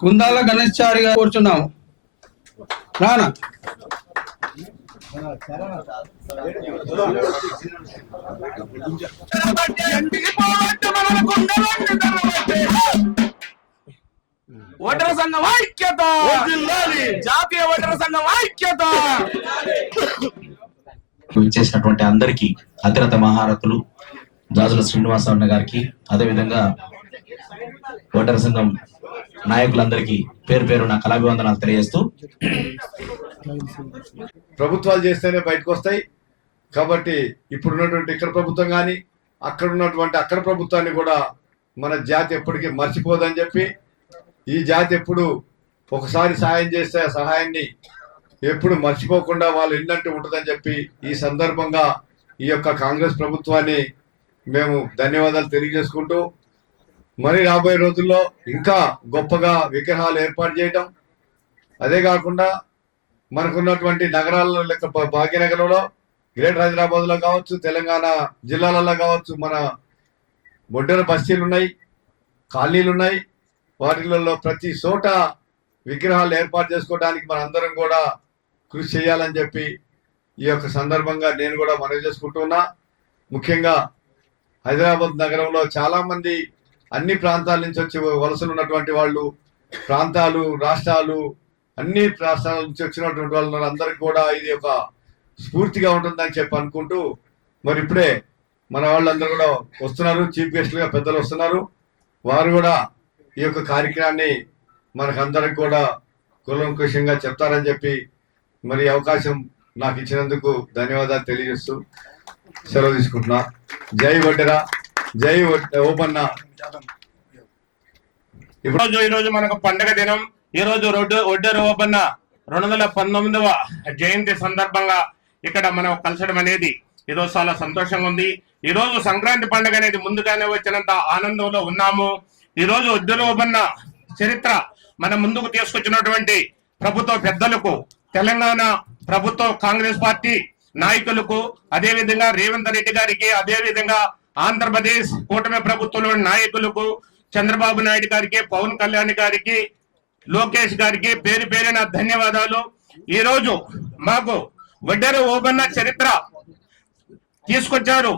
కుందాల గణేష్ చారి గారు కూర్చున్నాము. రానా ఓటర్ సంఘం ఐక్యత, జాతీయ ఓటర్ సంఘం ఐక్యత. చేసినటువంటి అందరికీ అతిరథ మహారథులు జాజుల శ్రీనివాసరావు గారికి, అదేవిధంగా ఓటర్ సంఘం నాయకులందరికీ పేరు పేరు నా కళాభివందనాలు తెలియజేస్తూ, ప్రభుత్వాలు చేస్తేనే బయటకు వస్తాయి కాబట్టి ఇప్పుడున్నటువంటి ఇక్కడ ప్రభుత్వం కానీ అక్కడ ఉన్నటువంటి అక్కడ ప్రభుత్వాన్ని కూడా మన జాతి ఎప్పటికీ మర్చిపోదని చెప్పి, ఈ జాతి ఎప్పుడు ఒకసారి సహాయం చేస్తే ఆ సహాయాన్ని ఎప్పుడు మర్చిపోకుండా వాళ్ళు ఎన్నట్టు ఉంటుందని చెప్పి ఈ సందర్భంగా ఈ యొక్క కాంగ్రెస్ ప్రభుత్వాన్ని మేము ధన్యవాదాలు తెలియజేసుకుంటూ, మరి రాబోయే రోజుల్లో ఇంకా గొప్పగా విగ్రహాలు ఏర్పాటు చేయటం, అదే కాకుండా మనకున్నటువంటి నగరాల్లో లెక్క భాగ్యనగరంలో, గ్రేటర్ హైదరాబాద్లో కావచ్చు, తెలంగాణ జిల్లాలలో కావచ్చు, మన బొడ్డెర బస్తీలు ఉన్నాయి, కాలనీలు ఉన్నాయి. వాటిలలో ప్రతి చోట విగ్రహాలు ఏర్పాటు చేసుకోవడానికి మనందరం కూడా కృషి చేయాలని చెప్పి ఈ యొక్క సందర్భంగా నేను కూడా మనవి చేసుకుంటున్నా. ముఖ్యంగా హైదరాబాద్ నగరంలో చాలామంది అన్ని ప్రాంతాల నుంచి వచ్చి వలసలు ఉన్నటువంటి వాళ్ళు, ప్రాంతాలు, రాష్ట్రాలు, అన్ని రాష్ట్రాల నుంచి వచ్చినటువంటి వాళ్ళందరికీ కూడా ఇది ఒక స్ఫూర్తిగా ఉంటుందని చెప్పి అనుకుంటూ, మరి ఇప్పుడే మన వాళ్ళందరూ కూడా వస్తున్నారు, చీఫ్ గెస్ట్లుగా పెద్దలు వస్తున్నారు. వారు కూడా ఈ యొక్క కార్యక్రమాన్ని మనకందరికి కూడా కూలంకషంగా చెప్తారని చెప్పి మరి అవకాశం నాకు ఇచ్చినందుకు ధన్యవాదాలు తెలియజేస్తూ సెలవు తీసుకుంటున్నా. జై వడ్డెర, జై ఓపన్న. ఈరోజు మనకు పండగ దినం. ఈ రోజు వడ్డెర ఓపన్న 219వ జయంతి సందర్భంగా ఇక్కడ మనం కలసడం అనేది ఈరోజు చాలా సంతోషంగా ఉంది. ఈ రోజు సంక్రాంతి పండుగ అనేది ముందుగానే వచ్చినంత ఆనందంలో ఉన్నాము. ఈ రోజు వడ్డెర ఓపన్న చరిత్ర మన ముందుకు తీసుకొచ్చినటువంటి ప్రభుత్వ పెద్దలకు, తెలంగాణ ప్రభుత్వ కాంగ్రెస్ పార్టీ నాయకులకు, అదే విధంగా రేవంత్ రెడ్డి గారికి, అదే విధంగా ఆంధ్రప్రదేశ్ కూటమి ప్రభుత్వంలో నాయకులకు, చంద్రబాబు నాయుడు గారికి, పవన్ కళ్యాణ్ గారికి, లోకేష్ గారికి పేరు పేరున ధన్యవాదాలు. ఈ రోజు మాకు వడ్డెర ఓపన్న చరిత్ర తీసుకొచ్చారు.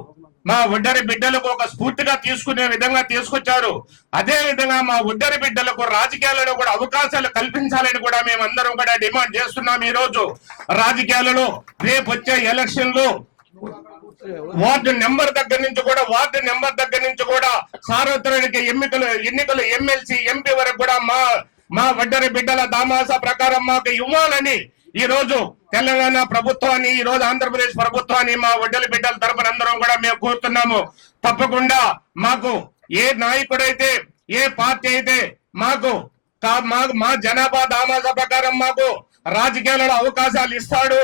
మా వడ్డెర బిడ్డలకు ఒక స్ఫూర్తిగా తీసుకునే విధంగా తీసుకొచ్చారు. అదే విధంగా మా వడ్డెర బిడ్డలకు రాజకీయాలలో కూడా అవకాశాలు కల్పించాలని కూడా మేమందరం కూడా డిమాండ్ చేస్తున్నాం. ఈ రోజు రాజకీయాలలో రేపు వచ్చే ఎలక్షన్లు వార్డు నెంబర్ దగ్గర నుంచి కూడా సార్వత్రిక ఎన్నికలు ఎమ్మెల్సీ, ఎంపీ వరకు కూడా మా వడ్డెర బిడ్డల దామాస ప్రకారం మాకు ఇవ్వాలని ఈ రోజు తెలంగాణ ప్రభుత్వాన్ని, ఈ రోజు ఆంధ్రప్రదేశ్ ప్రభుత్వాన్ని మా వడ్డెర బిడ్డల తరపున అందరం కూడా మేము కోరుతున్నాము. తప్పకుండా మాకు ఏ నాయకుడైతే, ఏ పార్టీ అయితే మాకు మా జనాభా దామాస ప్రకారం మాకు రాజకీయాలలో అవకాశాలు ఇస్తాడు,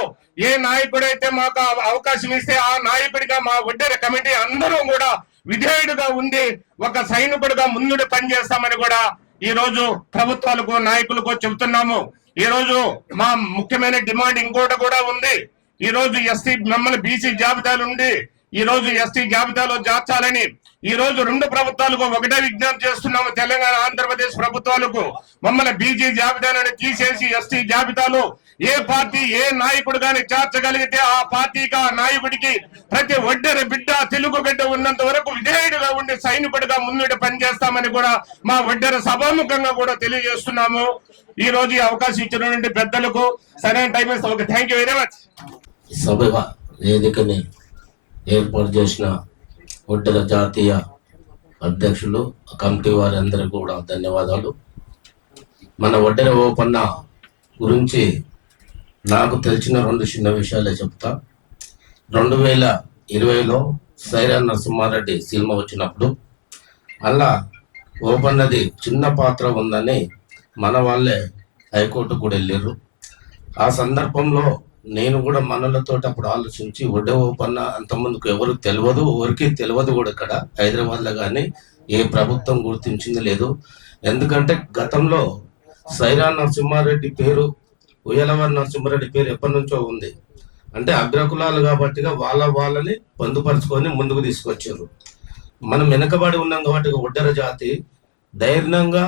ఏ నాయకుడైతే మాకు అవకాశం ఇస్తే ఆ నాయకుడిగా మా వడ్డెర కమిటీ అందరం కూడా విధేయుడుగా ఉండి ఒక సైనికుడిగా ముందుడు పనిచేస్తామని కూడా ఈ రోజు ప్రభుత్వాలకు, నాయకులకు చెబుతున్నాము. ఈ రోజు మా ముఖ్యమైన డిమాండ్ ఇంకోటి కూడా ఉంది. ఈ రోజు ఎస్టీ మమ్మల్ని బీసీ జాబితాలు ఉండి ఈ రోజు ఎస్టీ జాబితాలో చేర్చాలని ఈ రోజు రెండు ప్రభుత్వాలకు ఒకటే విజ్ఞప్తి చేస్తున్నాము. తెలంగాణ, ఆంధ్రప్రదేశ్ ప్రభుత్వాలకు మమ్మల్ని బీసీ జాబితాలను తీసేసి ఎస్టీ జాబితాలో ఏ పార్టీ, ఏ నాయకుడు కానీ చేర్చగలిగితే ఆ పార్టీకి, ఆ నాయకుడికి ప్రతి వడ్డెర బిడ్డ, తెలుగు బిడ్డ ఉన్నంత వరకు విధేయుడిగా ఉండి సైనికుడిగా ముందుకు పనిచేస్తామని కూడా మా వడ్డెర సభాముఖంగా కూడా తెలియజేస్తున్నాము. ఈ రోజు ఈ అవకాశం ఇచ్చినటువంటి పెద్దలకు సరైన టైం ఇస్తాం. Thank you very much. సభ వేదికని ఏర్పాటు చేసిన వడ్డెర జాతీయ అధ్యక్షులు, కమిటీ వారందరికీ కూడా ధన్యవాదాలు. మన వడ్డెర ఓపన్న గురించి నాకు తెలిసిన 2 చిన్న విషయాలే చెప్తా. 2020లో సైరా నరసింహారెడ్డి సినిమా వచ్చినప్పుడు అలా ఓపన్నది చిన్న పాత్ర ఉందని మన వాళ్ళే హైకోర్టు కూడా వెళ్ళారు. ఆ సందర్భంలో నేను కూడా మనలతో అప్పుడు ఆలోచించి వడ్డెర ఓపన్న అంతమందికి ఎవరికి తెలియదు కూడా ఇక్కడ హైదరాబాద్లో కానీ ఏ ప్రభుత్వం గుర్తించింది లేదు. ఎందుకంటే గతంలో సైరా నరసింహారెడ్డి పేరు, ఉయ్యలవారి నరసింహారెడ్డి పేరు ఎప్పటి నుంచో ఉంది. అంటే అగ్రకులాలు కాబట్టి వాళ్ళని పొందుపరుచుకొని ముందుకు తీసుకొచ్చారు. మనం వెనకబడి ఉన్నాం కాబట్టి వడ్డెర జాతి ధైర్యంగా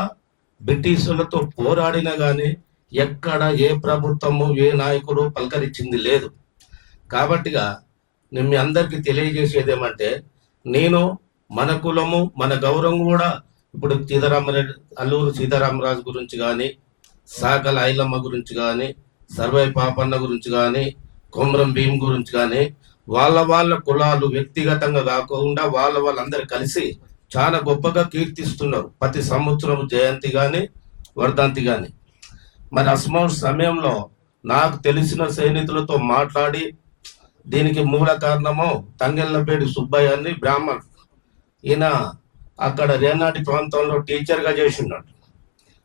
బ్రిటిషులతో పోరాడినా గానీ ఎక్కడ ఏ ప్రభుత్వము ఏ నాయకుడు పలకరించింది లేదు. కాబట్టిగా నేను మీ అందరికీ తెలియజేసేది ఏమంటే, నేను మన కులము మన గౌరవం కూడా ఇప్పుడు సీతారామరెడ్డి అల్లూరు సీతారామరాజు గురించి కానీ, సాకల ఐలమ్మ గురించి కానీ, సర్వై పాపన్న గురించి కానీ, కొమరం భీం గురించి కానీ, వాళ్ళ కులాలు వ్యక్తిగతంగా కాకుండా వాళ్ళందరూ కలిసి చాలా గొప్పగా కీర్తిస్తున్నారు. ప్రతి సంవత్సరం జయంతి కానీ వర్ధంతి కానీ. మరి అస్మౌ సమయంలో నాకు తెలిసిన సైనికులతో మాట్లాడి దీనికి మూల కారణము తంగెళ్ళపేడి సుబ్బయ్య అని బ్రాహ్మణ్. ఈయన అక్కడ రేనాటి ప్రాంతంలో టీచర్గా చేసిన్నాడు.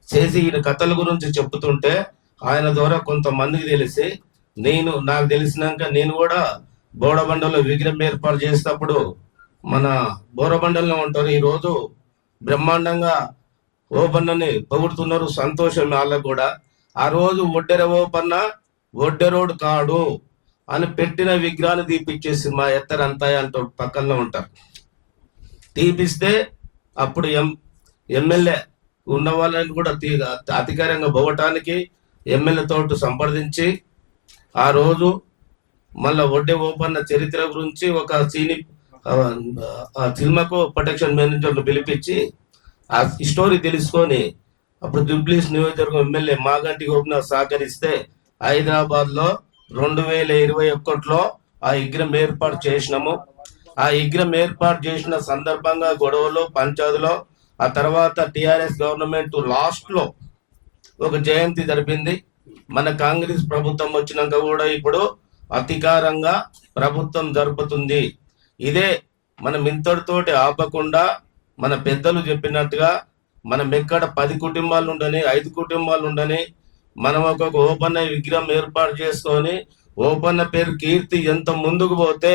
చేసి ఈయన కథల గురించి చెప్తుంటే ఆయన ద్వారా కొంతమందికి తెలిసి నాకు తెలిసినాక నేను కూడా బోడబండలో విగ్రహం ఏర్పాటు చేసేటప్పుడు మన బోరబండల్లో ఉంటారు. ఈరోజు బ్రహ్మాండంగా ఓపన్నని పొగుడుతున్నారు, సంతోషం వాళ్ళకు కూడా. ఆ రోజు ఒడ్డెర ఓపన్న ఒడ్డెరోడు కాడు అని పెట్టిన విగ్రహాన్ని తీపిచ్చేసి మా ఎత్తరంతాయి అంటూ పక్కన ఉంటారు. తీపిస్తే అప్పుడు ఎమ్మెల్యే ఉన్న వాళ్ళని కూడా అధికారంగా పోవటానికి ఎమ్మెల్యే తోటి సంప్రదించి ఆ రోజు మళ్ళా ఒడ్డే ఓపన్న చరిత్ర గురించి ఒక సినిమాకు ప్రొటెక్షన్ మేనేజర్ను పిలిపించి ఆ స్టోరీ తెలుసుకొని అప్పుడు జూబ్లీస్ నియోజకవర్గం ఎమ్మెల్యే మాగంటి గోపినాథ్ సహకరిస్తే హైదరాబాద్ లో 2021లో ఆ విగ్రహం ఏర్పాటు చేసినాము. ఆ విగ్రహం ఏర్పాటు చేసిన సందర్భంగా గొడవలు పంచాయతీలో ఆ తర్వాత టిఆర్ఎస్ గవర్నమెంట్ లాస్ట్ లో ఒక జయంతి జరిపింది. మన కాంగ్రెస్ ప్రభుత్వం వచ్చినాక కూడా ఇప్పుడు అధికారంగా ప్రభుత్వం జరుపుతుంది. ఇదే మనం ఇంతటితోటి ఆపకుండా మన పెద్దలు చెప్పినట్టుగా మనం ఎక్కడ 10 కుటుంబాలు ఉండని 5 కుటుంబాలు ఉండని మనం ఒక ఓపన్న విగ్రహం ఏర్పాటు చేసుకొని ఓపన్న పేరు కీర్తి ఎంత ముందుకు పోతే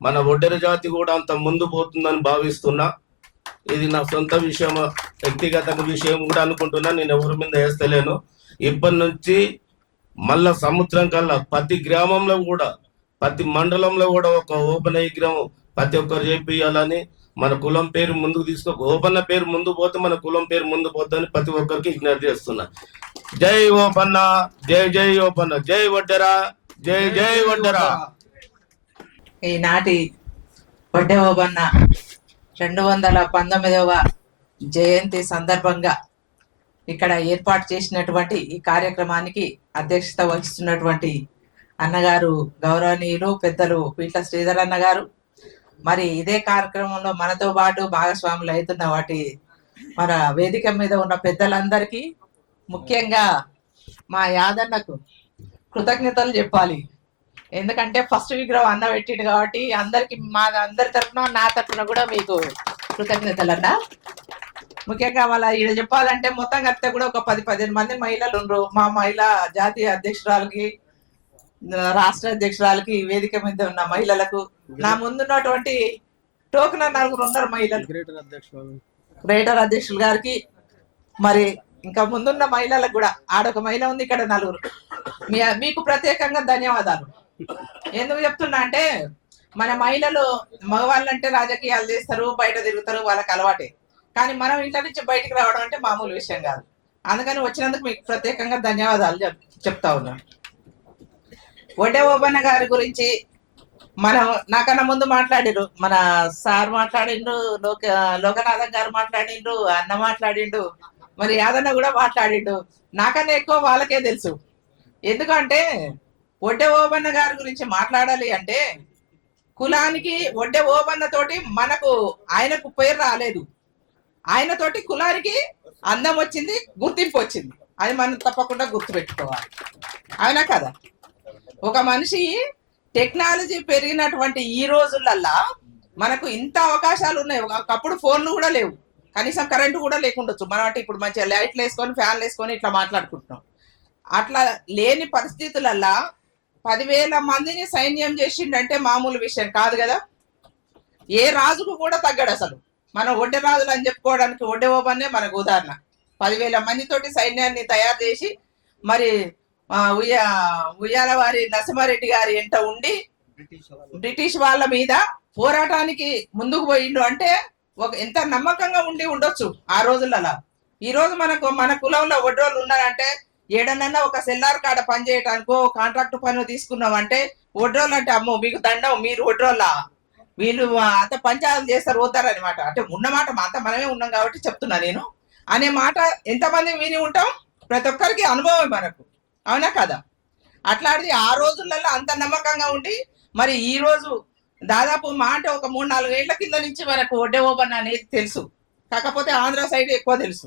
మన ఒడ్డెర జాతి కూడా అంత ముందు పోతుందని భావిస్తున్నా. ఇది నా సొంత విషయం, వ్యక్తిగత విషయం కూడా అనుకుంటున్నా. నేను ఎవరి మీద వేస్తలేను. ఇప్పటి నుంచి మళ్ళా సంవత్సరం కల్లా ప్రతి గ్రామంలో కూడా ప్రతి మండలంలో కూడా ఒక ఓపెన్ విగ్రహం ప్రతి ఒక్కరు చేపియాలని, మన కులం పేరు ముందుకు ఓపన్న పేరు ముందు పోతే మన కులం పేరు ముందు పోతుందని ప్రతి ఒక్కరికి విజ్ఞప్తి చేస్తున్నా. జై ఓపన్న, జై జై ఓపన్న, జై వడ్డెరా, జై జై వడ్డెరా. ఈనాటి వడ్డే ఓబన్న 219వ జయంతి సందర్భంగా ఇక్కడ ఏర్పాటు చేసినటువంటి ఈ కార్యక్రమానికి అధ్యక్షత వహిస్తున్నటువంటి అన్నగారు గౌరవనీయులు పెద్దలు పీట్ల శ్రీధర్ అన్న గారు, మరి ఇదే కార్యక్రమంలో మనతో పాటు భాగస్వాములు అవుతున్న మన వేదిక మీద ఉన్న పెద్దలందరికీ, ముఖ్యంగా మా యాదన్నకు కృతజ్ఞతలు చెప్పాలి. ఎందుకంటే ఫస్ట్ విగ్రహం అన్న పెట్టిండు కాబట్టి అందరికి అందరి తరఫున నా తరఫున కూడా మీకు కృతజ్ఞతలు అన్న. ముఖ్యంగా మళ్ళీ ఇక్కడ చెప్పాలంటే మొత్తం కలిపితే కూడా ఒక 10-15 మంది మహిళలు ఉండరు. మా మహిళా జాతీయ అధ్యక్షురాలకి, రాష్ట్ర అధ్యక్షురాలకి, వేదిక మీద ఉన్న మహిళలకు, నా ముందున్నటువంటి టోకన 4 ఉన్నారు మహిళలు, గ్రేటర్ అధ్యక్షులు గారికి, మరి ఇంకా ముందున్న మహిళలకు కూడా ఆడొక మహిళ ఉంది, ఇక్కడ 4. మీకు ప్రత్యేకంగా ధన్యవాదాలు. ఎందుకు చెప్తున్నా అంటే మన మహిళలు మగవాళ్ళంటే రాజకీయాలు చేస్తారు, బయట తిరుగుతారు, వాళ్ళకి అలవాటే. కానీ మనం ఇంట్లో నుంచి బయటికి రావడం అంటే మామూలు విషయం కాదు. అందుకని వచ్చినందుకు మీకు ప్రత్యేకంగా ధన్యవాదాలు చెప్తా ఉన్నాను. వడ్డే ఓబన్న గారి గురించి మనం నాకన్నా ముందు మాట్లాడిండ్రు, మన సార్ మాట్లాడిండ్రు, లోకనాథన్ గారు మాట్లాడిండ్రు, అన్న మాట్లాడిండు, మరి యాదన్న కూడా మాట్లాడిండు. నాకన్నా ఎక్కువ వాళ్ళకే తెలుసు. ఎందుకంటే వడ్డే ఓబన్న గారి గురించి మాట్లాడాలి అంటే కులానికి వడ్డే ఓబన్న తోటి ఆయనకు పేరు రాలేదు, ఆయనతోటి కులానికి అందం వచ్చింది, గుర్తింపు వచ్చింది. అది మనం తప్పకుండా గుర్తుపెట్టుకోవాలి. అవునా కదా? ఒక మనిషి టెక్నాలజీ పెరిగినటువంటి ఈ రోజులల్లా మనకు ఇంత అవకాశాలు ఉన్నాయి. ఒకప్పుడు ఫోన్లు కూడా లేవు, కనీసం కరెంటు కూడా లేకుండొచ్చు. మనం అంటే ఇప్పుడు మంచిగా లైట్లు వేసుకొని ఫ్యాన్లు వేసుకొని ఇట్లా మాట్లాడుకుంటున్నాం. అట్లా లేని పరిస్థితులల్లా 10,000 మందిని సైన్యం చేసిండంటే మామూలు విషయం కాదు కదా. ఏ రాజుకు కూడా తగ్గడు అసలు. మనం ఒడ్డె రాజులు అని చెప్పుకోవడానికి వడ్డే ఓబన్నే మనకు ఉదాహరణ. 10,000 మందితోటి సైన్యాన్ని తయారు చేసి మరి ఉయ్యాల వారి నరసింహారెడ్డి గారి ఎంట ఉండి బ్రిటిష్ వాళ్ళ మీద పోరాటానికి ముందుకు పోయిండు అంటే ఎంత నమ్మకంగా ఉండొచ్చు ఆ రోజులలో. ఈ రోజు మన కులంలో వడ్రోళ్ళు ఉన్నారంటే ఏడనన్నా ఒక సెల్లార్ కాడ పని చేయడానికో కాంట్రాక్ట్ పనులు తీసుకున్నామంటే వడ్రోళ్ళు అంటే అమ్మో మీకు దండం, మీరు వడ్రోళ్ళ, వీళ్ళు అంత పంచాయతీలు చేస్తారు పోతారనమాట. అంటే ఉన్నమాట అంత మనమే ఉన్నాం కాబట్టి చెప్తున్నా నేను అనే మాట. ఎంతమంది విని ఉంటాం, ప్రతి ఒక్కరికి అనుభవం మనకు, అవునా కదా? అట్లాంటిది ఆ రోజులలో అంత నమ్మకంగా ఉండి మరి ఈ రోజు దాదాపు మా అంటే ఒక 3-4 ఏళ్ల కింద నుంచి మనకు వడ్డే ఓపెన్ అనేది తెలుసు. కాకపోతే ఆంధ్ర సైడ్ ఎక్కువ తెలుసు,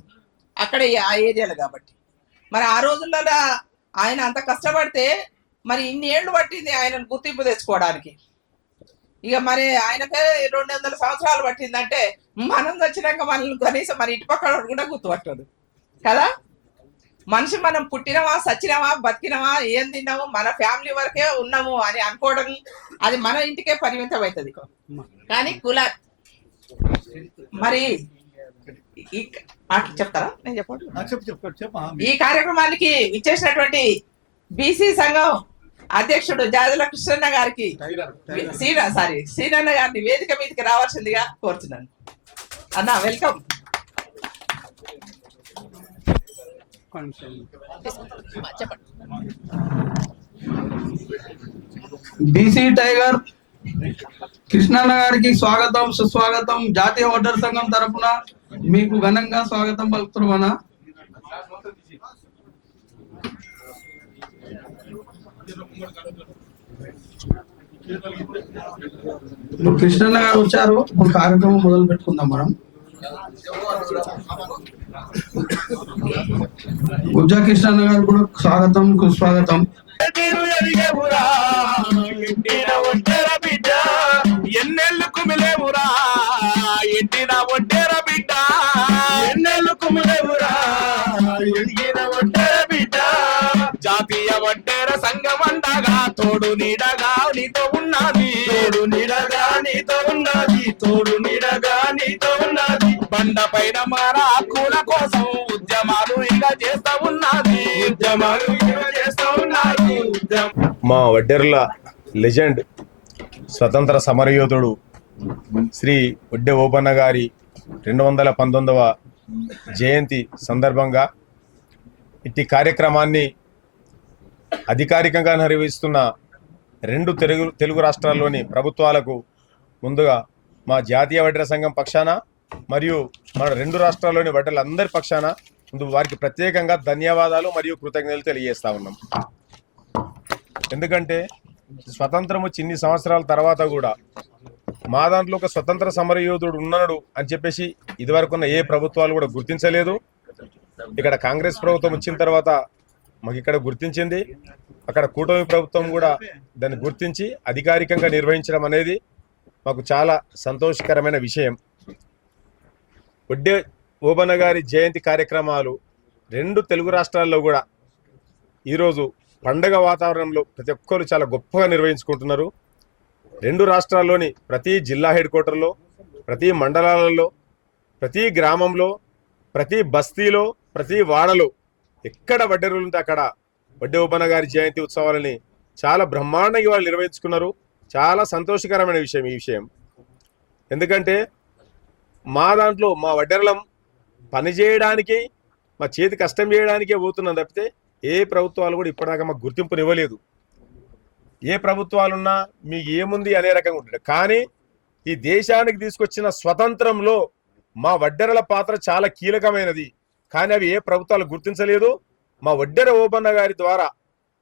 అక్కడ ఆ ఏరియాలో కాబట్టి. మరి ఆ రోజులలో ఆయన అంత కష్టపడితే మరి ఇన్ని ఏళ్ళు పట్టింది ఆయనను గుర్తింపు తెచ్చుకోవడానికి. ఇక మరి ఆయనకే 200 సంవత్సరాలు పట్టిందంటే మనం వచ్చినాక మనల్ని కనీసం మన ఇటు పక్కన కూడా గుర్తుపట్టదు కదా. మనిషి మనం పుట్టినవా, సచ్చినవా, బతికినవా, ఏం తిన్నాము, మన ఫ్యామిలీ వరకే ఉన్నాము అని అనుకోవడం అది మన ఇంటికే పరిమితం అవుతుంది. కానీ మరి చెప్తారా? నేను చెప్పండి. ఈ కార్యక్రమానికి ఇచ్చేసినటువంటి బీసీ సంఘం అధ్యక్షుడు జాజుల కృష్ణన్న గారికి శ్రీనన్న గారిని వేదిక మీదకి రావాల్సిందిగా కోరుతున్నాను. అన్న వెల్కమ్. బీసీ టైగర్ కృష్ణన్న గారికి స్వాగతం, సుస్వాగతం. జాతీయ ఓటర్ సంఘం తరఫున మీకు ఘనంగా స్వాగతం పలుకుతున్నామన్నా. ఇప్పుడు కృష్ణన్న గారు వచ్చారు, ఇప్పుడు కార్యక్రమం మొదలు పెట్టుకుందాం మనం. గుజ్జా కృష్ణన్న గారు కూడా స్వాగతం, సుస్వాగతం. ఎన్నెళ్ళు కుమిలేవురా ఎండిన ఒడ్డెర బిడ్డ, ఎన్నెళ్ళు కుమిలేవురా ఎండిన ఒడ్డెర బిడ్డ. జాతీయ ఒడ్డెర సంఘం అండగా తోడు నీడగా నీతో ఉన్నది, తోడు నీడగా నీతో ఉన్నది, తోడు నీడగా నీతో ఉన్నది. బండ పైన మన హక్కుల కోసం ఉద్యమాలు ఇక చేస్తా ఉన్నది, ఉద్యమాలు ఇక చేస్తా ఉన్నది. మా వడ్డెర్ల లెజెండ్ స్వతంత్ర సమరయోధుడు శ్రీ వడ్డె ఓబన్న గారి 219వ జయంతి సందర్భంగా ఇట్టి కార్యక్రమాన్ని అధికారికంగా నిర్వహిస్తున్న 2 తెలుగు రాష్ట్రాల్లోని ప్రభుత్వాలకు ముందుగా మా జాతీయ వడ్డెర సంఘం పక్షాన మరియు మన 2 రాష్ట్రాల్లోని వడ్డెర్లందరి పక్షాన ముందు వారికి ప్రత్యేకంగా ధన్యవాదాలు మరియు కృతజ్ఞతలు తెలియజేస్తా ఉన్నాం. ఎందుకంటే స్వతంత్రము చిన్ని సంవత్సరాల తర్వాత కూడా మా దాంట్లో ఒక స్వతంత్ర సమరయోధుడు ఉన్నాడు అని చెప్పేసి ఇదివరకున్న ఏ ప్రభుత్వాలు కూడా గుర్తించలేదు. ఇక్కడ కాంగ్రెస్ ప్రభుత్వం వచ్చిన తర్వాత మాకు ఇక్కడ గుర్తించింది, అక్కడ కూటమి ప్రభుత్వం కూడా దాన్ని గుర్తించి అధికారికంగా నిర్వహించడం అనేది మాకు చాలా సంతోషకరమైన విషయం. వడ్డే ఓబన్న గారి జయంతి కార్యక్రమాలు 2 తెలుగు రాష్ట్రాల్లో కూడా ఈరోజు పండగ వాతావరణంలో ప్రతి ఒక్కరు చాలా గొప్పగా నిర్వహించుకుంటున్నారు. 2 రాష్ట్రాల్లోని ప్రతి జిల్లా హెడ్ క్వార్టర్లో, ప్రతి మండలాలలో, ప్రతి గ్రామంలో, ప్రతి బస్తీలో, ప్రతి వాడలో ఎక్కడ వడ్డెరులు ఉంటే అక్కడ వడ్డే ఓబన్న గారి జయంతి ఉత్సవాలని చాలా బ్రహ్మాండంగా వాళ్ళు నిర్వహించుకున్నారు. చాలా సంతోషకరమైన విషయం ఈ విషయం. ఎందుకంటే మా దాంట్లో మా వడ్డెరలం పని చేయడానికి, మా చేతి కష్టం చేయడానికే పోతున్నాం తప్పితే ఏ ప్రభుత్వాలు కూడా ఇప్పటిదాకా మాకు గుర్తింపునివ్వలేదు. ఏ ప్రభుత్వాలున్నా మీకు ఏముంది అనే రకంగా ఉంటుంది. కానీ ఈ దేశానికి తీసుకొచ్చిన స్వతంత్రంలో మా వడ్డెరల పాత్ర చాలా కీలకమైనది. కానీ అవి ఏ ప్రభుత్వాలు గుర్తించలేదు. మా వడ్డెర ఓబన్న గారి ద్వారా,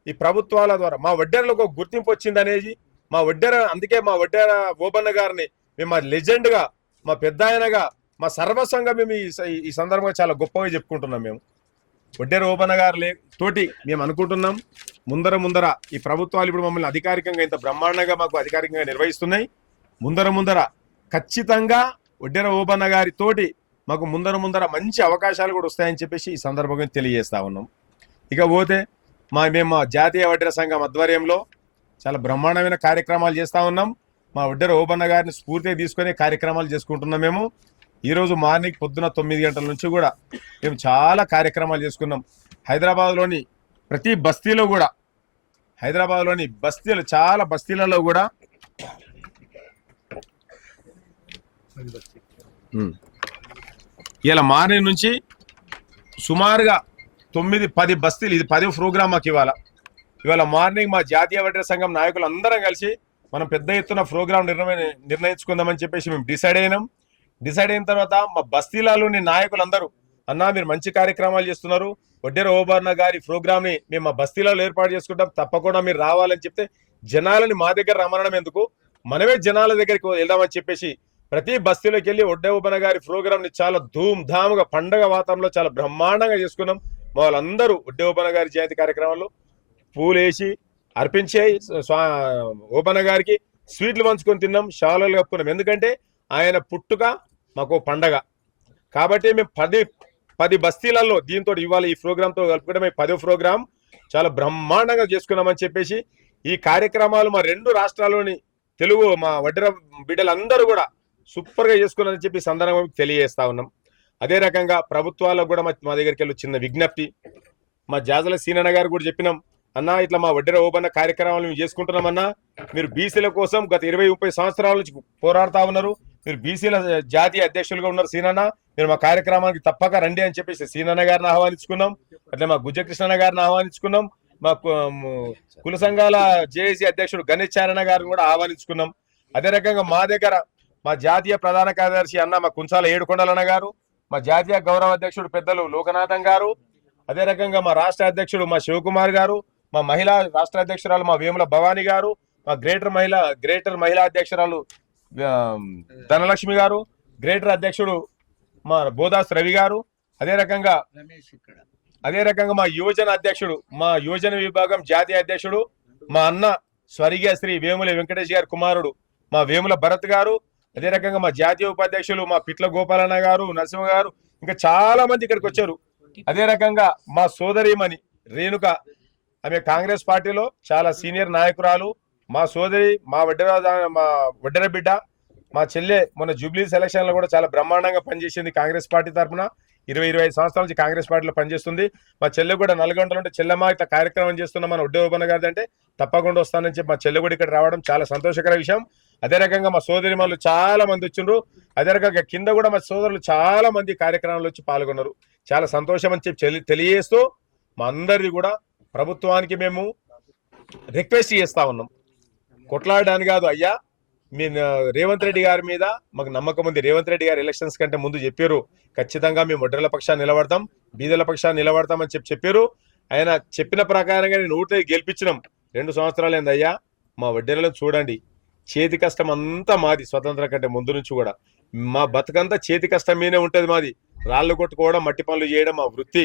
ఈ ప్రభుత్వాల ద్వారా మా వడ్డెరలకు ఒక గుర్తింపు వచ్చింది అనేది మా వడ్డెర. అందుకే మా వడ్డెర ఓబన్న గారిని మేము మా లెజెండ్గా, మా పెద్ద ఆయనగా, మా సర్వస్వంగా మేము ఈ సందర్భంగా చాలా గొప్పగా చెప్పుకుంటున్నాం. మేము వడ్డెర ఓబన్న గారు తోటి మేము అనుకుంటున్నాం ముందర ఈ ప్రభుత్వాలు ఇప్పుడు మమ్మల్ని అధికారికంగా ఇంత బ్రహ్మాండంగా మాకు అధికారికంగా నిర్వహిస్తున్నాయి. ముందర ఖచ్చితంగా వడ్డెర ఓబన్న గారి తోటి మాకు ముందర మంచి అవకాశాలు కూడా వస్తాయని చెప్పేసి ఈ సందర్భంగా తెలియజేస్తా ఉన్నాం. ఇక పోతే మేము మా జాతీయ వడ్డెర సంఘం ఆధ్వర్యంలో చాలా బ్రహ్మాండమైన కార్యక్రమాలు చేస్తూ ఉన్నాం. మా వడ్డెర ఓబన్న గారిని స్ఫూర్తిగా తీసుకొని కార్యక్రమాలు చేసుకుంటున్నాం. మేము ఈరోజు మార్నింగ్ పొద్దున 9 గంటల నుంచి కూడా మేము చాలా కార్యక్రమాలు చేసుకున్నాం. హైదరాబాద్లోని ప్రతి బస్తీలో కూడా, హైదరాబాద్లోని బస్తీలు చాలా బస్తీలలో కూడా ఇలా మార్నింగ్ నుంచి సుమారుగా 9-10 బస్తీలు, ఇది 10వ ప్రోగ్రామ్ మాకు ఇవాళ మార్నింగ్ మా జాతీయ వడ్డెర సంఘం నాయకులు అందరం కలిసి మనం పెద్ద ఎత్తున ప్రోగ్రాం నిర్ణయించుకుందామని చెప్పేసి మేము డిసైడ్ అయిన తర్వాత మా బస్తీలలోని నాయకులందరూ అన్నా మీరు మంచి కార్యక్రమాలు చేస్తున్నారు, వడ్డెర ఓబన్న గారి ప్రోగ్రామ్ ని మేము మా బస్తీలలో ఏర్పాటు చేసుకుంటాం, తప్పకుండా మీరు రావాలని చెప్తే జనాలని మా దగ్గర రమ్మనడం ఎందుకు, మనమే జనాల దగ్గరికి వెళ్దామని చెప్పేసి ప్రతి బస్తీలోకి వెళ్ళి వడ్డెర ఓబన్న గారి ప్రోగ్రామ్ ని చాలా ధూమ్ధాముగా పండగ వాతావరణంలో చాలా బ్రహ్మాండంగా చేసుకున్నాం. మా వాళ్ళందరూ వడ్డెర ఓబన్న గారి జయంతి కార్యక్రమాల్లో పూలేసి అర్పించే ఓబన్న గారికి స్వీట్లు పంచుకొని తిన్నాం, షాలులు కప్పుకున్నాం. ఎందుకంటే ఆయన పుట్టుక మాకు పండగ కాబట్టి మేము 10 బస్తీలలో దీంతో ఇవాళ ఈ ప్రోగ్రాంతో కలుపుకోవడమే 10వ ప్రోగ్రాం చాలా బ్రహ్మాండంగా చేసుకున్నామని చెప్పేసి ఈ కార్యక్రమాలు మా 2 రాష్ట్రాల్లోని తెలుగు మా వడ్డెర బిడ్డలందరూ కూడా సూపర్ గా చేసుకున్నారని చెప్పి సందర్భంగా తెలియజేస్తా ఉన్నాం. అదే రకంగా ప్రభుత్వాలకు కూడా మా దగ్గరికి వెళ్ళి చిన్న విజ్ఞప్తి, మా జాజల సీనన్న గారు కూడా చెప్పినాం, అన్నా ఇట్లా మా వడ్డెర ఓబన్న కార్యక్రమాలు మేము చేసుకుంటున్నామన్నా, మీరు బీసీల కోసం గత 20-30 సంవత్సరాల నుంచి పోరాడుతా ఉన్నారు, మీరు బీసీల జాతీయ అధ్యక్షులుగా ఉన్నారు సీనన్న, మీరు మా కార్యక్రమానికి తప్పక రండి అని చెప్పేసి సీనన్న గారిని ఆహ్వానించుకున్నాం. అట్లా మా గుజ్జకృష్ణ గారిని ఆహ్వానించుకున్నాం, మా కుల సంఘాల జేఏసీ అధ్యక్షుడు గణేష్ చారణ గారిని కూడా ఆహ్వానించుకున్నాం. అదే రకంగా మా దగ్గర మా జాతీయ ప్రధాన కార్యదర్శి అన్న మా కుంచాల ఏడుకొండలన్న గారు, మా జాతీయ గౌరవ అధ్యక్షుడు పెద్దలు లోకనాథం గారు, అదే రకంగా మా రాష్ట్ర అధ్యక్షుడు మా శివకుమార్ గారు, మా మహిళా రాష్ట్ర అధ్యక్షురాలు మా వేముల భవానీ గారు, మా గ్రేటర్ మహిళా అధ్యక్షురాలు ధనలక్ష్మి గారు, గ్రేటర్ అధ్యక్షుడు మా బోదాస్ రవి గారు, అదే రకంగా మా యువజన అధ్యక్షుడు మా యువజన విభాగం జాతీయ అధ్యక్షుడు మా అన్న స్వర్గీయ శ్రీ వేముల వెంకటేష్ గారి కుమారుడు మా వేముల భరత్ గారు, అదే రకంగా మా జాతీయ ఉపాధ్యక్షులు మా పిట్ల గోపాలన్న గారు, నరసింహ గారు, ఇంకా చాలా మంది ఇక్కడికి వచ్చారు. అదే రకంగా మా సోదరిమణి రేణుక, ఆమె కాంగ్రెస్ పార్టీలో చాలా సీనియర్ నాయకురాలు, మా సోదరి మా వడ్డెర బిడ్డ, మా చెల్లె మొన్న జూబ్లీ సెలక్షన్ లో కూడా చాలా బ్రహ్మాండంగా పనిచేసింది కాంగ్రెస్ పార్టీ తరఫున, 20-25 సంవత్సరాల నుంచి కాంగ్రెస్ పార్టీలో పనిచేస్తుంది. మా చెల్లె కూడా నల్గొండలో ఉంటే చెల్లెమ్మ ఇట్లా కార్యక్రమం చేస్తున్నాం మన వడ్డెర ఓబన్న గారిది అంటే తప్పకుండా వస్తానని చెప్పి మా చెల్లె కూడా ఇక్కడ రావడం చాలా సంతోషకర విషయం. అదే రకంగా మా సోదరి మనులు చాలా మంది వచ్చిండ్రు, అదే రకంగా కింద కూడా మా సోదరులు చాలా మంది కార్యక్రమాల్లో వచ్చి పాల్గొన్నారు, చాలా సంతోషం అని చెప్పి తెలియజేస్తూ మా అందరిది కూడా ప్రభుత్వానికి మేము రిక్వెస్ట్ చేస్తా ఉన్నాం, కొట్లాడడానికి కాదు అయ్యా, మీ రేవంత్ రెడ్డి గారి మీద మాకు నమ్మకం ఉంది. రేవంత్ రెడ్డి గారు ఎలక్షన్స్ కంటే ముందు చెప్పారు ఖచ్చితంగా మేము వడ్డెరల పక్షాన్ని నిలబడతాం, బీదల పక్షాన్ని నిలబడతాం అని చెప్పారు. ఆయన చెప్పిన ప్రకారంగా నేను ఓటు గెలిపించినాం. 2 సంవత్సరాలు ఏంది అయ్యా, మా వడ్డెరలను చూడండి, చేతి కష్టం అంతా మాది, స్వతంత్రం కంటే ముందు నుంచి కూడా మా బతుకంతా చేతి కష్టం మీదే ఉంటది మాది, రాళ్ళు కొట్టుకోవడం మట్టి పనులు చేయడం మా వృత్తి.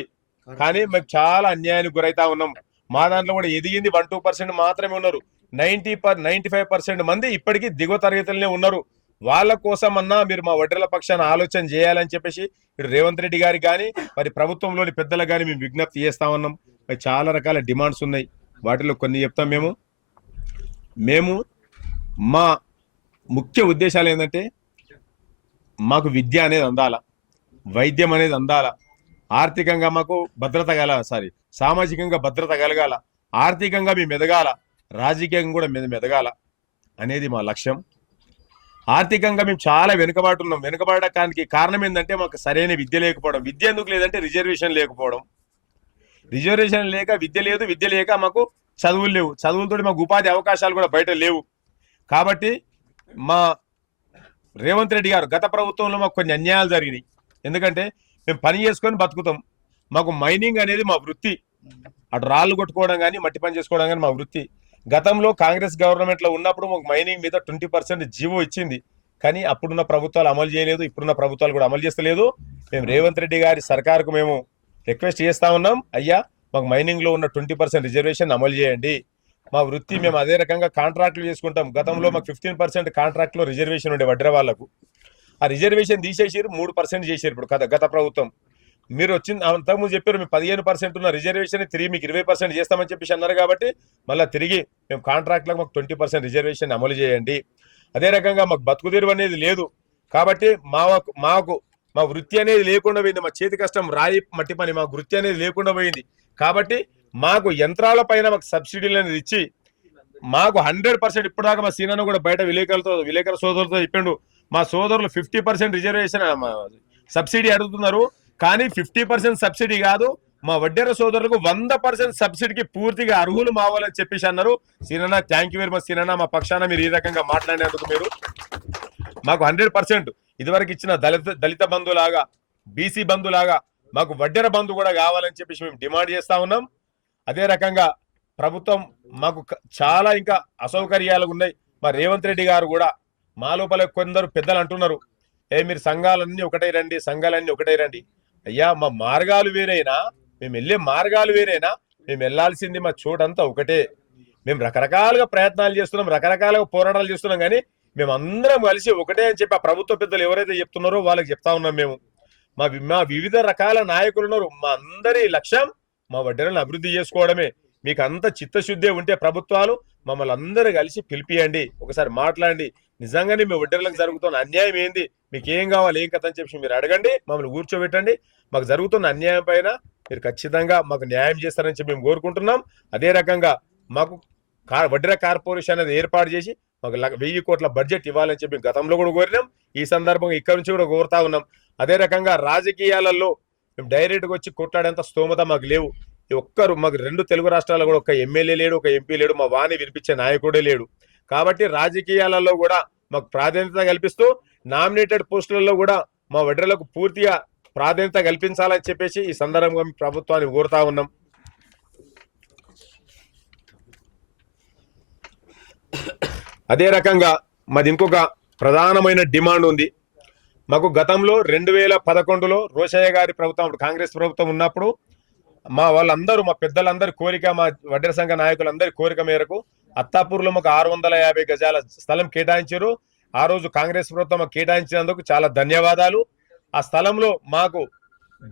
కానీ మేము చాలా అన్యాయానికి గురైతా ఉన్నాం. మా దాంట్లో కూడా ఎదిగింది 1-2% మాత్రమే ఉన్నారు, 95% మంది ఇప్పటికీ దిగువ తరగతులనే ఉన్నారు. వాళ్ళ కోసం అన్నా మీరు మా వడ్డెరల పక్షాన్ని ఆలోచన చేయాలని చెప్పేసి ఇటు రేవంత్ రెడ్డి గారికి కానీ మరి ప్రభుత్వంలోని పెద్దలకు కానీ మేము విజ్ఞప్తి చేస్తా ఉన్నాం. మరి చాలా రకాల డిమాండ్స్ ఉన్నాయి, వాటిలో కొన్ని చెప్తాం. మేము మా ముఖ్య ఉద్దేశాలు ఏంటంటే మాకు విద్య అనేది అందాల, వైద్యం అనేది అందాల, ఆర్థికంగా మాకు సామాజికంగా భద్రత కలగాల, ఆర్థికంగా మేము ఎదగాల, రాజకీయంగా కూడా మేము ఎదగాల అనేది మా లక్ష్యం. ఆర్థికంగా మేము చాలా వెనుకబాటున్నాం. వెనుకబాడడానికి కారణం ఏంటంటే మాకు సరైన విద్య లేకపోవడం. విద్య ఎందుకు లేదంటే రిజర్వేషన్ లేకపోవడం. రిజర్వేషన్ లేక విద్య లేదు, విద్య లేక మాకు చదువులు లేవు, చదువులతో మాకు ఉపాధి అవకాశాలు కూడా బయట లేవు. కాబట్టి మా రేవంత్ రెడ్డి గారు గత ప్రభుత్వంలో మాకు కొన్ని అన్యాయాలు జరిగినాయి. ఎందుకంటే మేము పని చేసుకొని బతుకుతాం, మాకు మైనింగ్ అనేది మా వృత్తి, అటు రాళ్ళు కొట్టుకోవడం కానీ మట్టి పని చేసుకోవడం కానీ మా వృత్తి. గతంలో కాంగ్రెస్ గవర్నమెంట్ లో ఉన్నప్పుడు మాకు మైనింగ్ మీద 20% జీవో ఇచ్చింది, కానీ అప్పుడున్న ప్రభుత్వాలు అమలు చేయలేదు, ఇప్పుడున్న ప్రభుత్వాలు కూడా అమలు చేస్తలేదు. మేము రేవంత్ రెడ్డి గారి సర్కారుకు మేము రిక్వెస్ట్ చేస్తా ఉన్నాం, అయ్యా మాకు మైనింగ్ లో ఉన్న 20% రిజర్వేషన్ అమలు చేయండి. మా వృత్తి మేము అదే రకంగా కాంట్రాక్ట్లు చేసుకుంటాం. గతంలో మాకు 15% కాంట్రాక్ట్ లో రిజర్వేషన్ ఉండే వడ్డెర వాళ్ళకు, ఆ రిజర్వేషన్ తీసేసారు, 3% చేశారు ఇప్పుడు గత ప్రభుత్వం. మీరు వచ్చింది అంతకుముందు చెప్పారు మేము 15% ఉన్న రిజర్వేషన్ తిరిగి మీకు 20% చేస్తామని చెప్పేసి అన్నారు. కాబట్టి మళ్ళీ తిరిగి మేము కాంట్రాక్ట్లకు మాకు 20% రిజర్వేషన్ అమలు చేయండి. అదే రకంగా మాకు బతుకుదెరువు అనేది లేదు, కాబట్టి మా వృత్తి అనేది లేకుండా పోయింది. మా చేతి కష్టం రాయి మట్టి పని, మా వృత్తి అనేది లేకుండా పోయింది. కాబట్టి మాకు యంత్రాల పైన మాకు సబ్సిడీలు అనేది ఇచ్చి మాకు 100% ఇప్పటిదాకా మా సీనాను కూడా బయట విలేకరుల సోదరులతో చెప్పిండు, మా సోదరులు 50% రిజర్వేషన్ సబ్సిడీ అడుగుతున్నారు, కానీ 50% సబ్సిడీ కాదు, మా వడ్డెర సోదరులకు 100% సబ్సిడీకి పూర్తిగా అర్హులు మావాలని చెప్పేసి అన్నారు. సీనన్న థ్యాంక్ యూ వెరీ మచ్ సీనన్న, మా పక్షాన మీరు ఈ రకంగా మాట్లాడినందుకు. మీరు మాకు 100% ఇదివరకు ఇచ్చిన దళిత బంధులాగా, బీసీ బంధులాగా మాకు వడ్డెర బంధు కూడా కావాలని చెప్పేసి మేము డిమాండ్ చేస్తా ఉన్నాం. అదే రకంగా ప్రభుత్వం మాకు చాలా ఇంకా అసౌకర్యాలు ఉన్నాయి. మా రేవంత్ రెడ్డి గారు కూడా మా లోపల కొందరు పెద్దలు అంటున్నారు, మీరు సంఘాలన్నీ ఒకటే రండి, సంఘాలన్నీ ఒకటే రండి. అయ్యా, మా మార్గాలు వేరైనా, మేము వెళ్ళే మార్గాలు వేరైనా, మేము వెళ్ళాల్సింది మా చోటంతా ఒకటే. మేము రకరకాలుగా ప్రయత్నాలు చేస్తున్నాం, రకరకాలుగా పోరాటాలు చేస్తున్నాం, కానీ మేము అందరం కలిసి ఒకటే అని చెప్పి ఆ ప్రభుత్వ పెద్దలు ఎవరైతే చెప్తున్నారో వాళ్ళకి చెప్తా ఉన్నాం. మేము మా వివిధ రకాల నాయకులు ఉన్నారు, మా అందరి లక్ష్యం మా వడ్డెరలను అభివృద్ధి చేసుకోవడమే. మీకు అంత చిత్తశుద్ధి ఉంటే ప్రభుత్వాలు మమ్మల్ని అందరూ కలిసి పిలిపియండి, ఒకసారి మాట్లాడండి, నిజంగానే మీ వడ్డెరలకు జరుగుతున్న అన్యాయం ఏంది, మీకు ఏం కావాలి, ఏం కథ అని చెప్పి మీరు అడగండి, మమ్మల్ని కూర్చోబెట్టండి. మాకు జరుగుతున్న అన్యాయం పైన మీరు ఖచ్చితంగా మాకు న్యాయం చేస్తారని చెప్పి మేము కోరుకుంటున్నాం. అదే రకంగా మాకు వడ్డెర కార్పొరేషన్ అనేది ఏర్పాటు చేసి మాకు 1000 కోట్ల బడ్జెట్ ఇవ్వాలని చెప్పి గతంలో కూడా కోరినాం. ఈ సందర్భంగా ఇక్కడ నుంచి కూడా కోరుతా ఉన్నాం. అదే రకంగా రాజకీయాలలో మేము డైరెక్ట్గా వచ్చి కొట్లాడేంత స్తోమత మాకు లేవు. ఒక్కరు మాకు 2 తెలుగు రాష్ట్రాల్లో కూడా ఒక ఎమ్మెల్యే లేడు, ఒక ఎంపీ లేడు, మా వాణి వినిపించే నాయకుడే లేడు. కాబట్టి రాజకీయాలలో కూడా మాకు ప్రాధాన్యత కల్పిస్తూ నామినేటెడ్ పోస్టులలో కూడా మా వడ్డెరలకు పూర్తిగా ప్రాధాన్యత కల్పించాలని చెప్పేసి ఈ సందర్భంగా ప్రభుత్వాన్ని కోరుతా ఉన్నాం. అదే రకంగా మాది ఇంకొక ప్రధానమైన డిమాండ్ ఉంది. మాకు గతంలో 2011లో రోషయ్య గారి ప్రభుత్వం, కాంగ్రెస్ ప్రభుత్వం ఉన్నప్పుడు మా వాళ్ళందరూ, మా పెద్దలందరి కోరిక, మా వడ్డెర సంఘ నాయకులందరి కోరిక మేరకు అత్తాపూర్లో మాకు 650 గజాల స్థలం కేటాయించారు. ఆ రోజు కాంగ్రెస్ ప్రభుత్వం మాకు కేటాయించినందుకు చాలా ధన్యవాదాలు. ఆ స్థలంలో మాకు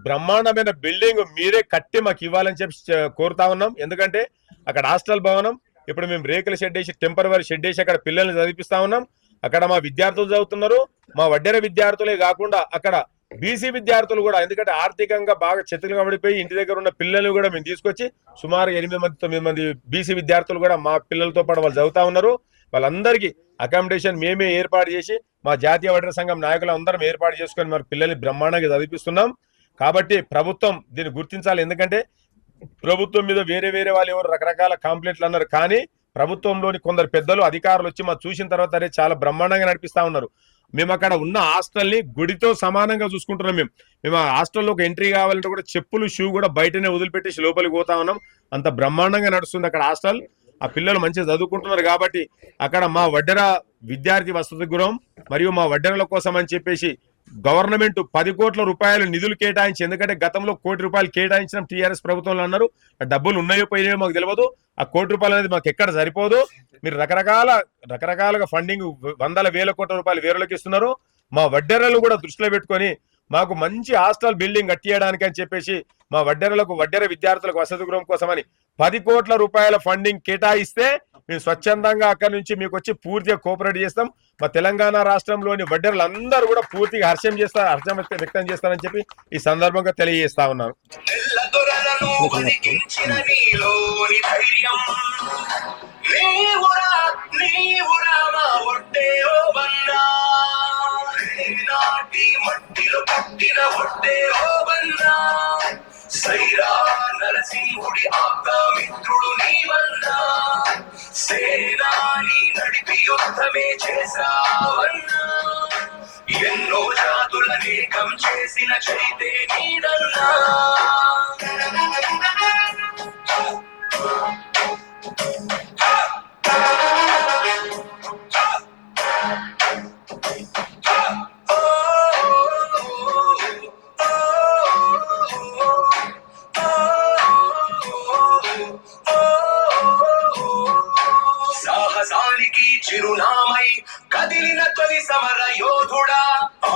బ్రహ్మాండమైన బిల్డింగ్ మీరే కట్టి మాకు ఇవ్వాలని చెప్పి కోరుతా ఉన్నాం. ఎందుకంటే అక్కడ హాస్టల్ భవనం, ఇప్పుడు మేము రేకుల షెడ్ వేసి, టెంపరవరీ షెడ్ వేసి అక్కడ పిల్లల్ని చదివిస్తా ఉన్నాం. అక్కడ మా విద్యార్థులు చదువుతున్నారు. మా వడ్డెర విద్యార్థులే కాకుండా అక్కడ బీసీ విద్యార్థులు కూడా, ఎందుకంటే ఆర్థికంగా బాగా చెతులుగా పడిపోయి ఇంటి దగ్గర ఉన్న పిల్లలు కూడా మేము తీసుకొచ్చి సుమారు 8-9 మంది బీసీ విద్యార్థులు కూడా మా పిల్లలతో పాటు వాళ్ళు చదువుతా ఉన్నారు. వాళ్ళందరికీ అకామిడేషన్ మేమే ఏర్పాటు చేసి మా జాతీయ వడ్డెర సంఘం నాయకులు అందరం ఏర్పాటు చేసుకొని మరి పిల్లల్ని బ్రహ్మాండంగా చదివిస్తున్నాం. కాబట్టి ప్రభుత్వం దీన్ని గుర్తించాలి. ఎందుకంటే ప్రభుత్వం మీద వేరే వాళ్ళు ఎవరు రకరకాల కంప్లైంట్లు అన్నారు, కానీ ప్రభుత్వంలోని కొందరు పెద్దలు అధికారులు వచ్చి మా చూసిన తర్వాత అరే చాలా బ్రహ్మాండంగా నడిపిస్తా ఉన్నారు. మేము అక్కడ ఉన్న హాస్టల్ని గుడితో సమానంగా చూసుకుంటున్నాం. మేము ఆ హాస్టల్లో ఒక ఎంట్రీ కావాలంటే కూడా చెప్పులు, షూ కూడా బయటనే వదిలిపెట్టేసి లోపలికి పోతా ఉన్నాం. అంత బ్రహ్మాండంగా నడుస్తుంది అక్కడ హాస్టల్. ఆ పిల్లలు మంచిగా చదువుకుంటున్నారు. కాబట్టి అక్కడ మా వడ్డెర విద్యార్థి వసతి గృహం మరియు మా వడ్డెరల కోసం అని చెప్పేసి గవర్నమెంట్ 10 కోట్ల రూపాయలు నిధులు కేటాయించి, ఎందుకంటే గతంలో 1 కోటి రూపాయలు కేటాయించిన టీఆర్ఎస్ ప్రభుత్వంలో అన్నారు. ఆ డబ్బులు ఉన్నాయో పోయినాయో మాకు తెలియదు. ఆ 1 కోటి రూపాయలు అనేది మాకు ఎక్కడ సరిపోదు. మీరు రకరకాలుగా ఫండింగ్ 100,000 కోట్ల రూపాయలు వేరులకు ఇస్తున్నారు. మా వడ్డెరలు కూడా దృష్టిలో పెట్టుకొని మాకు మంచి హాస్టల్ బిల్డింగ్ కట్టియడానికి అని చెప్పేసి మా వడ్డెర విద్యార్థులకు వసతి గృహం కోసమని 10 కోట్ల రూపాయల ఫండింగ్ కేటాయిస్తే మేము స్వచ్ఛందంగా అక్కడి నుంచి మీకు వచ్చి పూర్తిగా కోఆపరేట్ చేస్తాం. మా తెలంగాణ రాష్ట్రంలోని వడ్డెరలందరూ కూడా పూర్తిగా హర్షం వ్యక్తం చేస్తారని చెప్పి ఈ సందర్భంగా తెలియజేస్తా ఉన్నాను. నరసింహుడి ఆప్తమిత్రుడు నీవన్నా, సేనాని నడిపి యుద్ధమే చేసావన్నా, ఎన్నో జాతుల నేకం చేసిన చైతే నీదన్నా. సాహసానికి చిరునామై కదిలిన తొలి సమర యోధుడా,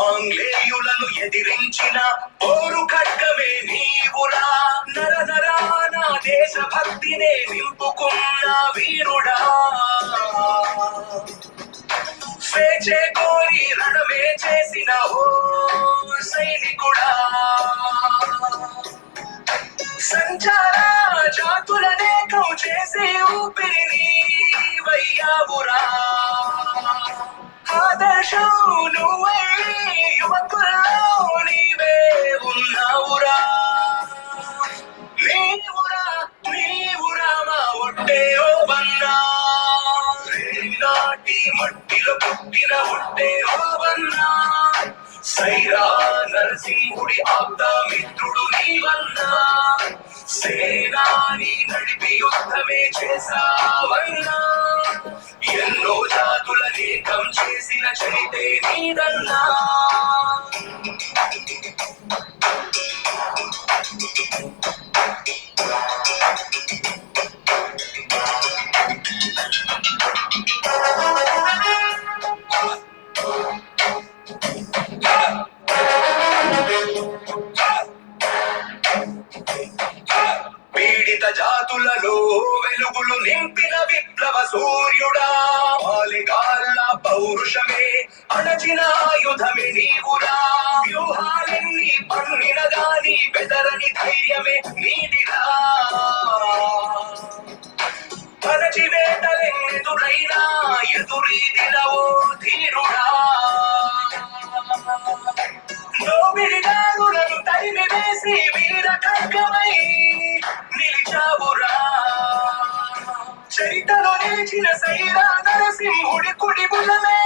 ఆంగ్లేయులను ఎదిరించిన పోరు ఖడ్గమే నీవురా, నరనరాన దేశభక్తినే నింపుకున్న వీరుడా, స్వేచ్ఛే కోరి రణమే చేసిన ఓ సైనికుడా, సంచార జాతులనే కౌ చేసి ఊపిరిని వయ్యావురా, ఆదర్శం నువ్వై యువకుల్లో నీవే ఉన్నావు. నరసింహుడి ఆప్త మిత్రుడు నీవన్నా, సేనాని నడిపి యుద్ధమే చేసావన్నా, ఎన్నో జాతుల ఏకం చేసిన చరితే నీదన్నా. పీడిత జాతులలో వెలుగులు నింపిన విప్లవ సూర్యుడా, బాలిగాళ్ళ పౌరుషమే అణచిన ఆయుధమే నీవురా. వ్యూహాలెన్ని పన్నిన గాని బెదరని ధైర్యమే నీదిరా. తరచి వేటలెన్నురైనా ఎదురీదిన ఓ ధీరుడా. దోపిడిదారులను తరిమి వేసి వీర ఖడ్గమై నిలిచావురా. చరితలో నిలిచిన సైరా నరసింహుడి కుడి బులమే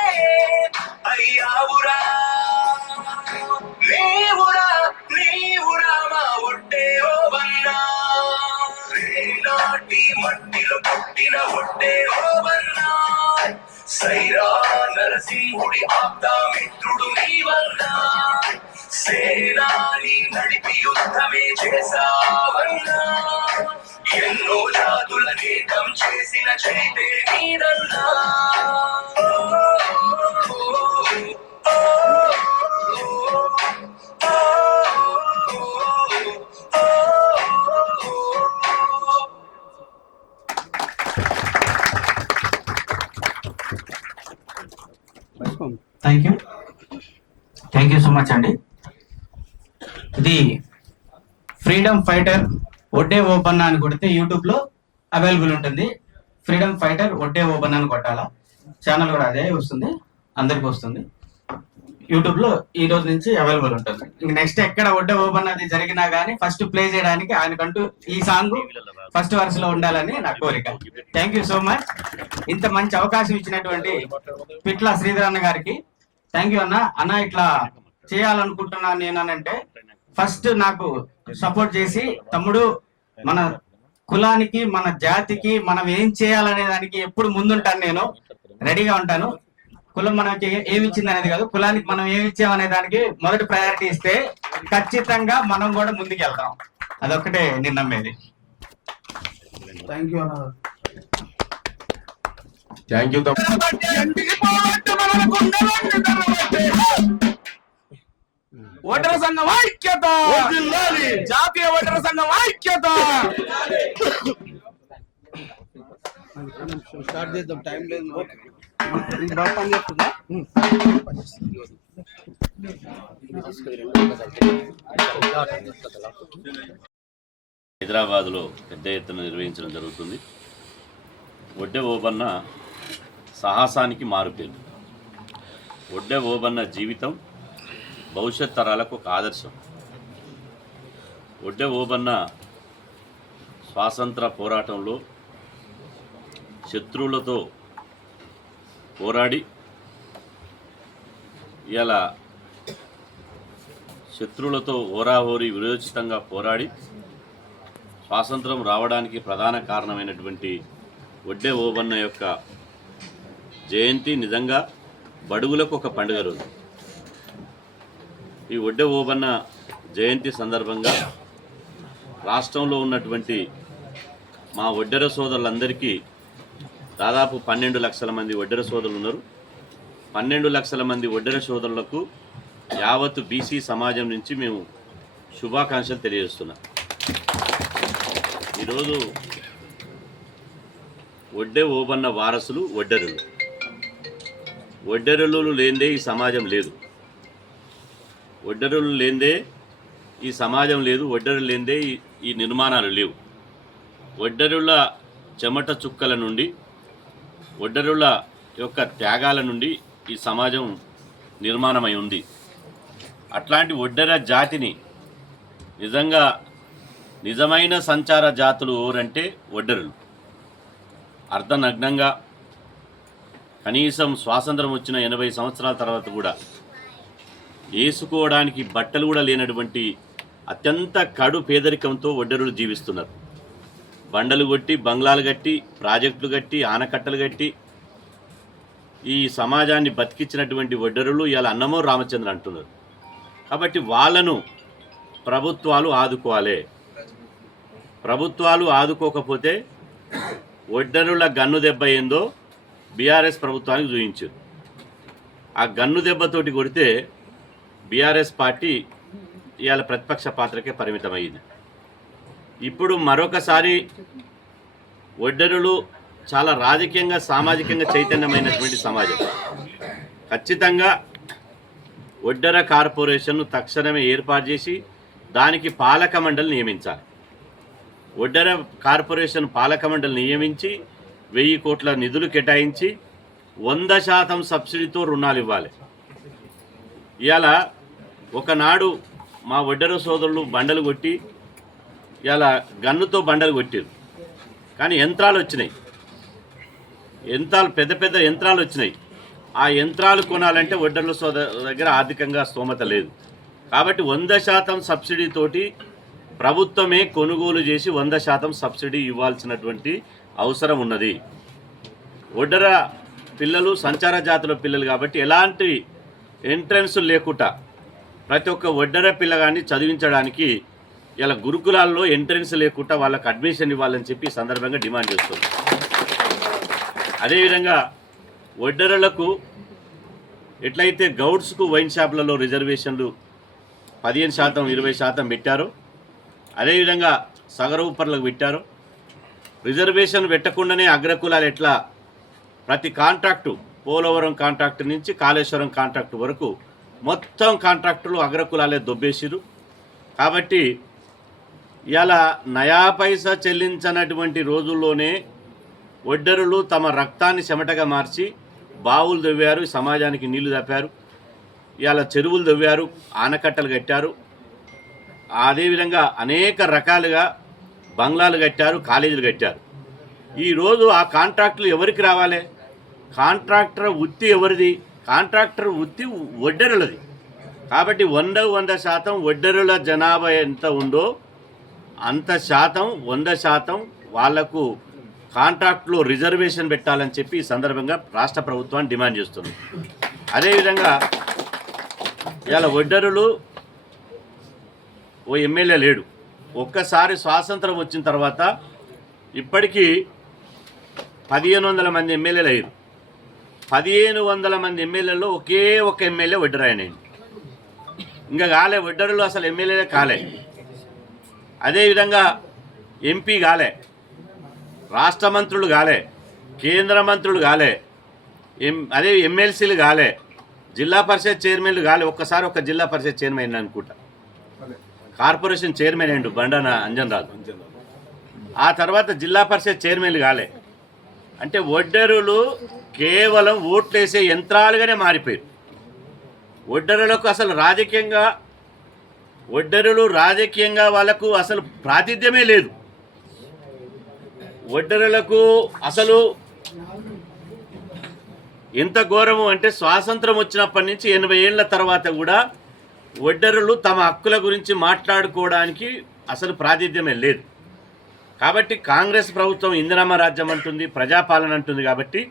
అయ్యావురా. నీవురా నీవురా మా ఒట్టే ఓవన్నా, నాటి మట్టిలో పుట్టిన ఒట్టే ఓవన్నా, సైరా నరసింహుడి ఆప్త మిత్రుడు నీవన్నా, సేనాని నడిపి యుద్ధమే చేసావన్నా, ఎన్నో జాతుల ఏకం చేసిన చరితే నీదన్నా. థ్యాంక్ యూ సో మచ్ అండి. ఇది ఫ్రీడమ్ ఫైటర్ ఒడ్డే ఓపెన్ అని కొడితే యూట్యూబ్ లో అవైలబుల్ ఉంటుంది. ఫ్రీడమ్ ఫైటర్ ఒడ్డే ఓపెన్ అని కొట్టాలా, ఛానల్ కూడా అదే వస్తుంది, అందరికి వస్తుంది. యూట్యూబ్ లో ఈ రోజు నుంచి అవైలబుల్ ఉంటుంది. ఇంక నెక్స్ట్ ఎక్కడ ఒడ్డే ఓపెన్ అది జరిగినా గానీ ఫస్ట్ ప్లే చేయడానికి ఆయనకంటూ ఈ సాంగ్ ఫస్ట్ వరుసలో ఉండాలని నా కోరిక. Thank you so much. ఇంత మంచి అవకాశం ఇచ్చినటువంటి పిట్ల శ్రీధర్ అన్న గారికి థ్యాంక్ యూ అన్న. అన్న ఇట్లా చేయాలనుకుంటున్నాను నేను అంటే ఫస్ట్ నాకు సపోర్ట్ చేసి, తమ్ముడు మన కులానికి మన జాతికి మనం ఏం చేయాలనే దానికి ఎప్పుడు ముందుంటాను, నేను రెడీగా ఉంటాను. కులం మనకి ఏమి ఇచ్చింది అనేది కాదు, కులానికి మనం ఏమి ఇచ్చామనే దానికి మొదటి ప్రయారిటీ ఇస్తే ఖచ్చితంగా మనం కూడా ముందుకెళ్తాం. అదొక్కటే నేను నమ్మేది. థ్యాంక్ యూ అన్న. Thank you. ఓటర్ సంఘం ఐక్యత, జాతీయ ఓటర్ సంఘం ఐక్యత. స్టార్ట్ చేద్దాం, టైం లేదు. బాగా పని చేస్తుందా? హైదరాబాద్లో పెద్ద ఎత్తున నిర్వహించడం జరుగుతుంది. ఒడ్డే ఓబన్న సాహసానికి మారుపేరు. ఒడ్డే ఓబన్న జీవితం భవిష్యత్ తరాలకు ఒక ఆదర్శం. ఒడ్డే ఓబన్న స్వాతంత్ర పోరాటంలో శత్రువులతో పోరాడి ఇలా శత్రువులతో హోరాహోరీ విరోచితంగా పోరాడి స్వాతంత్రం రావడానికి ప్రధాన కారణమైనటువంటి ఒడ్డే ఓబన్న యొక్క జయంతి నిజంగా బడుగులకు ఒక పండుగ రోజు. ఈ ఒడ్డే ఓబన్న జయంతి సందర్భంగా రాష్ట్రంలో ఉన్నటువంటి మా ఒడ్డెర సోదరులందరికీ దాదాపు 12 లక్షల మంది ఒడ్డెర సోదరులు ఉన్నారు. 12 లక్షల మంది ఒడ్డెర సోదరులకు యావత్తు బీసీ సమాజం నుంచి మేము శుభాకాంక్షలు తెలియజేస్తున్నాం. ఈరోజు ఒడ్డే ఓబన్న వారసులు ఒడ్డెరులు. ఒడ్డెరులు లేనిదే ఈ సమాజం లేదు. ఒడ్డెరులు లేనిదే ఈ సమాజం లేదు. ఒడ్డెరులు లేనిదే ఈ నిర్మాణాలు లేవు. ఒడ్డెరుల చెమట చుక్కల నుండి, ఒడ్డెరుల యొక్క త్యాగాల నుండి ఈ సమాజం నిర్మాణమై ఉంది. అట్లాంటి ఒడ్డెర జాతిని నిజంగా నిజమైన సంచార జాతులు ఎవరంటే ఒడ్డెరులు. అర్ధనగ్నంగా కనీసం స్వాతంత్రం వచ్చిన 80 సంవత్సరాల తర్వాత కూడా వేసుకోవడానికి బట్టలు కూడా లేనటువంటి అత్యంత కడు పేదరికంతో ఒడ్డెరులు జీవిస్తున్నారు. బండలు కొట్టి, బంగ్లాలు కట్టి, ప్రాజెక్టులు కట్టి, ఆనకట్టలు కట్టి ఈ సమాజాన్ని బతికించినటువంటి ఒడ్డెరులు ఇవాళ అన్నమో రామచంద్ర అంటున్నారు. కాబట్టి వాళ్ళను ప్రభుత్వాలు ఆదుకోవాలి. ప్రభుత్వాలు ఆదుకోకపోతే ఒడ్డెరుల గన్ను దెబ్బ ఏందో బీఆర్ఎస్ ప్రభుత్వానికి చూపించారు. ఆ గన్ను దెబ్బతోటి కొడితే బీఆర్ఎస్ పార్టీ ఇవాళ ప్రతిపక్ష పాత్రకే పరిమితమైంది. ఇప్పుడు మరొకసారి ఒడ్డెరులు చాలా రాజకీయంగా, సామాజికంగా చైతన్యమైనటువంటి సమాజం. ఖచ్చితంగా ఒడ్డెర కార్పొరేషన్ను తక్షణమే ఏర్పాటు చేసి దానికి పాలక మండలి నియమించాలి. ఒడ్డెర కార్పొరేషన్ పాలక మండలి నియమించి 1000 కోట్ల నిధులు కేటాయించి 100% సబ్సిడీతో రుణాలు ఇవ్వాలి. ఇవాళ ఒకనాడు మా ఒడ్డెర సోదరులు బండలు కొట్టి ఇవాళ గన్నుతో బండలు కొట్టారు. కానీ యంత్రాలు వచ్చినాయి, పెద్ద పెద్ద యంత్రాలు వచ్చినాయి. ఆ యంత్రాలు కొనాలంటే ఒడ్డెర్ల సోదరుల దగ్గర ఆర్థికంగా స్తోమత లేదు. కాబట్టి 100% సబ్సిడీతోటి ప్రభుత్వమే కొనుగోలు చేసి 100% సబ్సిడీ ఇవ్వాల్సినటువంటి అవసరం ఉన్నది. ఒడ్డెర పిల్లలు సంచార జాతుల పిల్లలు కాబట్టి ఎలాంటి ఎంట్రన్స్ లేకుండా ప్రతి ఒక్క ఒడ్డెర పిల్లగాన్ని చదివించడానికి ఇలా గురుకులాల్లో ఎంట్రన్స్ లేకుండా వాళ్ళకి అడ్మిషన్ ఇవ్వాలని చెప్పి సందర్భంగా డిమాండ్ చేస్తుంది. అదేవిధంగా ఒడ్డెరలకు ఎట్లయితే గౌడ్స్కు వైన్ షాపులలో రిజర్వేషన్లు 15%, 20% పెట్టారో అదేవిధంగా సగరూపర్లకు పెట్టారు. రిజర్వేషన్ పెట్టకుండానే అగ్రకులాలు ఎట్లా ప్రతి కాంట్రాక్టు, పోలవరం కాంట్రాక్టు నుంచి కాళేశ్వరం కాంట్రాక్టు వరకు మొత్తం కాంట్రాక్టులు అగ్రకులాలే దొబ్బేసిరు. కాబట్టి ఇలా నయా పైసా చెల్లించనటువంటి రోజుల్లోనే ఒడ్డెరులు తమ రక్తాన్ని చెమటగా మార్చి బావులు దవ్వారు, సమాజానికి నీళ్లు తప్పారు, ఇవాళ చెరువులు దవ్వారు, ఆనకట్టలు కట్టారు. అదేవిధంగా అనేక రకాలుగా బంగ్లాలు కట్టారు, కాలేజీలు కట్టారు. ఈరోజు ఆ కాంట్రాక్టులు ఎవరికి రావాలి? కాంట్రాక్టర్ వృత్తి ఎవరిది? కాంట్రాక్టర్ వృత్తి ఒడ్డెరులది. కాబట్టి 100% ఒడ్డెరుల జనాభా ఎంత ఉందో అంత శాతం 100% వాళ్లకు కాంట్రాక్ట్లో రిజర్వేషన్ పెట్టాలని చెప్పి ఈ సందర్భంగా రాష్ట్ర ప్రభుత్వాన్ని డిమాండ్ చేస్తుంది. అదేవిధంగా ఇవాళ ఒడ్డెరులు ఓ ఎమ్మెల్యే లేడు. ఒక్కసారి స్వాతంత్రం వచ్చిన తర్వాత ఇప్పటికీ 1500 మంది ఎమ్మెల్యేలు అయ్యారు. 1500 మంది ఎమ్మెల్యేలలో ఒకే ఒక ఎమ్మెల్యే ఒడ్డెరాయనండి. ఇంకా కాలే ఒడ్డెరులు, అసలు ఎమ్మెల్యేలే కాలే. అదేవిధంగా ఎంపీ కాలే, రాష్ట్ర మంత్రులు కాలే, కేంద్ర మంత్రులు కాలే, అదే ఎమ్మెల్సీలు కాలే, జిల్లా పరిషత్ చైర్మన్లు కాలే. ఒక్కసారి ఒక జిల్లా పరిషత్ చైర్మన్ అనుకుంటా, కార్పొరేషన్ చైర్మన్ అయ్యిండు బండాన అంజన్రాజు. ఆ తర్వాత జిల్లా పరిషత్ చైర్మన్లు కాలే. అంటే ఒడ్డెరులు కేవలం ఓట్లేసే యంత్రాలుగానే మారిపోయారు. ఒడ్డెరులకు అసలు రాజకీయంగా వాళ్ళకు అసలు ప్రాతిథ్యమే లేదు. ఒడ్డెరులకు అసలు ఎంత ఘోరము అంటే స్వాతంత్రం వచ్చినప్పటి నుంచి 80 ఏళ్ల తర్వాత కూడా ఒడ్డెరులు తమ హక్కుల గురించి మాట్లాడుకోవడానికి అసలు ప్రాతిథ్యమే లేదు. కాబట్టి కాంగ్రెస్ ప్రభుత్వం ఇందిరమ్మ రాజ్యం అంటుంది, ప్రజాపాలన అంటుంది. కాబట్టి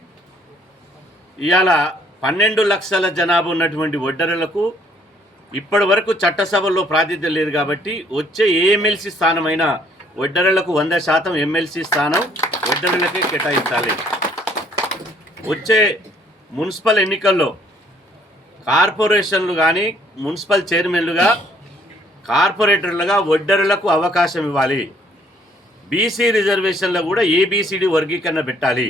ఇవాళ 12 లక్షల జనాభా ఉన్నటువంటి ఒడ్డెరులకు ఇప్పటి వరకు చట్టసభల్లో ప్రాతిథ్యం లేదు. కాబట్టి వచ్చే ఏ ఎమ్మెల్సీ స్థానమైనా ఒడ్డెరులకు 100% ఎమ్మెల్సీ స్థానం ఒడ్డెరులకే కేటాయించాలి. వచ్చే మున్సిపల్ ఎన్నికల్లో కార్పొరేషన్లు కానీ మున్సిపల్ చైర్మన్లుగా, కార్పొరేటర్లుగా ఒడ్డెరులకు అవకాశం ఇవ్వాలి. బీసీ రిజర్వేషన్లో కూడా ఏబిసిడి వర్గీకరణ పెట్టాలి.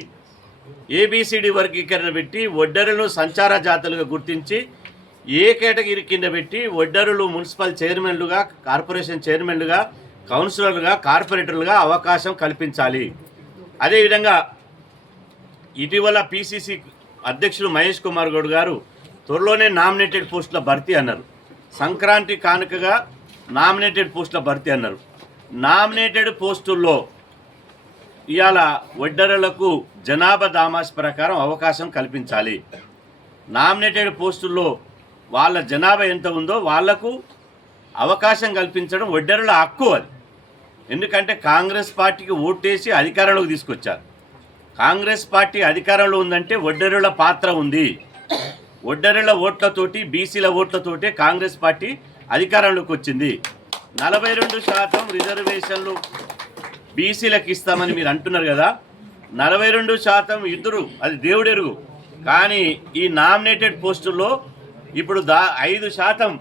ఏబిసిడి వర్గీకరణ పెట్టి ఒడ్డెరులను సంచార జాతులుగా గుర్తించి ఏ కేటగిరీ కింద పెట్టి ఒడ్డెరులు మున్సిపల్ చైర్మన్లుగా, కార్పొరేషన్ చైర్మన్లుగా, కౌన్సిలర్లుగా, కార్పొరేటర్లుగా అవకాశం కల్పించాలి. అదేవిధంగా ఇటీవల పిసిసి అధ్యక్షులు మహేష్ కుమార్ గౌడ్ గారు త్వరలోనే నామినేటెడ్ పోస్టుల భర్తీ అన్నారు. సంక్రాంతి కానుకగా నామినేటెడ్ పోస్టుల భర్తీ అన్నారు. నామినేటెడ్ పోస్టుల్లో ఇవాళ ఒడ్డెరులకు జనాభా దామాష్ ప్రకారం అవకాశం కల్పించాలి. నామినేటెడ్ పోస్టుల్లో వాళ్ళ జనాభా ఎంత ఉందో వాళ్లకు అవకాశం కల్పించడం ఒడ్డెరుల హక్కు అది. ఎందుకంటే కాంగ్రెస్ పార్టీకి ఓటేసి అధికారంలోకి తీసుకొచ్చారు. కాంగ్రెస్ పార్టీ అధికారంలో ఉందంటే ఒడ్డెరుల పాత్ర ఉంది. ఒడ్డెరుల ఓట్లతోటి బీసీల ఓట్లతోటే కాంగ్రెస్ పార్టీ అధికారంలోకి వచ్చింది. 42% రిజర్వేషన్లు బీసీలకు ఇస్తామని మీరు అంటున్నారు కదా, 42% ఇద్దరు అది దేవుడెరుగు. కానీ ఈ నామినేటెడ్ పోస్టుల్లో ఇప్పుడు 5%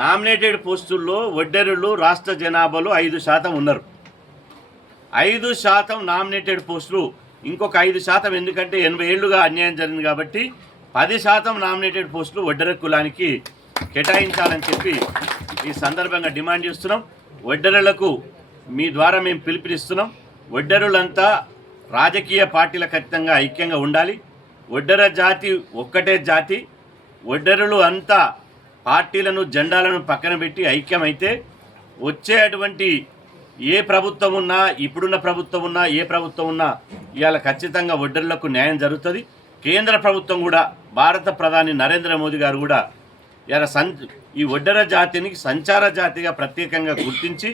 నామినేటెడ్ పోస్టుల్లో ఒడ్డెరులు రాష్ట్ర జనాభాలో 5% ఉన్నారు. 5% నామినేటెడ్ పోస్టులు, ఇంకొక 5% ఎందుకంటే 80 ఏళ్లుగా అన్యాయం జరిగింది కాబట్టి 10% నామినేటెడ్ పోస్టులు ఒడ్డెర కులానికి కేటాయించాలని చెప్పి ఈ సందర్భంగా డిమాండ్ చేస్తున్నాం. ఒడ్డెరలకు మీ ద్వారా మేము పిలుపునిస్తున్నాం. ఒడ్డెరులంతా రాజకీయ పార్టీలకు ఖచ్చితంగా ఐక్యంగా ఉండాలి. ఒడ్డెర జాతి ఒక్కటే జాతి. ఒడ్డెరులు అంతా పార్టీలను జెండాలను పక్కన పెట్టి ఐక్యమైతే వచ్చేటువంటి ఏ ప్రభుత్వం ఉన్నా, ఇప్పుడున్న ప్రభుత్వం ఉన్నా, ఏ ప్రభుత్వం ఉన్నా ఇవాళ ఖచ్చితంగా ఒడ్డెరులకు న్యాయం జరుగుతుంది. కేంద్ర ప్రభుత్వం కూడా, భారత ప్రధాని నరేంద్ర మోదీ గారు కూడా ఇవాళ ఈ ఒడ్డెర జాతిని సంచార జాతిగా ప్రత్యేకంగా గుర్తించి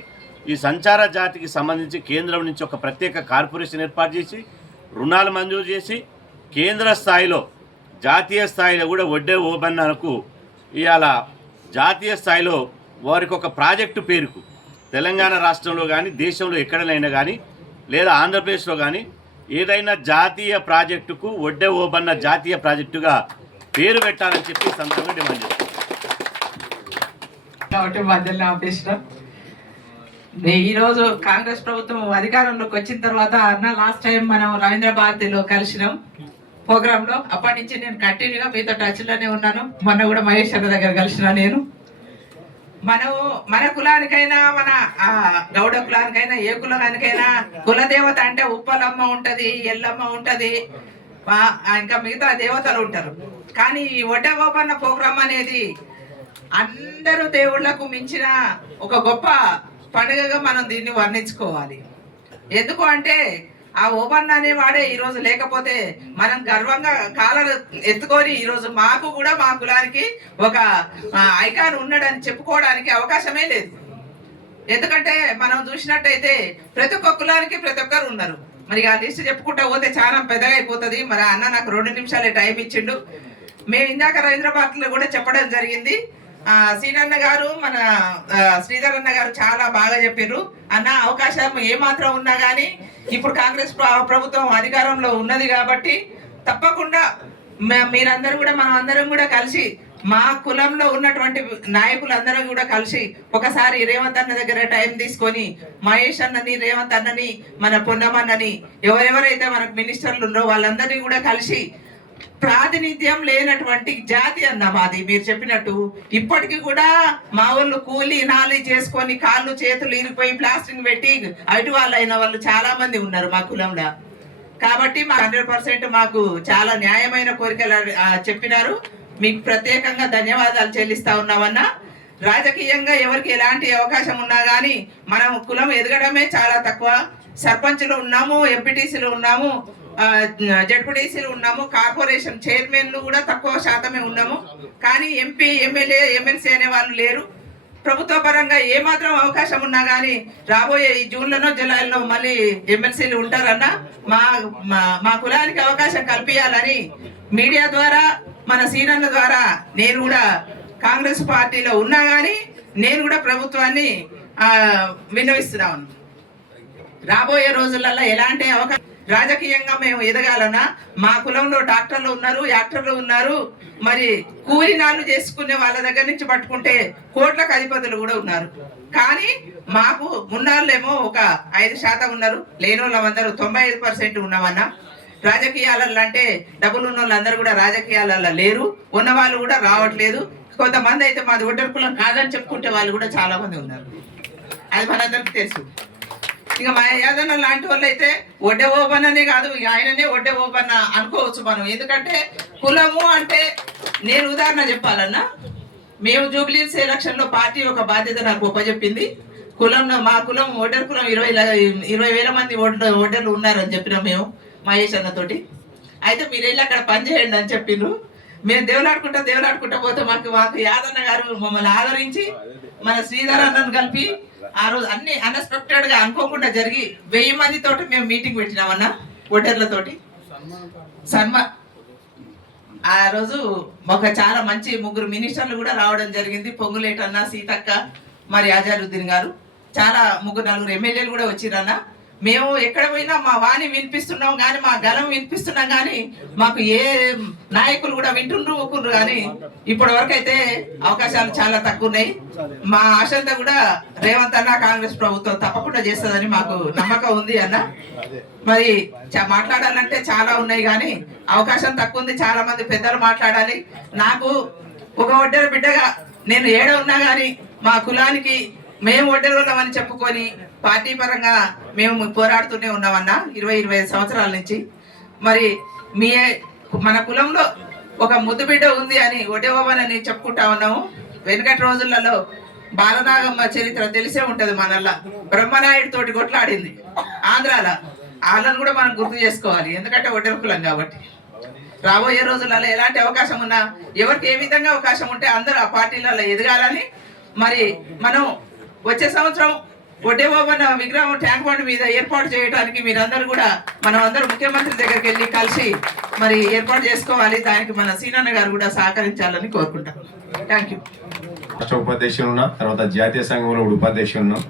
ఈ సంచార జాతికి సంబంధించి కేంద్రం నుంచి ఒక ప్రత్యేక కార్పొరేషన్ ఏర్పాటు చేసి రుణాలు మంజూరు చేసి కేంద్ర స్థాయిలో జాతీయ స్థాయిలో కూడా ఒడ్డే ఓబన్నకు ఇవాళ జాతీయ స్థాయిలో వారికి ఒక ప్రాజెక్టు పేరుకు తెలంగాణ రాష్ట్రంలో కానీ దేశంలో ఎక్కడైనా కానీ లేదా ఆంధ్రప్రదేశ్లో కానీ ఏదైనా జాతీయ ప్రాజెక్టుకు ఒడ్డే ఓబన్న జాతీయ ప్రాజెక్టుగా పేరు పెట్టాలని చెప్పి సందర్భంగా డిమాండ్ చేస్తాం. కాబట్టి మధ్యలో ఆపేసిన ఈరోజు కాంగ్రెస్ ప్రభుత్వం అధికారంలోకి వచ్చిన తర్వాత అన్న లాస్ట్ టైం మనం రవీంద్ర భారతిలో కలిసినాం ప్రోగ్రాంలో. అప్పటి నుంచి నేను కంటిన్యూగా మీతో టచ్లోనే ఉన్నాను. మొన్న కూడా మహేష్ అన్న దగ్గర కలిసిన నేను. మన కులానికైనా మన గౌడ కులానికైనా ఏ కులానికైనా కులదేవత అంటే ఉప్పలమ్మ ఉంటది, ఎల్లమ్మ ఉంటది, ఇంకా మిగతా దేవతలు ఉంటారు. కానీ ఈ ఒడ్డే ఓబన్న ప్రోగ్రాం అనేది అందరూ దేవుళ్లకు మించిన ఒక గొప్ప పండుగగా మనం దీన్ని వర్ణించుకోవాలి. ఎందుకు అంటే ఆ ఓబన్న అనేవాడే ఈరోజు లేకపోతే మనం గర్వంగా కాలరు ఎత్తుకొని ఈరోజు మాకు కూడా మా కులానికి ఒక ఐకాన్ ఉన్నాడని చెప్పుకోవడానికి అవకాశమే లేదు. ఎందుకంటే మనం చూసినట్టయితే ప్రతి ఒక్క కులానికి ప్రతి ఒక్కరు ఉన్నారు. మరి ఆ లిస్ట్ చెప్పుకుంటా పోతే చాలా పెద్దగా అయిపోతుంది. మరి అన్న నాకు 2 నిమిషాలే టైం ఇచ్చిండు. మేము ఇందాక రవీంద్రబాద్లో కూడా చెప్పడం జరిగింది. సీనన్న గారు మన శ్రీధర్ అన్న గారు చాలా బాగా చెప్పారు. అన్న అవకాశం ఏమాత్రం ఉన్నా కానీ ఇప్పుడు కాంగ్రెస్ ప్రభుత్వం అధికారంలో ఉన్నది కాబట్టి తప్పకుండా మీరందరూ కూడా మనం అందరం కూడా కలిసి మా కులంలో ఉన్నటువంటి నాయకులందరం కూడా కలిసి ఒకసారి రేవంత్ అన్న దగ్గర టైం తీసుకొని మహేష్ అన్నని, రేవంత్ అన్నని, మన పొన్నమన్నని, ఎవరెవరైతే మనకు మినిస్టర్లు ఉన్నారో వాళ్ళందరినీ కూడా కలిసి ప్రాతినిధ్యం లేనటువంటి జాతి అన్న మాది. మీరు చెప్పినట్టు ఇప్పటికీ కూడా మా వాళ్ళు కూలీ నాలి చేసుకొని కాళ్ళు చేతులు ఇరిగిపోయి ప్లాస్టింగ్ పెట్టి అటు వాళ్ళు అయిన వాళ్ళు చాలా మంది ఉన్నారు మా కులంలో. కాబట్టి మా 100% మాకు చాలా న్యాయమైన కోరికలు చెప్పినారు. మీకు ప్రత్యేకంగా ధన్యవాదాలు చెల్లిస్తా ఉన్నామన్నా. రాజకీయంగా ఎవరికి ఎలాంటి అవకాశం ఉన్నా కానీ మనం కులం ఎదగడమే చాలా తక్కువ. సర్పంచ్లు ఉన్నాము, ఎంపీటీసీలు ఉన్నాము, జడ్పీటీసీలు ఉన్నాము, కార్పొరేషన్ చైర్మన్లు కూడా తక్కువ శాతమే ఉన్నాము. కానీ ఎంపీ, ఎమ్మెల్యే, ఎమ్మెల్సీ అనే వాళ్ళు లేరు. ప్రభుత్వ పరంగా ఏమాత్రం అవకాశం ఉన్నా కానీ రాబోయే ఈ జూన్లోనో జూలైలో మళ్ళీ ఎమ్మెల్సీలు ఉంటారన్న. మా కులానికి అవకాశం కల్పించాలని మీడియా ద్వారా, మన సీనియర్ల ద్వారా నేను కూడా కాంగ్రెస్ పార్టీలో ఉన్నా కానీ నేను కూడా ప్రభుత్వాన్ని విన్నవిస్తున్నాను. రాబోయే రోజులలో ఎలాంటి అవకాశం రాజకీయంగా మేము ఎదగాలన్నా మా కులంలో డాక్టర్లు ఉన్నారు, యాక్టర్లు ఉన్నారు, మరి కూలినాళ్ళు చేసుకునే వాళ్ళ దగ్గర నుంచి పట్టుకుంటే కోట్లకు అధిపతులు కూడా ఉన్నారు. కానీ మాకు ఉన్నోళ్ళేమో ఒక 5% ఉన్నారు, లేని వాళ్ళందరూ 95% ఉన్నామన్నా. రాజకీయాలలో అంటే డబ్బులు ఉన్న వాళ్ళందరూ కూడా రాజకీయాలలో లేరు, ఉన్న వాళ్ళు కూడా రావట్లేదు. కొంతమంది అయితే మాది ఒడ్డెర కులం కాదని చెప్పుకుంటే వాళ్ళు కూడా చాలా మంది ఉన్నారు. అది మనందరికీ తెలుసు. ఇక మా యాదన్న లాంటి వాళ్ళు అయితే ఒడ్డే ఓబన్ననే కాదు, ఆయననే ఒడ్డే ఓబన్న అనుకోవచ్చు మనం. ఎందుకంటే కులము అంటే నేను ఉదాహరణ చెప్పాలన్నా, మేము జూబ్లీహిల్స్ ఎలక్షన్లో పార్టీ ఒక బాధ్యత నాకు ఒప్పచెప్పింది. కులంలో మా కులం ఒడ్డెర కులం 20,000 మంది ఒడ్డెర్లు ఉన్నారని చెప్పినాం మేము మహేష్ అన్నతోటి. అయితే మీరు వెళ్ళి అక్కడ పనిచేయండి అని చెప్పిండ్రు. మేము దేవులాడుకుంటా పోతే మాకు యాదన్న గారు మమ్మల్ని ఆదరించి మన శ్రీధర్ అన్నను కలిపి ఆ రోజు అన్ని అన్ఎక్స్పెక్టెడ్ గా అనుకోకుండా జరిగి 1000 మందితోటి మేము మీటింగ్ పెట్టినామన్నా ఒడ్డర్లతోటి ఆ రోజు ఒక చాలా మంచి 3 మినిస్టర్లు కూడా రావడం జరిగింది. పొంగులేటన్న, సీతక్క, మరి అజారుద్దీన్ గారు, చాలా 3-4 ఎమ్మెల్యేలు కూడా వచ్చిరన్న. మేము ఎక్కడ పోయినా మా వాణి వినిపిస్తున్నాం కానీ, మా గలం వినిపిస్తున్నాం కానీ మాకు ఏ నాయకులు కూడా వింటుండ్రు కానీ ఇప్పటి వరకు అయితే అవకాశాలు చాలా తక్కువ ఉన్నాయి. మా ఆశంతా కూడా రేవంత్ అన్న కాంగ్రెస్ ప్రభుత్వం తప్పకుండా చేస్తుందని మాకు నమ్మకం ఉంది అన్న. మరి మాట్లాడాలంటే చాలా ఉన్నాయి కానీ అవకాశం తక్కువ ఉంది. చాలా మంది పెద్దలు మాట్లాడాలి. నాకు ఒక ఒడ్డెర బిడ్డగా నేను ఏడో ఉన్నా కానీ మా కులానికి మేము ఒడ్డెరున్నామని చెప్పుకొని పార్టీ పరంగా మేము పోరాడుతూనే ఉన్నామన్నా 20-25 సంవత్సరాల నుంచి. మరి మన కులంలో ఒక ముద్దు బిడ్డ ఉంది అని ఒడ్డెవ్వమని చెప్పుకుంటా ఉన్నాము. వెనుకటి రోజులలో బాలనాగమ్మ చరిత్ర తెలిసే ఉంటది. మనల్లా బ్రహ్మనాయుడు తోటి కొట్లాడింది ఆంధ్రాలో. వాళ్ళని కూడా మనం గుర్తు చేసుకోవాలి, ఎందుకంటే ఒడ్డెర కులం కాబట్టి. రాబోయే రోజులలో ఎలాంటి అవకాశం ఉన్నా, ఎవరికి ఏ విధంగా అవకాశం ఉంటే అందరూ ఆ పార్టీలలో ఎదగాలని. మరి మనం వచ్చే సంవత్సరం ఒడ్డెవ్వన్న విగ్రహం ట్యాంక్ బండ్ మీద ఏర్పాటు చేయడానికి మీరందరూ కూడా మనం అందరూ ముఖ్యమంత్రి దగ్గరికి వెళ్ళి కలిసి మరి ఏర్పాటు చేసుకోవాలి. దానికి మన సీనన్న గారు కూడా సహకరించాలని కోరుకుంటాం. Thank you. రాష్ట్ర ఉపాధ్యక్షులు ఉన్నా, తర్వాత జాతీయ సంఘంలో ఉపాధ్యక్షులు ఉన్నాం.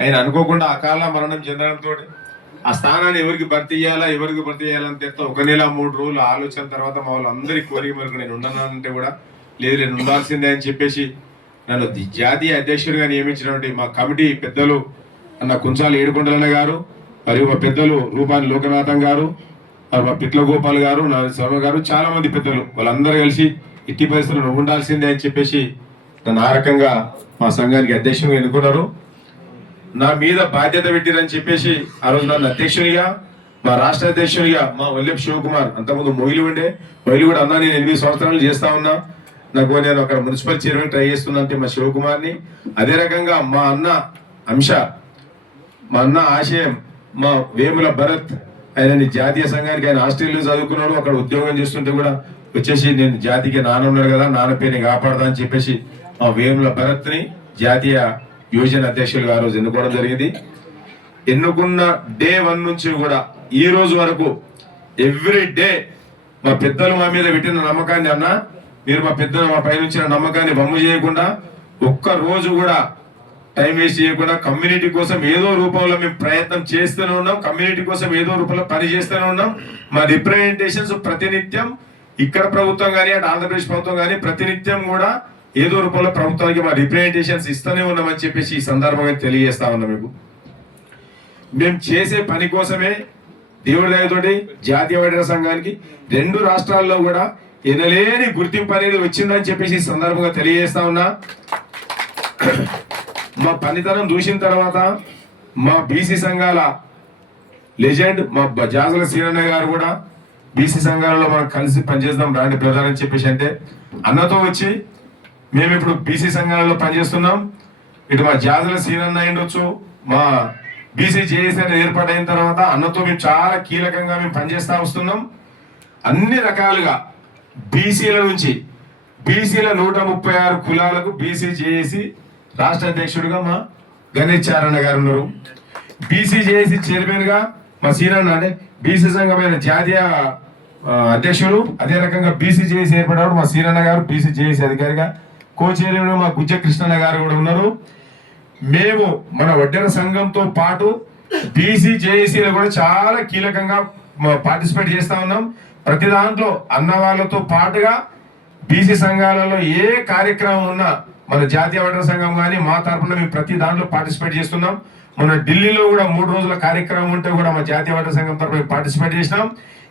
ఆయన అనుకోకుండా అకాల మరణం చెందడంతో ఆ స్థానాన్ని ఎవరికి భర్తీ చేయాలని తెస్తా 1 నెల 3 రోజుల ఆలోచన తర్వాత మా వాళ్ళందరికీ కోరిక మేరకు నేను ఉన్నానంటే కూడా లేదు, నేను ఉండాల్సిందే అని చెప్పేసి నన్ను జాతీయ అధ్యక్షుడిగా నియమించినటువంటి మా కమిటీ పెద్దలు అన్న కుంచాల ఏడుకొండలన్న గారు, మరియు మా పెద్దలు రూపాని లోకనాథం గారు, మా పిట్ల గోపాల్ గారు, శర్మ గారు, చాలా మంది పెద్దలు వాళ్ళందరూ కలిసి ఇట్టి పరిస్థితులు ఉండాల్సిందే అని చెప్పేసి నన్ను ఆ రకంగా మా సంఘానికి అధ్యక్షుడిగా ఎన్నుకున్నారు. నా మీద బాధ్యత పెట్టిరని చెప్పేసి ఆ రోజు నన్ను అధ్యక్షునిగా, మా రాష్ట్ర అధ్యక్షునిగా మా వల్లెప్ శివకుమార్, అంతకుముందు మొయిలు కూడా అన్నా నేను 8 సంవత్సరాలు చేస్తా ఉన్నా, నాకు నేను అక్కడ మున్సిపల్ చైర్మన్ ట్రై చేస్తున్నా అంటే మా శివకుమార్ని. అదే రకంగా మా అన్న అంశ, మా అన్న ఆశయం, మా వేముల భరత్, ఆయన జాతీయ సంఘానికి ఆయన ఆస్ట్రేలియాలో చదువుకున్నాడు, అక్కడ ఉద్యోగం చేస్తుంటే కూడా వచ్చేసి నేను జాతికి నాన్న ఉన్నాడు కదా, నాన్న పేరుని కాపాడదా అని చెప్పేసి మా వేముల భరత్ని జాతీయ యువజన అధ్యక్షులుగా ఆ రోజు ఎన్నుకోవడం జరిగింది. ఎన్నుకున్న డే 1 నుంచి కూడా ఈ రోజు వరకు ఎవ్రీ డే మా పెద్దలు మా మీద పెట్టిన నమ్మకాన్ని, అన్న మీరు మా పెద్దలు మా పై నుంచి నమ్మకాన్ని బొమ్మ చేయకుండా, ఒక్క రోజు కూడా టైం వేస్ట్ చేయకుండా కమ్యూనిటీ కోసం ఏదో రూపంలో మేము ప్రయత్నం చేస్తూనే ఉన్నాం. కమ్యూనిటీ కోసం ఏదో రూపంలో పని చేస్తూనే ఉన్నాం. మా రిప్రజెంటేషన్స్ ప్రతినిత్యం ఇక్కడ ప్రభుత్వం కానీ అటు ఆంధ్రప్రదేశ్ ప్రభుత్వం కానీ ప్రతినిత్యం కూడా ఏదో రూపంలో ప్రభుత్వానికి మా రిప్రజెంటేషన్స్ ఇస్తూనే ఉన్నామని చెప్పేసి ఈ సందర్భంగా తెలియజేస్తా ఉన్నాం. మీకు మేము చేసే పని కోసమే దేవుడి దయతోటి జాతీయ ఒడ్డెర సంఘానికి 2 రాష్ట్రాల్లో కూడా ఎనలేని గుర్తింపు అనేది వచ్చిందని చెప్పేసి ఈ సందర్భంగా తెలియజేస్తా ఉన్నా. మా పనితనం చూసిన తర్వాత మా బీసీ సంఘాల లెజెండ్ మా జాజల శ్రీరన్న గారు కూడా బీసీ సంఘాలలో మనం కలిసి పనిచేద్దాం రాండి బ్రదర్ అని చెప్పేసి అంటే అన్నతో వచ్చి మేము ఇప్పుడు బీసీ సంఘాలలో పనిచేస్తున్నాం. ఇటు మా జాజల శ్రీరన్న అయ్యుండొచ్చు, మా బీసీ జేఏసీ అనేది ఏర్పాటైన తర్వాత అన్నతో మేము చాలా కీలకంగా మేము పనిచేస్తా వస్తున్నాం. అన్ని రకాలుగా బీసీల నుంచి బీసీల 136 కులాలకు బీసీ జేఏసీ రాష్ట్ర అధ్యక్షుడిగా మా గణేష్ చారణ గారు ఉన్నారు. బీసీ జేఏసీ చైర్మన్ గా మా సీనన్న అంటే బీసీ సంఘమైన జాతీయ అధ్యక్షుడు. అదే రకంగా బీసీ జేఏసీ ఏర్పడ్డాడు మా సీనన్న గారు బీసీ జేఏసీ అధికారిగా. కో చైర్మన్ మా గుజ్జ కృష్ణన్న గారు కూడా ఉన్నారు. మేము మన ఒడ్డెర సంఘంతో పాటు బీసీ జేఏసీలో కూడా చాలా కీలకంగా పార్టిసిపేట్ చేస్తా ఉన్నాం. ప్రతి దాంట్లో అన్న వాళ్ళతో పాటుగా బీసీ సంఘాలలో ఏ కార్యక్రమం ఉన్నా మన జాతీయ ఒడ్డెర సంఘం కానీ మా తరఫున మేము ప్రతి దాంట్లో పార్టిసిపేట్ చేస్తున్నాం. మన ఢిల్లీలో కూడా 3 రోజుల కార్యక్రమం ఉంటే కూడా మా జాతీయ ఒడ్డెర సంఘం తరఫున పార్టిసిపేట్ చేసినాం.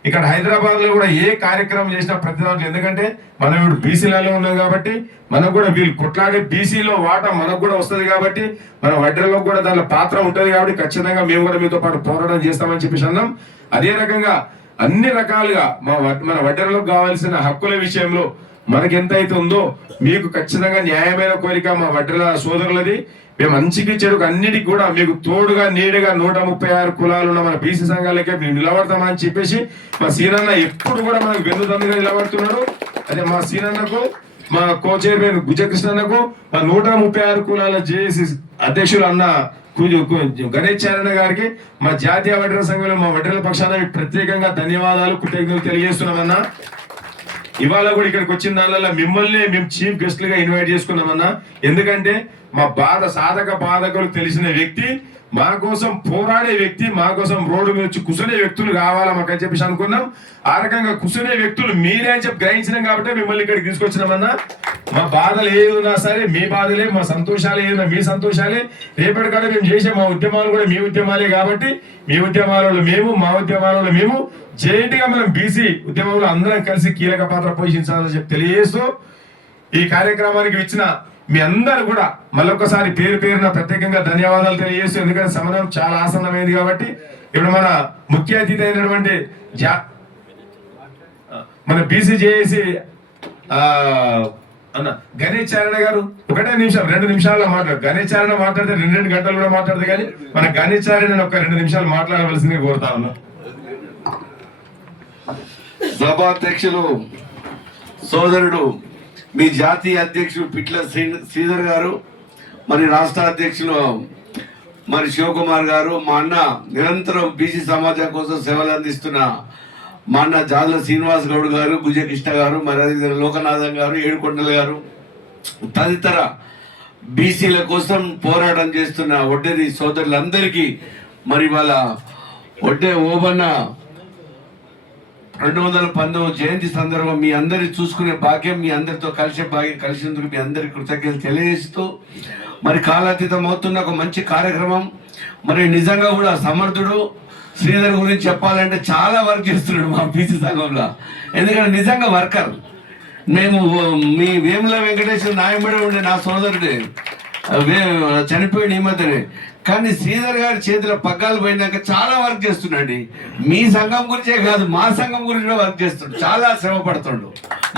ఇక్కడ హైదరాబాద్ లో కూడా ఏ కార్యక్రమం చేసినా ప్రతి దాంట్లో, ఎందుకంటే మనం ఇప్పుడు బీసీలలో ఉన్నాం కాబట్టి మనకు కూడా వీళ్ళు కొట్లాడే బీసీలో వాటా మనకు కూడా వస్తుంది కాబట్టి మన వడ్డెరలో కూడా దానిలో పాత్ర ఉంటుంది కాబట్టి ఖచ్చితంగా మేము కూడా మీతో పాటు పోరాటం చేస్తామని చెప్పేసి అన్నాం. అదే రకంగా అన్ని రకాలుగా మన వడ్డెరలకు కావాల్సిన హక్కుల విషయంలో మనకి ఎంత అయితే ఉందో మీకు ఖచ్చితంగా న్యాయమైన కోరిక మా వడ్డెర సోదరులది. మేము మంచికి చెడుకు అన్నిటికి కూడా మీకు తోడుగా నీడుగా 136 కులాలు ఉన్న మన బీసీ సంఘాలకే మేము నిలబడతామని చెప్పేసి మా సీనన్న ఎప్పుడు కూడా మనకు వెన్నుదన్నుగా నిలబడుతున్నాడు. అదే మా సీనన్నకు, మా కో చైర్మన్ గుజకృష్ణన్నకు, మా 136 కులాల జేఏసీ అధ్యక్షులు అన్న గణేష్ చారణ గారికి, మా జాతీయ వడ్డెర సంఘంలో మా వడ్డెరల పక్షాన ప్రత్యేకంగా ధన్యవాదాలు, కృతజ్ఞతలు తెలియజేస్తున్నామన్నా. ఇవాళ కూడా ఇక్కడికి వచ్చిన దానివల్ల మిమ్మల్ని మేము చీఫ్ గెస్ట్ లుగా ఇన్వైట్ చేసుకున్నామన్నా. ఎందుకంటే మా సాధక బాధకులు తెలిసిన వ్యక్తి, మా కోసం పోరాడే వ్యక్తి, మా కోసం రోడ్డు మీద వచ్చి కుసునే వ్యక్తులు కావాలా మాకు అని చెప్పేసి అనుకున్నాం. ఆ రకంగా కుసునే వ్యక్తులు మీరే అని చెప్పి గ్రహించినాం కాబట్టి మిమ్మల్ని ఇక్కడికి తీసుకొచ్చినామన్నా. మా బాధలు ఏదున్నా సరే మీ బాధలే, మా సంతోషాలు ఏదైనా మీ సంతోషాలే. రేపటికాడ మేము చేసే మా ఉద్యమాలు కూడా మీ ఉద్యమాలే కాబట్టి మీ ఉద్యమాలలో మేము, మా ఉద్యమాలలో మేము జేఎన్టీ గా మనం బీసీ ఉద్యమంలో అందరం కలిసి కీలక పాత్ర పోషించాలని చెప్పి తెలియజేస్తూ ఈ కార్యక్రమానికి ఇచ్చిన మీ అందరు కూడా మళ్ళొకసారి పేరు పేరున ప్రత్యేకంగా ధన్యవాదాలు తెలియజేస్తూ, ఎందుకంటే సమయం చాలా ఆసన్నమైంది కాబట్టి ఇప్పుడు మన ముఖ్య అతిథి అయినటువంటి మన బీసీ జేఏసీ అన్న గణేష్ చారణ గారు 1 నిమిషం 2 నిమిషాల్లో మాట్లాడు. గణేష్ చారణ మాట్లాడితే 2 గంటలు కూడా మాట్లాడదు, కానీ మన గణేష్ చారణ ఒక 2 నిమిషాలు మాట్లాడవలసిందిగా కోరుతా ఉన్నా. సభాధ్యక్షులు సోదరుడు మీ జాతీయ అధ్యక్షుడు పిట్ల శ్రీధర్ గారు, మరి రాష్ట్ర అధ్యక్షులు మరి శివకుమార్ గారు, మా అన్న నిరంతరం బీసీ సమాజం కోసం సేవలు అందిస్తున్న మా అన్న జాదుల శ్రీనివాస్ గౌడ్ గారు, గుజకృష్ణ గారు, మరి అదే లోకనాథన్ గారు, ఏడుకొండల గారు, తదితర బీసీల కోసం పోరాటం చేస్తున్న ఒడ్డేరి సోదరులందరికీ మరి వాళ్ళ ఒడ్డే ఓబన్న 219వ జయంతి సందర్భం మీ అందరి చూసుకునే భాగ్యం, మీ అందరితో కలిసే భాగ్యం కలిసినందుకు మీ అందరికి కృతజ్ఞతలు తెలియజేస్తూ, మరి కాలాతీతం అవుతున్న ఒక మంచి కార్యక్రమం. మరి నిజంగా కూడా సమర్థుడు శ్రీధర్ గురించి చెప్పాలంటే చాలా వర్క్ చేస్తున్నాడు మా బీసీ సంఘంలో. ఎందుకంటే నిజంగా వర్కర్. మేము మీ వేముల వెంకటేశ్వర నాయకుడే ఉండే నా సోదరుడే చనిపోయిన ఈ మధ్యనే, కానీ శ్రీధర్ గారి చేతిలో పగ్గాలు పోయినాక చాలా వర్క్ చేస్తున్నాడు. మీ సంఘం గురించే కాదు, మా సంఘం గురించి వర్క్ చేస్తుండు, చాలా శ్రమ పడుతుండు,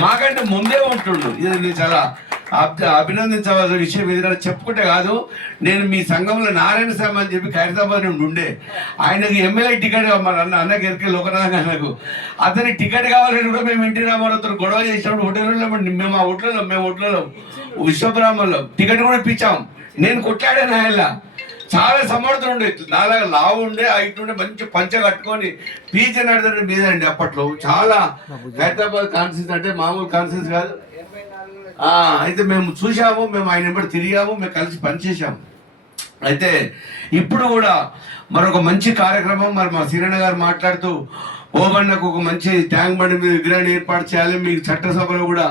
మాకంటే ముందే ఉంటుండు. ఇది చాలా అభినందించవలసిన విషయం. ఎందుకంటే చెప్పుకుంటే కాదు, నేను మీ సంఘంలో నారాయణ స్వామి అని చెప్పి ఖైరతాబాద్ నుండి ఉండే, ఆయనకు ఎమ్మెల్యే టికెట్ మన అన్నకి ఎరికే లోకనాథ్ అన్నకు అతని టికెట్ కావాలని కూడా మేము ఎన్టీ రామారావుతో గొడవ చేసినప్పుడు హోటల్లో మేము ఆ హోటల్లో విశ్వబ్రాహ్మణలో టికెట్ కూడా ఇప్పించాం. నేను కొట్లాడాను ఆయన. చాలా సమర్థులు ఉండే, నాలాగా లావు ఉండే, హైట్ ఉండే, మంచి పంచ కట్టుకొని పీచ నడదండి మీదండి. అప్పట్లో చాలా హైదరాబాద్ కాన్ఫరెన్స్ అంటే మామూలు కాన్ఫరెన్స్ కాదు. అయితే మేము చూసాము, మేము ఆయన వెంబడి తిరిగాము, మేము కలిసి పనిచేసాము. అయితే ఇప్పుడు కూడా మరొక మంచి కార్యక్రమం, మరి మా సీరణ గారు మాట్లాడుతూ ఓబన్నకు ఒక మంచి ట్యాంక్ బండి మీద విగ్రహాన్ని ఏర్పాటు చేయాలి, మీకు చట్టసభలో కూడా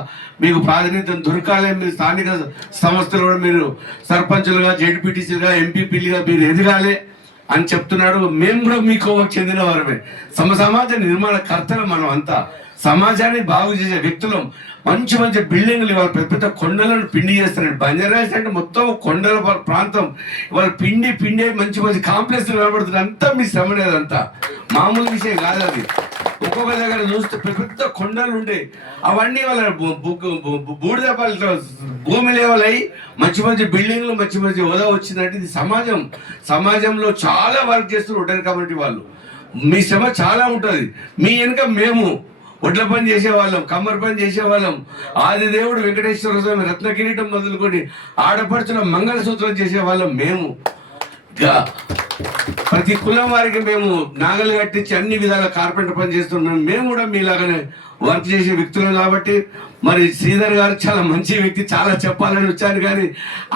మీకు ప్రాతినిధ్యం దొరకాలి, మీరు స్థానిక సంస్థలు కూడా మీరు సర్పంచులుగా, జెడ్పీటీసీలుగా, ఎంపీపీలుగా మీరు ఎదగాలి అని చెప్తున్నాడు. మేము కూడా మీకు చెందిన వారమే, సమాజ నిర్మాణ కర్తలు మనం అంతా. సమాజాన్ని బాగు చేసే వ్యక్తులు, మంచి మంచి బిల్డింగ్లు ఇవాళ పెద్ద పెద్ద కొండలను పిండి చేస్తున్నాడు. బంజారాస్ అంటే మొత్తం కొండల ప్రాంతం, ఇవాళ పిండి మంచి మంచి కాంప్లెక్స్ కనబడుతుంది. అంతా మీ శ్రమ లేదంతా మామూలు విషయం కాదు అది. ఒక్కొక్క దగ్గర చూస్తే పెద్ద పెద్ద కొండలు ఉంటాయి, అవన్నీ వాళ్ళ బూడిదపాలతో భూమి లెవెల్ అయ్యి మంచి మంచి బిల్డింగ్లు, మంచి మంచి హోదా వచ్చిందంటే ఇది సమాజంలో చాలా వర్క్ చేస్తున్నారు ఒడ్డెర కమ్యూనిటీ వాళ్ళు. మీ శ్రమ చాలా ఉంటుంది. మీ వెనుక మేము ఒడ్ల పని చేసేవాళ్ళం, కమ్మరి పని చేసేవాళ్ళం, ఆది దేవుడు వెంకటేశ్వర స్వామి రత్న కిరీటం మొదలుకొని ఆడపడుచుల మంగళసూత్రం చేసేవాళ్ళం మేము. ప్రతి కులం వారికి మేము నాగలు కట్టించి అన్ని విధాల కార్పెంటర్ పని చేస్తున్నాం. మేము కూడా మీలాగానే వర్క్ చేసే వ్యక్తులు కాబట్టి మరి శ్రీధర్ గారు చాలా మంచి వ్యక్తి, చాలా చెప్పాలని వచ్చాను. కానీ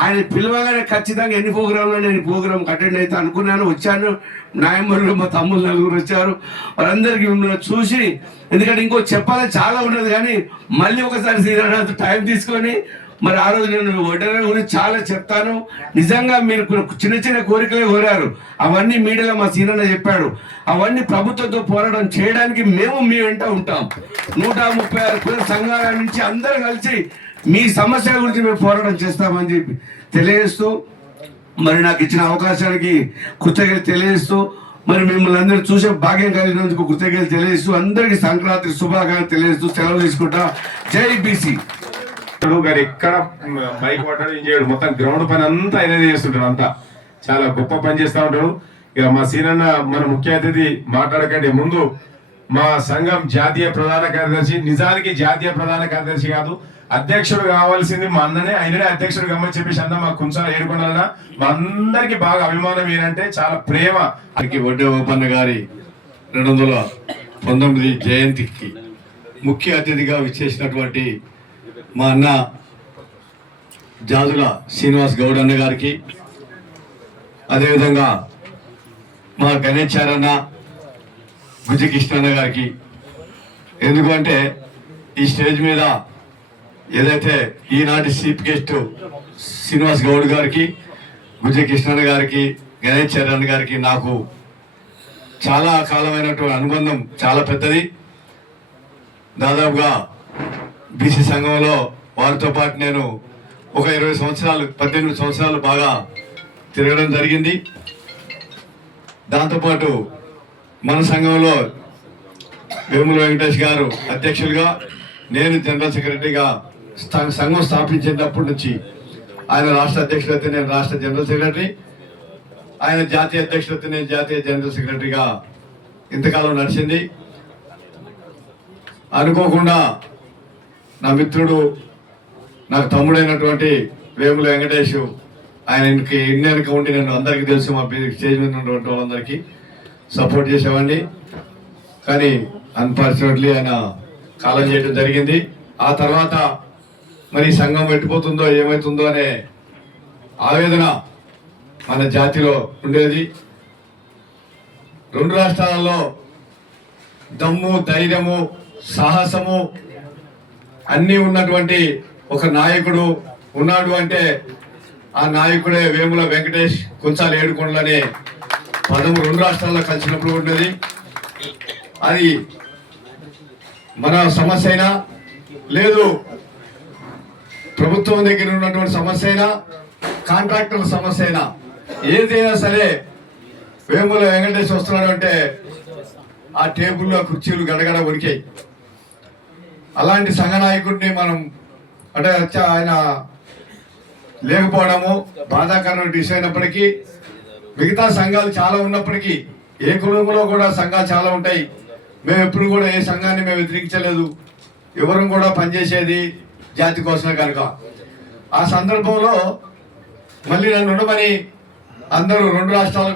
ఆయన పిలవగానే ఖచ్చితంగా ఎన్ని ప్రోగ్రాంలో నేను ప్రోగ్రామ్ అటెండ్ అయితే అనుకున్నాను, వచ్చాను. నాయమ్మలు మా తమ్ముళ్ళు 4 వచ్చారు, వారందరికీ మిమ్మల్ని చూసి, ఎందుకంటే ఇంకో చెప్పాలని చాలా ఉండదు, కానీ మళ్ళీ ఒకసారి శ్రీధర్ టైం తీసుకొని మరి ఆ రోజు నేను ఒడ్డెర గురించి చాలా చెప్తాను. నిజంగా మీరు చిన్న చిన్న కోరికలే కోరారు, అవన్నీ మీడియాలో మా సీనన్న చెప్పాడు. అవన్నీ ప్రభుత్వంతో పోరాటం చేయడానికి మేము మీ వెంట ఉంటాం. 136 కుల సంఘాల నుంచి అందరూ కలిసి మీ సమస్య గురించి మేము పోరాటం చేస్తామని చెప్పి తెలియజేస్తూ, మరి నాకు ఇచ్చిన అవకాశానికి కృతజ్ఞతలు తెలియజేస్తూ, మరి మిమ్మల్ని అందరూ చూసే భాగ్యం కలిగినందుకు కృతజ్ఞతలు తెలియజేస్తూ, అందరికీ సంక్రాంతి శుభాకాంక్షలు తెలియజేస్తూ సెలవు తీసుకుంటా. జై బీసీ. గారు ఎక్కడ బైక్ వాటర్ చేయడు, మొత్తం గ్రౌండ్ పని అంతా ఆయన చేస్తుంటాడు. అంతా చాలా గొప్ప పని చేస్తూ ఉంటాడు. ఇక మా సీనన్న మన ముఖ్య అతిథి మాట్లాడకండి ముందు మా సంఘం జాతీయ ప్రధాన కార్యదర్శి, నిజానికి జాతీయ ప్రధాన కార్యదర్శి కాదు, అధ్యక్షుడు కావాల్సింది మా అన్ననే, ఆయననే అధ్యక్షుడు గమ్మని చెప్పేసి అన్న మా కుంచాల ఏడుకొండాలన్న మా అందరికి బాగా అభిమానం ఏంటంటే చాలా ప్రేమ. వడ్డే ఓపన్న గారి 219 జయంతికి ముఖ్య అతిథిగా విచ్చేసినటువంటి మా అన్న జాజుల శ్రీనివాస్ గౌడ్ అన్న గారికి, అదేవిధంగా మా గణేశారన్న గుజ్జి కృష్ణన్న గారికి, ఎందుకంటే ఈ స్టేజ్ మీద ఏదైతే ఈనాటి చీఫ్ గెస్ట్ శ్రీనివాస్ గౌడ్ గారికి, గుజ్జి కృష్ణన్న గారికి, గణేశారన్న గారికి నాకు చాలా కాలమైనటువంటి అనుబంధం చాలా పెద్దది. దాదాపుగా బీసీ సంఘంలో వారితో పాటు నేను ఒక 18 సంవత్సరాలు బాగా తిరగడం జరిగింది. దాంతోపాటు మన సంఘంలో వేముల వెంకటేష్ గారు అధ్యక్షులుగా, నేను జనరల్ సెక్రటరీగా సంఘం స్థాపించినప్పటి నుంచి ఆయన రాష్ట్ర అధ్యక్షుడు అయితే నేను రాష్ట్ర జనరల్ సెక్రటరీ, ఆయన జాతీయ అధ్యక్షుడు అయితే నేను జాతీయ జనరల్ సెక్రటరీగా ఇంతకాలం నడిచింది. అనుకోకుండా నా మిత్రుడు, నాకు తమ్ముడైనటువంటి వేముల వెంకటేష్, ఆయన వెనక ఉండి నేను అందరికీ తెలుసు, మా స్టేజ్ మీద ఉన్నటువంటి వాళ్ళందరికీ సపోర్ట్ చేసేవాడిని. కానీ అన్ఫార్చునేట్లీ ఆయన కాలం చేయడం జరిగింది. ఆ తర్వాత మరి సంఘం పెట్టిపోతుందో ఏమవుతుందో అనే ఆవేదన మన జాతిలో ఉండేది. 2 రాష్ట్రాలలో దమ్ము, ధైర్యము, సాహసము అన్నీ ఉన్నటువంటి ఒక నాయకుడు ఉన్నాడు అంటే ఆ నాయకుడే వేముల వెంకటేష్ కుంచాల ఏడుకొండలనే పదము 2 రాష్ట్రాల్లో కలిసినప్పుడు ఉండేది. అది మన సమస్య అయినా, లేదు ప్రభుత్వం దగ్గర ఉన్నటువంటి సమస్య అయినా, కాంట్రాక్టర్ల సమస్య అయినా, ఏదైనా సరే వేముల వెంకటేష్ వస్తున్నాడు అంటే ఆ టేబుల్లో కుర్చీలు గడగడ ఉడికాయి. అలాంటి సంఘ నాయకుడిని మనం అంటే ఆయన లేకపోవడము బాధాకరమైన విషయం అయినప్పటికీ, మిగతా సంఘాలు చాలా ఉన్నప్పటికీ, ఏ కులంలో కూడా సంఘాలు చాలా ఉంటాయి. మేము ఎప్పుడు కూడా ఏ సంఘాన్ని మేము వ్యతిరేకించలేదు, ఎవరు కూడా పనిచేసేది జాతి కోసమే కనుక. ఆ సందర్భంలో మళ్ళీ నన్ను ఉండమని అందరూ 2 రాష్ట్రాలు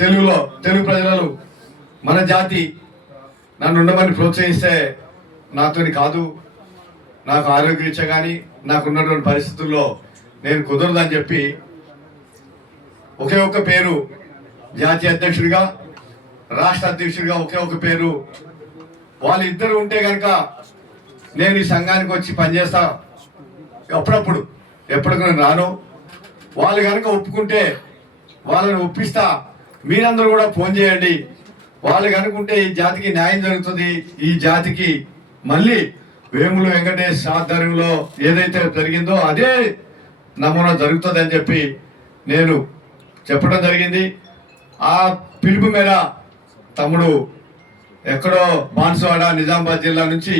తెలుగు ప్రజలు మన జాతి నన్ను ఉండమని ప్రోత్సహిస్తే నాతోని కాదు, నాకు ఆరోగ్యరీత్యా కానీ నాకున్నటువంటి పరిస్థితుల్లో నేను కుదరదని చెప్పి ఒకే ఒక్క పేరు జాతీయ అధ్యక్షుడిగా, రాష్ట్ర అధ్యక్షుడిగా ఒకే ఒక పేరు, వాళ్ళిద్దరు ఉంటే కనుక నేను ఈ సంఘానికి వచ్చి పనిచేస్తా, అప్పుడప్పుడు ఎప్పటికీ నేను రాను. వాళ్ళు కనుక ఒప్పుకుంటే వాళ్ళని ఒప్పిస్తా, మీరందరూ కూడా ఫోన్ చేయండి. వాళ్ళు కనుకుంటే ఈ జాతికి న్యాయం జరుగుతుంది, ఈ జాతికి మళ్ళీ వేముల వెంకటేష్ ఆధ్వర్యంలో ఏదైతే జరిగిందో అదే నమూనా జరుగుతుంది అని చెప్పి నేను చెప్పడం జరిగింది. ఆ పిలుపు మీద తమ్ముడు ఎక్కడో బాన్సువాడ నిజామాబాద్ జిల్లా నుంచి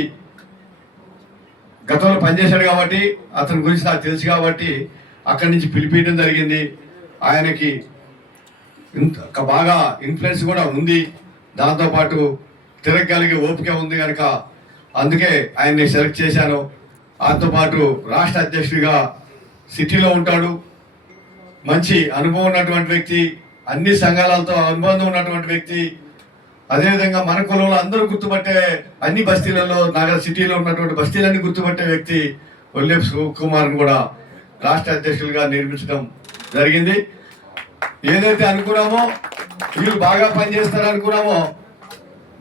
గతంలో పనిచేశాడు కాబట్టి అతని గురించి నాకు తెలుసు కాబట్టి అక్కడి నుంచి పిలిపించడం జరిగింది. ఆయనకి బాగా ఇన్ఫ్లుయెన్స్ కూడా ఉంది, దాంతోపాటు తిరగలిగే ఓపిక ఉంది కనుక అందుకే ఆయన్ని సెలెక్ట్ చేశాను. దాంతోపాటు రాష్ట్ర అధ్యక్షుడిగా సిటీలో ఉంటాడు, మంచి అనుభవం ఉన్నటువంటి వ్యక్తి, అన్ని సంఘాలతో అనుబంధం ఉన్నటువంటి వ్యక్తి. అదేవిధంగా మన కులంలో అందరూ గుర్తుపట్టే, అన్ని బస్తీలలో నగర సిటీలో ఉన్నటువంటి బస్తీలన్నీ గుర్తుపట్టే వ్యక్తి ఒల్లేపు కుమార్ని కూడా రాష్ట్ర అధ్యక్షులుగా నిర్మించడం జరిగింది. ఏదైతే అనుకున్నామో వీళ్ళు బాగా పనిచేస్తారు అనుకున్నామో,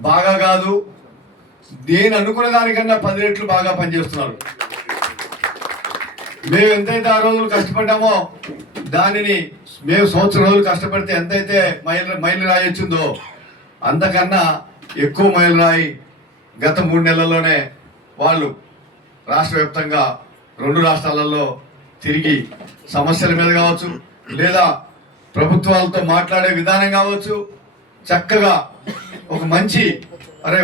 బాగా కాదు, నేను అనుకున్న దానికన్నా 10 రెట్లు బాగా పనిచేస్తున్నారు. మేము ఎంతైతే ఆ రోజులు కష్టపడ్డామో దానిని మేము సంవత్సరం రోజులు కష్టపడితే ఎంతైతే మైలు రాయి వచ్చిందో అంతకన్నా ఎక్కువ మైలు రాయి గత 3 నెలల్లోనే వాళ్ళు రాష్ట్ర వ్యాప్తంగా 2 రాష్ట్రాలలో తిరిగి సమస్యల మీద కావచ్చు, లేదా ప్రభుత్వాలతో మాట్లాడే విధానం కావచ్చు, చక్కగా ఒక మంచి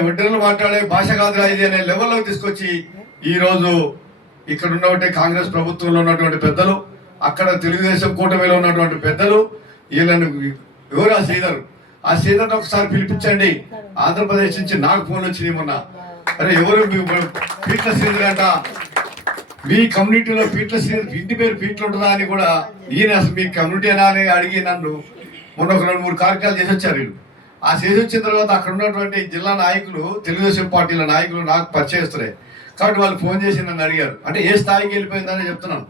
ఒడ్డర్లు మాట్లాడే భాష కాదురా ఇది అనే లెవెల్లోకి తీసుకొచ్చి ఈరోజు ఇక్కడ ఉన్నటువంటి కాంగ్రెస్ ప్రభుత్వంలో ఉన్నటువంటి పెద్దలు, అక్కడ తెలుగుదేశం కూటమిలో ఉన్నటువంటి పెద్దలు, వీళ్ళని యువరా శ్రీధర్ ఆ శ్రీధర్ ఒకసారి పిలిపించండి. ఆంధ్రప్రదేశ్ నుంచి నాకు ఫోన్ వచ్చింది మొన్న. అరే ఎవరు పీట్ల శ్రీధర్ అంట, మీ కమ్యూనిటీలో పీట్ల శ్రీధర్ ఇంటి పేరు పీట్లు ఉంటుందా అని కూడా ఈయన అసలు మీ కమ్యూనిటీ అని అడిగి నన్ను మొన్న ఒక 2-3 కార్యక్రమాలు చేసి వచ్చారు వీళ్ళు. ఆ చేసి వచ్చిన తర్వాత అక్కడ ఉన్నటువంటి జిల్లా నాయకులు, తెలుగుదేశం పార్టీల నాయకులు నాకు పరిచయస్తున్నాయి కాబట్టి వాళ్ళు ఫోన్ చేసి నన్ను అడిగారు. అంటే ఏ స్థాయికి వెళ్ళిపోయిందని చెప్తున్నాను.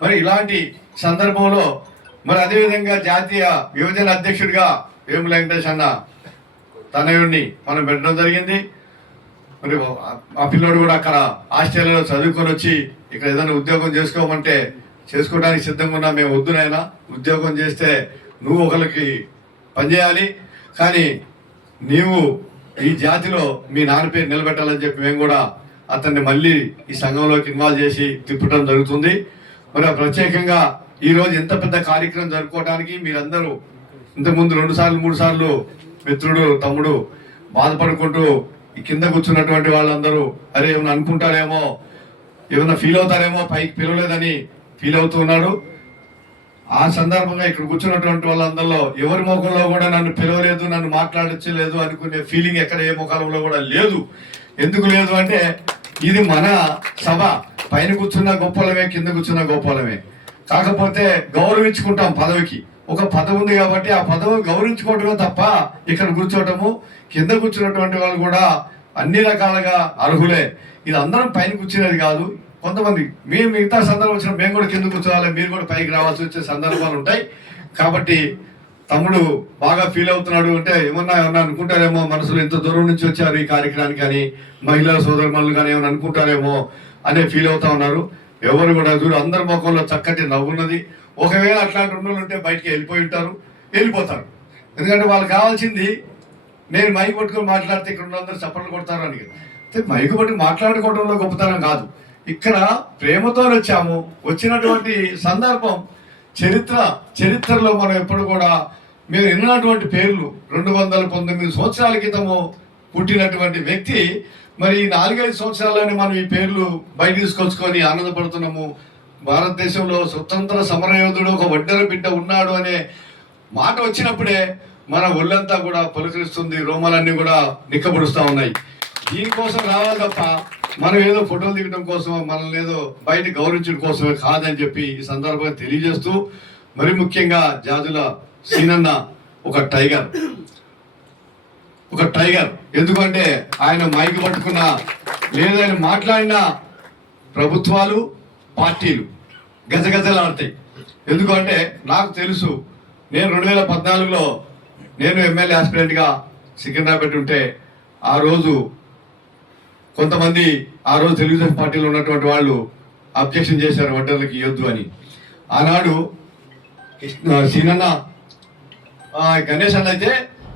మరి ఇలాంటి సందర్భంలో మరి అదేవిధంగా జాతీయ యువజన అధ్యక్షుడిగా వేముల వెంకటేష్ అన్న తనయుడిని మనం పెట్టడం జరిగింది. మరి ఆ పిల్లోడు కూడా అక్కడ ఆస్ట్రేలియాలో చదువుకొని వచ్చి ఇక్కడ ఏదైనా ఉద్యోగం చేసుకోమంటే చేసుకోవడానికి సిద్ధంగా ఉన్నా. మేము వద్దునైనా ఉద్యోగం చేస్తే నువ్వు ఒకరికి పనిచేయాలి, కానీ నీవు ఈ జాతిలో మీ నాన్న పేరు నిలబెట్టాలని చెప్పి మేము కూడా అతన్ని మళ్ళీ ఈ సంఘంలోకి ఇన్వాల్వ్ చేసి తిప్పడం జరుగుతుంది. మరి ప్రత్యేకంగా ఈరోజు ఎంత పెద్ద కార్యక్రమం జరుపుకోవడానికి మీరందరూ ఇంతకుముందు 2 సార్లు 3 సార్లు మిత్రుడు తమ్ముడు బాధపడుకుంటూ ఈ కింద కూర్చున్నటువంటి వాళ్ళందరూ అరే ఏమైనా అనుకుంటారేమో, ఏమైనా ఫీల్ అవుతారేమో, పైకి పిలవలేదని ఫీల్ అవుతూ ఉన్నాడు. ఆ సందర్భంగా ఇక్కడ కూర్చున్నటువంటి వాళ్ళందరిలో ఎవరి ముఖంలో కూడా నన్ను పిలవలేదు, నన్ను మాట్లాడించలేదు అనుకునే ఫీలింగ్ ఎక్కడ ఏ ముఖంలో కూడా లేదు. ఎందుకు లేదు అంటే ఇది మన సభ, పైన కూర్చున్న గొప్పలమే, కింద కూర్చున్న గొప్పలమే. కాకపోతే గౌరవించుకుంటాం పదవికి. ఒక పదవి ఉంది కాబట్టి ఆ పదవి గౌరవించుకోవటమే తప్ప ఇక్కడ కూర్చోవటము, కింద కూర్చున్నటువంటి వాళ్ళు కూడా అన్ని రకాలుగా అర్హులే. ఇది అందరం పైన కూర్చునేది కాదు. కొంతమంది మేము మిగతా సందర్భం వచ్చిన మేము కూడా కింద కూర్చోవాలి, మీరు కూడా పైకి రావాల్సి వచ్చే సందర్భాలు ఉంటాయి. కాబట్టి తమ్ముడు బాగా ఫీల్ అవుతున్నాడు అంటే ఏమన్నా అనుకుంటారేమో, మనసులో ఇంత దూరం నుంచి వచ్చారు ఈ కార్యక్రమానికి అని, మహిళా సోదరుమణులు కానీ ఏమైనా అనుకుంటారేమో అనే ఫీల్ అవుతా ఉన్నారు. ఎవరు కూడా చూడు, అందరి ముఖంలో చక్కటి నవ్వున్నది. ఒకవేళ అట్లాంటి రెండు ఉంటే బయటికి వెళ్ళిపోతారు. ఎందుకంటే వాళ్ళకి కావాల్సింది నేను మైకు పట్టుకొని మాట్లాడితే ఇక్కడ ఉన్న అందరూ చప్పట్లు కొడతారు అని. మైకు పట్టుకు మాట్లాడుకోవడంలో గొప్పతనం కాదు. ఇక్కడ ప్రేమతో వచ్చాము. వచ్చినటువంటి సందర్భం చరిత్రలో మనం ఎప్పుడు కూడా మేము విన్నటువంటి పేర్లు 219 సంవత్సరాల క్రితము పుట్టినటువంటి వ్యక్తి మరి 4-5 సంవత్సరాలని మనం ఈ పేర్లు బయట తీసుకొచ్చుకొని ఆనందపడుతున్నాము. భారతదేశంలో స్వతంత్ర సమరయోధుడు ఒక వడ్డెర బిడ్డ ఉన్నాడు అనే మాట వచ్చినప్పుడే మన ఒళ్ళంతా కూడా పులకరిస్తుంది, రోమాలన్నీ కూడా నిక్కబడుస్తూ ఉన్నాయి. దీనికోసం రావాలి తప్ప మనం ఏదో ఫోటోలు దిగడం కోసం, మనల్ని ఏదో బయట గౌరవించడం కోసమే కాదని చెప్పి ఈ సందర్భంగా తెలియజేస్తూ, మరి ముఖ్యంగా జాజుల సీనన్న ఒక టైగర్. ఎందుకంటే ఆయన మైకు పట్టుకున్నా లేదా ఆయన మాట్లాడిన ప్రభుత్వాలు పార్టీలు గజగజలాడతాయి. ఎందుకంటే నాకు తెలుసు, నేను 2014లో నేను ఎమ్మెల్యే ఆస్పిరెంట్గా సికింద్రాబాద్ ఉంటే ఆ రోజు కొంతమంది తెలుగుదేశం పార్టీలో ఉన్నటువంటి వాళ్ళు అబ్జెక్షన్ చేశారు వడ్డర్లకి ఇవ్వద్దు అని. ఆనాడు సీనన్న గణేష్ అన్న అయితే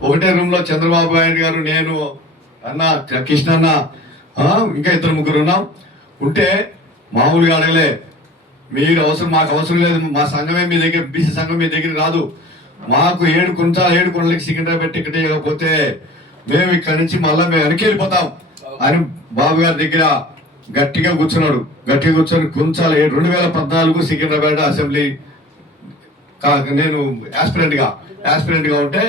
ఒకటే రూమ్లో చంద్రబాబు నాయుడు గారు, నేను అన్న కృష్ణ అన్న ఇంకా 2-3 ఉన్నాం. ఉంటే మామూలుగా అడగలే, మీరు అవసరం, మాకు అవసరం లేదు, మా సంఘమే మీ దగ్గర, బీసీ సంఘం మీ దగ్గర రాదు, మాకు 7 కొండలకి సికింద్రాబాద్ టికెట్ ఇవ్వకపోతే మేము ఇక్కడి నుంచి మళ్ళీ మేము వెనక్కి వెళ్ళిపోతాం అని బాబు గారి దగ్గర గట్టిగా కూర్చొని కొంచాల 2014 సికింద్రాబాద్ అసెంబ్లీ నేను యాస్పిరెంట్గా ఉంటే,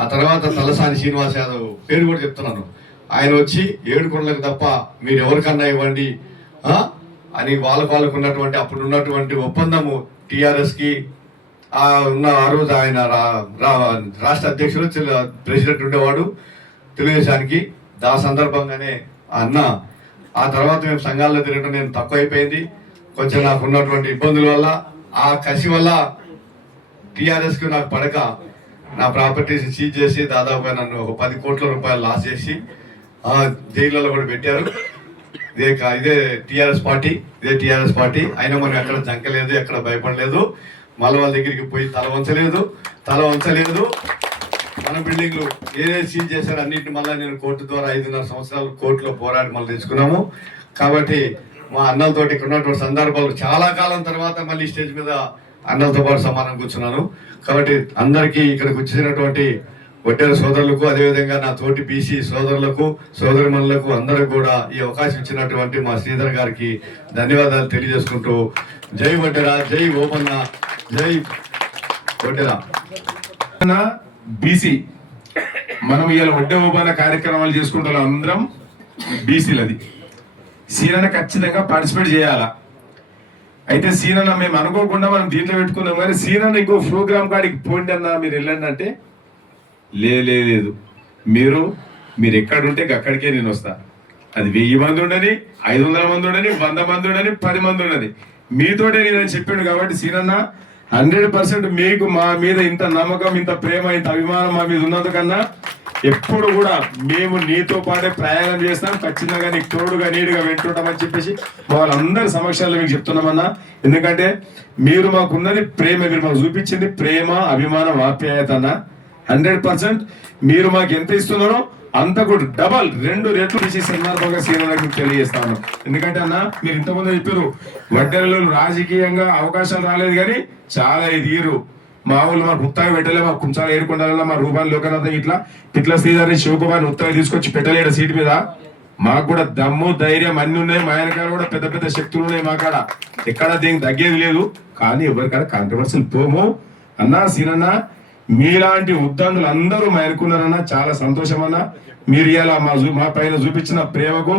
ఆ తర్వాత తలసాని శ్రీనివాస్ యాదవ్ పేరు కూడా చెప్తున్నాను, ఆయన వచ్చి 7 కొండలకు తప్ప మీరు ఎవరికన్నా ఇవ్వండి అని వాళ్ళకు ఉన్నటువంటి అప్పుడు ఉన్నటువంటి ఒప్పందము టీఆర్ఎస్కి ఉన్న. ఆ రోజు ఆయన రాష్ట్ర అధ్యక్షుడు ప్రెసిడెంట్ ఉండేవాడు తెలుగుదేశానికి. ఆ సందర్భంగానే అన్న ఆ తర్వాత మేము సంఘాల్లో తిరగడం నేను తక్కువ అయిపోయింది. కొంచెం నాకు ఉన్నటువంటి ఇబ్బందుల వల్ల, ఆ కసి వల్ల టీఆర్ఎస్కి నాకు పడక నా ప్రాపర్టీస్ సీజ్ చేసి దాదాపుగా నన్ను ఒక 10 కోట్ల రూపాయలు లాస్ చేసి జైళ్ళలో కూడా పెట్టారు. ఇదే టీఆర్ఎస్ పార్టీ. అయినా మనం ఎక్కడ జంకలేదు, ఎక్కడ భయపడలేదు, మళ్ళీ వాళ్ళ దగ్గరికి పోయి తల వంచలేదు. మన బిల్డింగ్లు ఏదైతే సీజ్ చేశారో అన్నింటిని మళ్ళీ నేను కోర్టు ద్వారా 5.5 సంవత్సరాలు కోర్టులో పోరాడి మళ్ళీ తెచ్చుకున్నాము. కాబట్టి మా అన్నలతోటి ఇక్కడ ఉన్నటువంటి సందర్భాలు చాలా కాలం తర్వాత మళ్ళీ స్టేజ్ మీద అన్నలతో పాటు సమానం కూర్చున్నాను. కాబట్టి అందరికీ ఇక్కడికి వచ్చినటువంటి వడ్డెర సోదరులకు, అదేవిధంగా నా తోటి బీసీ సోదరులకు, సోదరిమణులకు అందరికి కూడా ఈ అవకాశం ఇచ్చినటువంటి మా శ్రీధర్ గారికి ధన్యవాదాలు తెలియజేసుకుంటూ, జై వడ్డెర, జై ఓపన్న, జై వడ్డెర. బీసీ మనం ఇవాళ వడ్డే ఓబాన కార్యక్రమాలు చేసుకుంటాం అందరం బీసీలది. సీనన్న ఖచ్చితంగా పార్టిసిపేట్ చేయాలా. అయితే సీనన్న మేము అనుకోకుండా మనం దీంట్లో పెట్టుకున్నాం, కానీ సీనన్న ఇంకో ప్రోగ్రామ్ కాడికి పోండి అన్న మీరు వెళ్ళండి అంటే లేదు, మీరు ఎక్కడుంటే అక్కడికే నేను వస్తా. అది 1000 మంది ఉండని, 500 మంది ఉండని, 100 మంది ఉండని, 10 మంది ఉండని, మీతోటే నేను చెప్పాడు. కాబట్టి సీనన్న 100% మీకు మా మీద ఇంత నమ్మకం, ఇంత ప్రేమ, ఇంత అభిమానం మా మీద ఉన్నందుకన్నా ఎప్పుడు కూడా మేము నీతో పాటే ప్రయాణం చేస్తాం, ఖచ్చితంగా నీకు తోడుగా నీడుగా వెంటుంటామని చెప్పేసి వాళ్ళందరి సమక్షంలో మీకు చెప్తున్నామన్నా. ఎందుకంటే మీరు మాకున్నది ప్రేమ, మీరు మాకు చూపించింది ప్రేమ, అభిమానం, ఆప్యాయత అన్న. 100% మీరు మాకు ఎంత ఇస్తున్నారో అంత కూడా డబల్ 2 రెట్లు తీసి సందర్భంగా సీనియర్లకు తెలియజేస్తాను. ఎందుకంటే అన్న మీరు ఇంతకుముందు చెప్పారు వడ్డెలలో రాజకీయంగా అవకాశాలు రాలేదు, కానీ చాలా ఎదిగిరు. మా ఊళ్ళు మాకు ఉత్తగా పెట్టలే, మాకు కుంచాలు ఏరుకుంటారన్నా మా రూపాయలు లోకనాథ ఇట్లా శ్రీధర్ని శివకుమార్ని ఉత్తగా తీసుకొచ్చి పెట్టలేడు సీటు మీద. మాకు కూడా దమ్ము ధైర్యం అన్ని ఉన్నాయి, మా ఆయనకాడ కూడా పెద్ద పెద్ద శక్తులు ఉన్నాయి మా కాడ, ఎక్కడ దీనికి తగ్గేది లేదు. కానీ ఎవరికాడ కాంట్రవర్సీలు పోము అన్నా. సీనన్న మీలాంటి ఉద్దండులు అందరూ మా అనుకున్నారన్నా, చాలా సంతోషం అన్నా. మీరు ఇలా మా పైన చూపించిన ప్రేమకు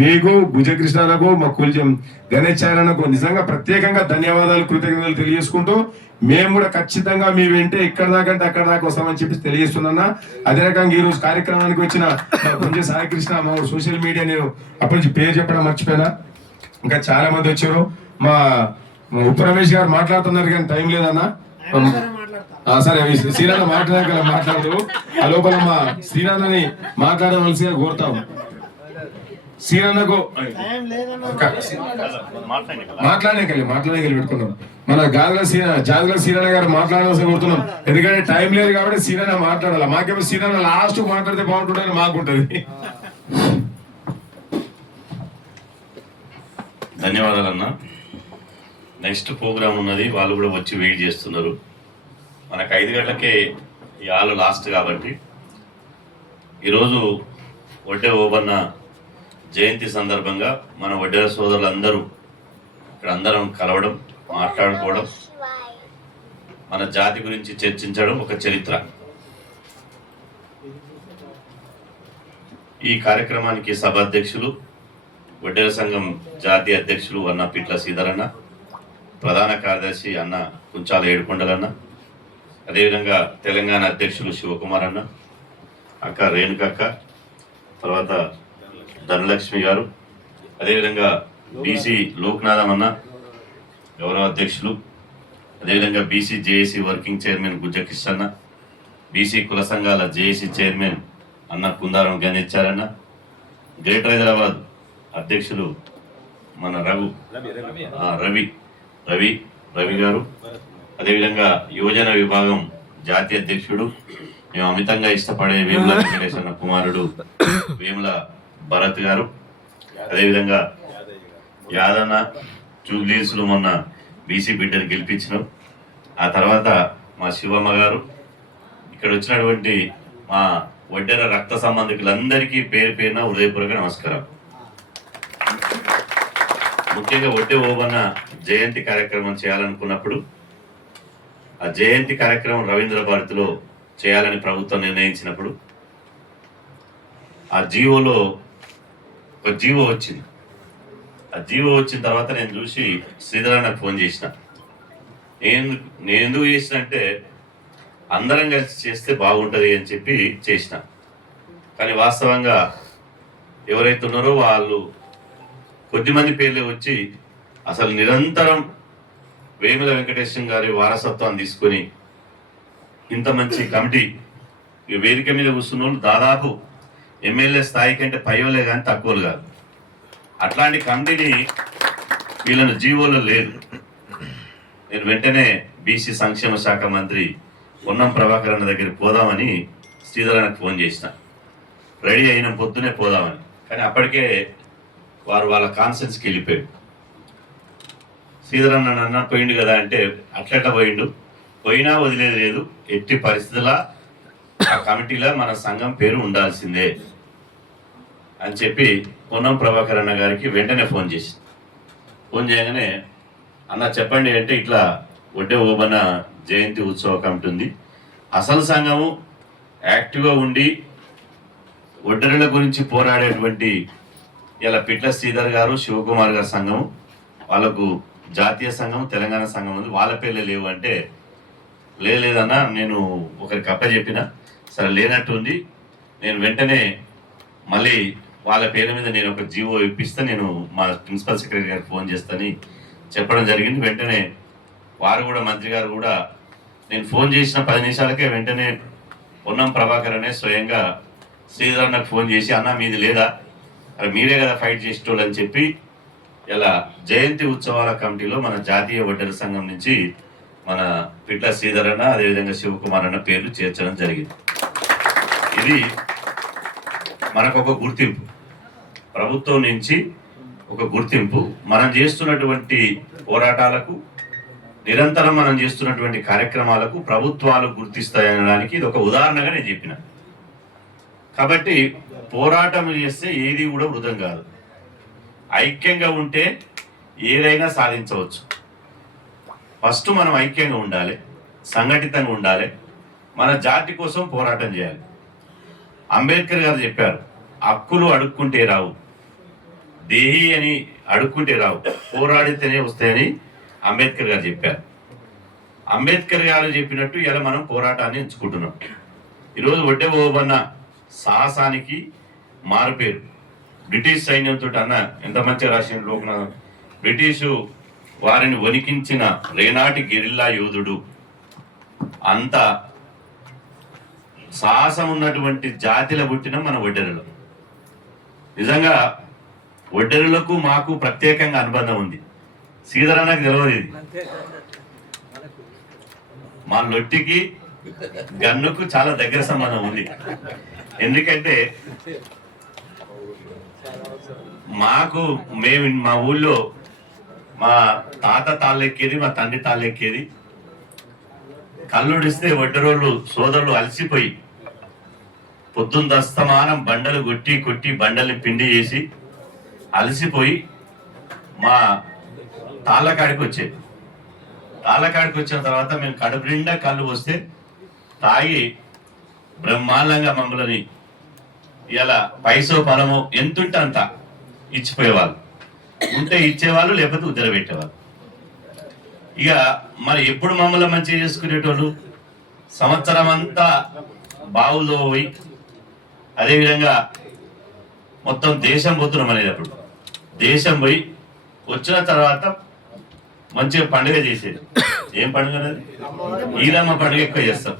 మీకు, భుజకృష్ణకు, మా కుల్జం గణేశాయనకు నిజంగా ప్రత్యేకంగా ధన్యవాదాలు, కృతజ్ఞతలు తెలియజేసుకుంటూ మేము కూడా ఖచ్చితంగా మీ వెంటే ఇక్కడ దాకంటే అక్కడ దాకా వస్తామని చెప్పి తెలియజేస్తున్నా. అదే రకంగా ఈ రోజు కార్యక్రమానికి వచ్చిన కొంచెం సాయికృష్ణ మా సోషల్ మీడియా, నేను అప్పటి నుంచి పేరు చెప్పడం మర్చిపోయినా, ఇంకా చాలా మంది వచ్చారు. మా ఉప రమేష్ గారు మాట్లాడుతున్నారు కానీ టైం లేదన్నా. సరే శ్రీనాన్న మాట్లాడదు ఆ లోపల మా శ్రీనాన్నని మాట్లాడవలసిగా కోరుతాము. శ్రీనాన్నకు మాట్లాడేకెళ్ళి పెట్టుకున్నాం. మన జాదుల శ్రీనాన్న గారు మాట్లాడవలసి కోరుతున్నాం. ఎందుకంటే టైం లేదు కాబట్టి శ్రీనాన్న మాట్లాడాలి. మాకేమో శ్రీనాన్న లాస్ట్ మాట్లాడితే బాగుంటుందని మాకుంటది. ధన్యవాదాలన్నా. నెక్స్ట్ ప్రోగ్రామ్ ఉన్నది, వాళ్ళు కూడా వచ్చి వెయిట్ చేస్తున్నారు. మనకు 5 గంటలకే ఈ హాల్ లాస్ట్ కాబట్టి ఈరోజు వడ్డే ఓబన్న జయంతి సందర్భంగా మన వడ్డేర సోదరులందరూ ఇక్కడ అందరం కలవడం, మాట్లాడుకోవడం, మన జాతి గురించి చర్చించడం ఒక చరిత్ర. ఈ కార్యక్రమానికి సభాధ్యక్షులు, వడ్డేర సంఘం జాతీయ అధ్యక్షులు అన్న పిట్ల శ్రీధరన్న, ప్రధాన కార్యదర్శి అన్న కుంచాల ఏడుకొండలన్న, అదేవిధంగా తెలంగాణ అధ్యక్షులు శివకుమార్ అన్న, అక్క రేణుకక్క, తర్వాత ధనలక్ష్మి గారు, అదేవిధంగా బీసీ లోక్నాథం అన్న గౌరవ అధ్యక్షులు, అదేవిధంగా BC JAC working chairman Gujjakrishna, BC కుల సంఘాల జేఏసీ చైర్మన్ అన్న కుందారం గణేశారన్న, గ్రేటర్ హైదరాబాద్ అధ్యక్షులు మన రవి గారు, అదేవిధంగా యువజన విభాగం జాతీయ అధ్యక్షుడు, మేము అమితంగా ఇష్టపడే వేముల వెంకటేశ్వర కుమారుడు వేముల భరత్ గారు, అదేవిధంగా యాదన్న జూబ్లీస్లో మొన్న బీసీ బిడ్డను గెలిపించినాం. ఆ తర్వాత మా శివమ్మ గారు, ఇక్కడ వచ్చినటువంటి మా వడ్డెర రక్త సంబంధికులందరికీ పేరు పేరున హృదయపూర్వక నమస్కారం. ముఖ్యంగా వడ్డే ఓబన్న జయంతి కార్యక్రమం చేయాలనుకున్నప్పుడు ఆ జయంతి కార్యక్రమం రవీంద్ర భారతిలో చేయాలని ప్రభుత్వం నిర్ణయించినప్పుడు ఆ జీవోలో ఒక జీవో వచ్చింది. ఆ జీవో వచ్చిన తర్వాత నేను చూసి శ్రీధర నాకు ఫోన్ చేసిన. నేను ఎందుకు చేసిన అంటే అందరం కలిసి చేస్తే బాగుంటుంది అని చెప్పి చేసిన. కానీ వాస్తవంగా ఎవరైతే ఉన్నారో వాళ్ళు కొద్దిమంది పేర్లే వచ్చి అసలు నిరంతరం వేముల వెంకటేశ్వర గారి వారసత్వాన్ని తీసుకొని ఇంత మంచి కమిటీ వేదిక మీద కూర్చున్న వాళ్ళు దాదాపు ఎమ్మెల్యే స్థాయి కంటే పైవలే కానీ తక్కువలు కాదు. అట్లాంటి కమిటీని వీళ్ళను జీవోలో లేదు. నేను వెంటనే బీసీ సంక్షేమ శాఖ మంత్రి పొన్నం ప్రభాకర్ అన్న దగ్గరికి పోదామని శ్రీధరానికి ఫోన్ చేసిన. రెడీ అయిన పొద్దునే పోదామని, కానీ అప్పటికే వారు వాళ్ళ కాన్ఫరెన్స్కి వెళ్ళిపోయాడు. శ్రీధరన్న అన్న పోయిండు కదా అంటే అట్లట్లా పోయినా వదిలేదు లేదు, ఎట్టి పరిస్థితుల్లో ఆ కమిటీలో మన సంఘం పేరు ఉండాల్సిందే అని చెప్పి పొన్నం ప్రభాకర్ అన్న గారికి వెంటనే ఫోన్ చేయగానే అన్న చెప్పండి అంటే ఇట్లా వడ్డే ఓబన్న జయంతి ఉత్సవ కమిటీ ఉంది, అసలు సంఘము యాక్టివ్గా ఉండి ఒడ్డెరల గురించి పోరాడేటువంటి ఇలా పిట్ల శ్రీధర్ గారు, శివకుమార్ గారి సంఘం, వాళ్ళకు జాతీయ సంఘం, తెలంగాణ సంఘం ఉంది, వాళ్ళ పేర్లే లేవు అంటే లేదన్నా నేను ఒకరికి అప్పచెప్పిన, సరే లేనట్టుంది, నేను వెంటనే మళ్ళీ వాళ్ళ పేరు మీద నేను ఒక జీవో ఇప్పిస్తే నేను మా ప్రిన్సిపల్ సెక్రటరీ గారికి ఫోన్ చేస్తానని చెప్పడం జరిగింది. వెంటనే వారు కూడా, మంత్రి గారు కూడా, నేను ఫోన్ చేసిన 10 నిమిషాలకే వెంటనే పొన్నం ప్రభాకర్ అనే స్వయంగా శ్రీధర్ నాకు ఫోన్ చేసి, అన్న మీది లేదా, అది మీరే కదా ఫైట్ చేసేటోళ్ళు అని చెప్పి ఇలా జయంతి ఉత్సవాల కమిటీలో మన జాతీయ ఒడ్డెర సంఘం నుంచి మన పిట్ల శ్రీధర్ అన్న, అదేవిధంగా శివకుమార్ అన్న పేర్లు చేర్చడం జరిగింది. ఇది మనకు ఒక గుర్తింపు, ప్రభుత్వం నుంచి ఒక గుర్తింపు. మనం చేస్తున్నటువంటి పోరాటాలకు, నిరంతరం మనం చేస్తున్నటువంటి కార్యక్రమాలకు ప్రభుత్వాలు గుర్తిస్తాయనడానికి ఇది ఒక ఉదాహరణగా నేను చెప్పిన. కాబట్టి పోరాటం చేస్తే ఏది కూడా వృధం కాదు. ఐక్యంగా ఉంటే ఏదైనా సాధించవచ్చు. ఫస్ట్ మనం ఐక్యంగా ఉండాలి, సంఘటితంగా ఉండాలి, మన జాతి కోసం పోరాటం చేయాలి. అంబేద్కర్ గారు చెప్పారు, హక్కులు అడుక్కుంటే రావు, దేహి అని అడుక్కుంటే రావు, పోరాడితేనే వస్తాయని అంబేద్కర్ గారు చెప్పారు. అంబేద్కర్ గారు చెప్పినట్టు ఇలా మనం పోరాటాన్ని ఎంచుకుంటున్నాం. ఈరోజు ఒడ్డె ఓబన్న సాహసానికి మారుపేరు. బ్రిటిష్ సైన్యంతో అన్న ఎంత మంచిగా రాసిన లోకనాథం, బ్రిటిషు వారిని వణికించిన రేనాటి గెరిల్లా యోధుడు. అంత సాహసం ఉన్నటువంటి జాతిలో పుట్టిన మన ఒడ్డెరలు. నిజంగా ఒడ్డెరులకు మాకు ప్రత్యేకంగా అనుబంధం ఉంది. శ్రీధర్ అన్నకు తెలియదు ఇది. మా లొట్టికి గన్నుకు చాలా దగ్గర సంబంధం ఉంది. ఎందుకంటే మేము మా ఊళ్ళో మా తాత తాళ్ళెక్కేది, మా తండ్రి తాళ్ళెక్కేది. కళ్ళుడిస్తే ఒడ్డరోళ్ళు సోదరులు అలసిపోయి పొద్దున్న దస్తమానం బండలు కొట్టి బండల్ని పిండి చేసి అలసిపోయి మా తాళ్ళకాడికి వచ్చేది. తాళ్ళకాడికి వచ్చిన తర్వాత మేము కడుపు నిండా కళ్ళు వస్తే తాగి బ్రహ్మాండంగా మమ్మల్ని ఇలా పైసో పొలమో ఎంతుంటే అంత ఇచ్చిపోయేవాళ్ళు. ఉంటే ఇచ్చేవాళ్ళు, లేకపోతే ఉద్దర పెట్టేవాళ్ళు. ఇక మరి ఎప్పుడు మమ్మల్ని మంచిగా చేసుకునేటోళ్ళు, సంవత్సరం అంతా బావుల్లో పోయి, అదేవిధంగా మొత్తం దేశం పోతున్నాం అనేది, అప్పుడు దేశం పోయి వచ్చిన తర్వాత మంచిగా పండుగ చేసేది. ఏం పండుగ అనేది? ఈదమ్మ పండుగ ఎక్కువ చేస్తాం.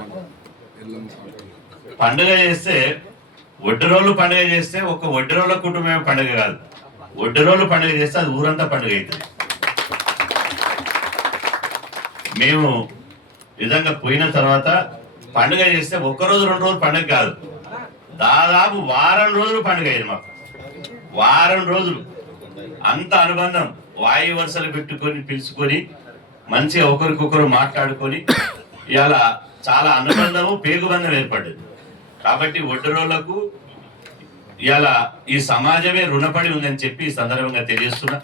పండుగ చేస్తే ఒడ్డరోళ్ళు పండుగ చేస్తే ఒక ఒడ్డరోళ్ళ కుటుంబమే పండుగ కాదు, ఒడ్డరోళ్ళు పండుగ చేస్తే అది ఊరంతా పండుగ అవుతుంది. మేము నిజంగా పోయిన తర్వాత పండుగ చేస్తే 1 రోజు 2 రోజులు పండుగ కాదు, దాదాపు వారం రోజులు పండుగ అయ్యింది మాకు. వారం రోజులు అంత అనుబంధం, వాయు వరుసలు పెట్టుకొని పిలుచుకొని మంచిగా ఒకరికొకరు మాట్లాడుకొని ఇలా చాలా అనుబంధము, పేగుబంధం ఏర్పడ్డది. కాబట్టి ఒడ్డరోళ్లకు ఇలా ఈ సమాజమే రుణపడి ఉందని చెప్పి ఈ సందర్భంగా తెలియజేస్తున్నా.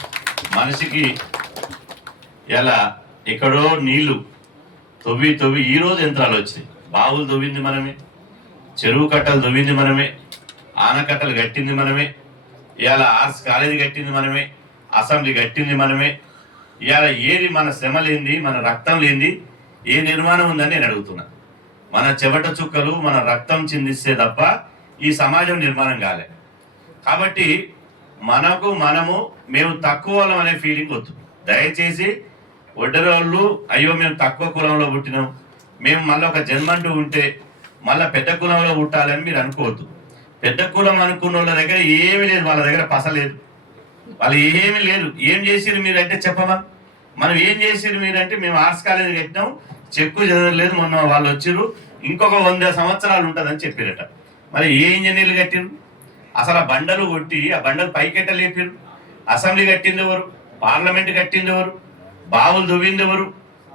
మనిషికి ఇలా ఎక్కడో నీళ్లు తవ్వి ఈ రోజు యంత్రాలు వచ్చినాయి. బావులు తవ్వింది మనమే, చెరువు కట్టలు తవ్వింది మనమే, ఆనకట్టలు కట్టింది మనమే, ఇవాళ ఆర్ట్స్ కాలేజీ కట్టింది మనమే, అసెంబ్లీ కట్టింది మనమే. ఇవాళ ఏది మన శ్రమ లేనిది, మన రక్తం లేనిది ఏ నిర్మాణం ఉందని నేను అడుగుతున్నా. మన చెమట చుక్కలు, మన రక్తం చిందిస్తే తప్ప ఈ సమాజం నిర్మాణం కాలే. కాబట్టి మేము తక్కువ వాళ్ళం అనే ఫీలింగ్ వద్దు. దయచేసి ఒడ్డరోళ్ళు అయ్యో మేము తక్కువ కులంలో పుట్టినాం, మేము మళ్ళీ ఒక జన్మంటూ ఉంటే మళ్ళీ పెద్ద కులంలో పుట్టాలని మీరు అనుకోవద్దు. పెద్ద కులం అనుకున్న వాళ్ళ దగ్గర ఏమీ లేదు, వాళ్ళ దగ్గర పసలేదు, వాళ్ళు ఏమీ లేదు. ఏం చేసిరు మీరంటే చెప్పమా, మనం ఏం చేసిరు మీరంటే మేము ఆర్ట్స్ కాలేజీ కట్టినాం, చెక్కు చదవలేదు, మొన్న వాళ్ళు వచ్చిర్రు, ఇంకొక 100 సంవత్సరాలు ఉంటుందని చెప్పిరట. మరి ఏ ఇంజనీర్లు కట్టిరు? అసలు ఆ బండలు కొట్టి ఆ బండలు పైకెట్ట లేపిరు? అసెంబ్లీ కట్టింది ఎవరు? పార్లమెంట్ కట్టింది ఎవరు? బావులు దువ్వింది ఎవరు?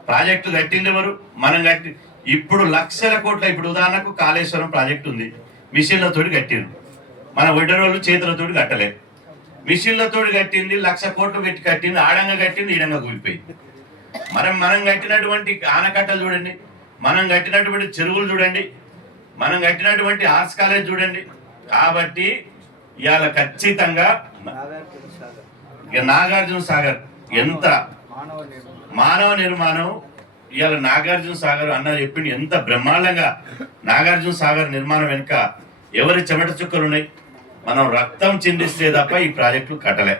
ప్రాజెక్టు కట్టింది ఎవరు? మనం కట్టి ఇప్పుడు లక్షల కోట్ల, ఇప్పుడు ఉదాహరణకు కాళేశ్వరం ప్రాజెక్టు ఉంది, మిషన్లతోటి కట్టింది. మన ఒడ్డరోళ్ళు చేతులతోటి కట్టలేదు, మిషన్లతోటి కట్టింది, 1,00,000 కోట్లు పెట్టి కట్టింది, ఆడంగా కట్టింది, ఈడంగా కూలిపోయింది. మనం కట్టినటువంటి ఆనకట్టలు చూడండి, మనం కట్టినటువంటి చెరువులు చూడండి, మనం కట్టినటువంటి ఆర్ట్స్ కాలేజ్ చూడండి. కాబట్టి ఇవాళ ఖచ్చితంగా నాగార్జున సాగర్ ఎంత మానవ నిర్మాణం, ఇవాళ నాగార్జున సాగర్ అన్న చెప్పింది ఎంత బ్రహ్మాండంగా. నాగార్జున సాగర్ నిర్మాణం వెనుక ఎవరి చెమట చుక్కలు ఉన్నాయి? మనం రక్తం చిందిస్తే తప్ప ఈ ప్రాజెక్టు కట్టలే.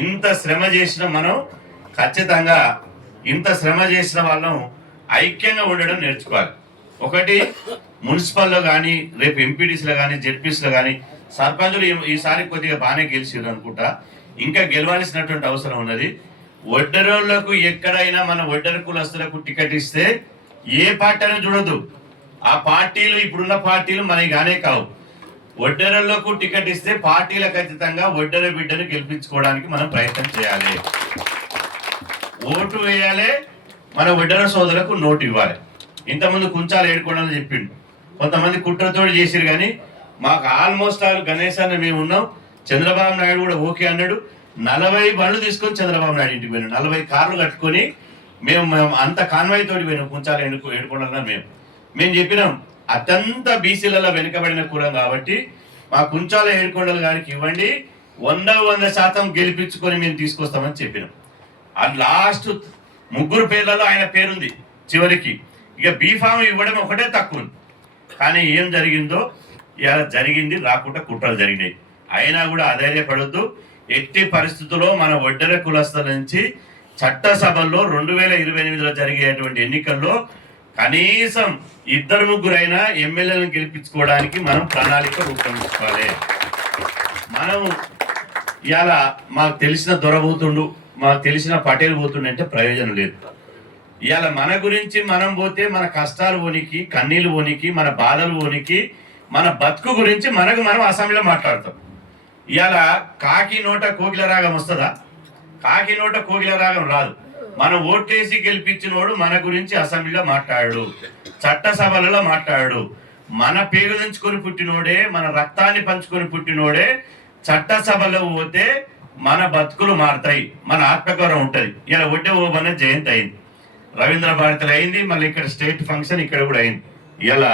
ఇంత శ్రమ చేసిన మనం ఖచ్చితంగా ఇంత శ్రమ చేసిన వాళ్ళం ఐక్యంగా ఉండడం నేర్చుకోవాలి. ఒకటి మున్సిపల్లో కానీ, రేపు ఎంపీటీసీలో కానీ, జెడ్పీసీలో కానీ సర్పంచులు ఈసారి కొద్దిగా బాగానే గెలిచారు అనుకుంటా. ఇంకా గెలవాల్సినటువంటి అవసరం ఉన్నది. ఒడ్డరోళ్లకు ఎక్కడైనా మన ఒడ్డర కులస్తులకు టికెట్ ఇస్తే ఏ పార్టీ అని చూడదు. ఆ పార్టీలు ఇప్పుడున్న పార్టీలు మనకి గానే కావు. ఒడ్డరోళ్లకు టికెట్ ఇస్తే పార్టీల ఖచ్చితంగా ఒడ్డర బిడ్డను గెలిపించుకోవడానికి మనం ప్రయత్నం చేయాలి. ఓటు వేయాలి, మన ఒడ్డర సోదరులకు నోటు ఇవ్వాలి. ఇంతకుముందు కుంచాలు ఏడుకోవడానికి చెప్పిండు. కొంతమంది కుట్రతోడు చేసిరు కానీ మాకు ఆల్మోస్ట్ ఆల్ గణేష్ అన్న మేము ఉన్నాం. చంద్రబాబు నాయుడు కూడా ఓకే అన్నాడు. 40 బండ్లు తీసుకొని చంద్రబాబు నాయుడు ఇంటికి పోయినాం. 40 కార్లు కట్టుకొని మేము అంత కాన్వాయ్ తోటి పోయినాం. కుంచాలు ఏడుకోవడం మేము చెప్పినాం అత్యంత బీసీలలో వెనుకబడిన కులం కాబట్టి మా కుంచాల ఏడుకొండలు గారికి ఇవ్వండి, 100% గెలిపించుకొని మేము తీసుకొస్తామని చెప్పినాం. అది లాస్ట్ 3 పేర్లలో ఆయన పేరుంది చివరికి. ఇక బీఫామ్ ఇవ్వడం ఒకటే తక్కువ. కానీ ఏం జరిగిందో ఇలా జరిగింది, రాకుండా కుట్రలు జరిగినాయి. అయినా కూడా అధైర్యపడొద్దు. ఎట్టి పరిస్థితుల్లో మన ఒడ్డెర కులస్తుల నుంచి చట్టసభల్లో 2028లో జరిగేటువంటి ఎన్నికల్లో కనీసం 2-3 ఎమ్మెల్యేలను గెలిపించుకోవడానికి మనం ప్రణాళిక రూపొందించుకోవాలి. మనం ఇవాళ మాకు తెలిసిన దొరబోతుండు, మాకు తెలిసిన పటేల్ పోతుండే అంటే ప్రయోజనం లేదు. ఇవాళ మన గురించి మనం పోతే మన కష్టాలు పోనికి, కన్నీళ్ళు పోనికి, మన బాధలు పోనికి, మన బతుకు గురించి మనకు మనం అసెంబ్లీలో మాట్లాడతాం. ఇవాళ కాకి నోట కోకిల రాగం వస్తుందా? కాకి నోట కోకిల రాగం రాదు. మనం ఓట్లేసి గెలిపించినోడు మన గురించి అసెంబ్లీలో మాట్లాడు, చట్టసభలలో మాట్లాడు. మన పేరు దించుకొని పుట్టినోడే, మన రక్తాన్ని పంచుకొని పుట్టినోడే చట్టసభలో పోతే మన బతుకులు మారుతాయి, మన ఆత్మగౌరవం ఉంటుంది. ఇలా ఒడ్డే ఓబన్న జయంతి అయింది, రవీంద్ర భారతిలో అయింది, మళ్ళీ ఇక్కడ స్టేట్ ఫంక్షన్ ఇక్కడ కూడా అయింది. ఇలా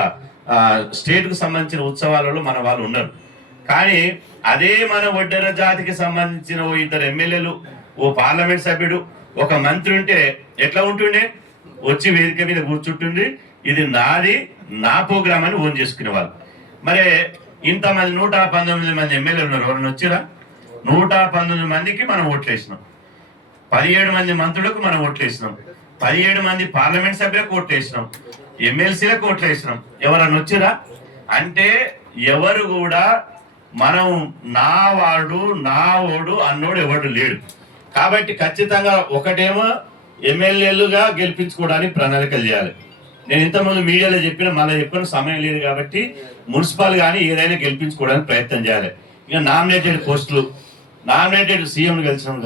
స్టేట్కు సంబంధించిన ఉత్సవాలలో మన వాళ్ళు ఉన్నారు. కానీ అదే మన ఒడ్డెర జాతికి సంబంధించిన 2 ఎమ్మెల్యేలు, ఓ పార్లమెంట్ సభ్యుడు, ఒక మంత్రి ఉంటే ఎట్లా ఉంటుండే? వచ్చి వేదిక మీద కూర్చుంటుంది, ఇది నాది, నా ప్రోగ్రామ్ అని ఓన్ చేసుకునే వాళ్ళు. మరి ఇంతమంది 119 మంది ఎమ్మెల్యేలు ఉన్నారు. ఎవరైనా వచ్చిరా? 119 మందికి మనం ఓట్లు వేసినాం. 17 మంది మంత్రులకు మనం ఓట్లు వేసినాం. 17 మంది పార్లమెంట్ సభ్యులకు ఓట్లు వేసినాం. ఎమ్మెల్సీలకు ఓట్లు వేసినాం. ఎవరన్నా వచ్చిరా? అంటే ఎవరు కూడా మనం నా వాడు, నా ఓడు అన్నోడు ఎవడు లేడు. కాబట్టి ఖచ్చితంగా ఒకటేమో ఎమ్మెల్యేలుగా గెలిపించుకోవడానికి ప్రణాళికలు చేయాలి. నేను ఇంతకుముందు మీడియాలో చెప్పిన, మళ్ళీ చెప్పిన సమయం లేదు కాబట్టి మున్సిపల్ కానీ ఏదైనా గెలిపించుకోవడానికి ప్రయత్నం చేయాలి. ఇక నామినేటెడ్ పోస్టులు, నామినేటెడ్ సీఎంను కలిసినాం.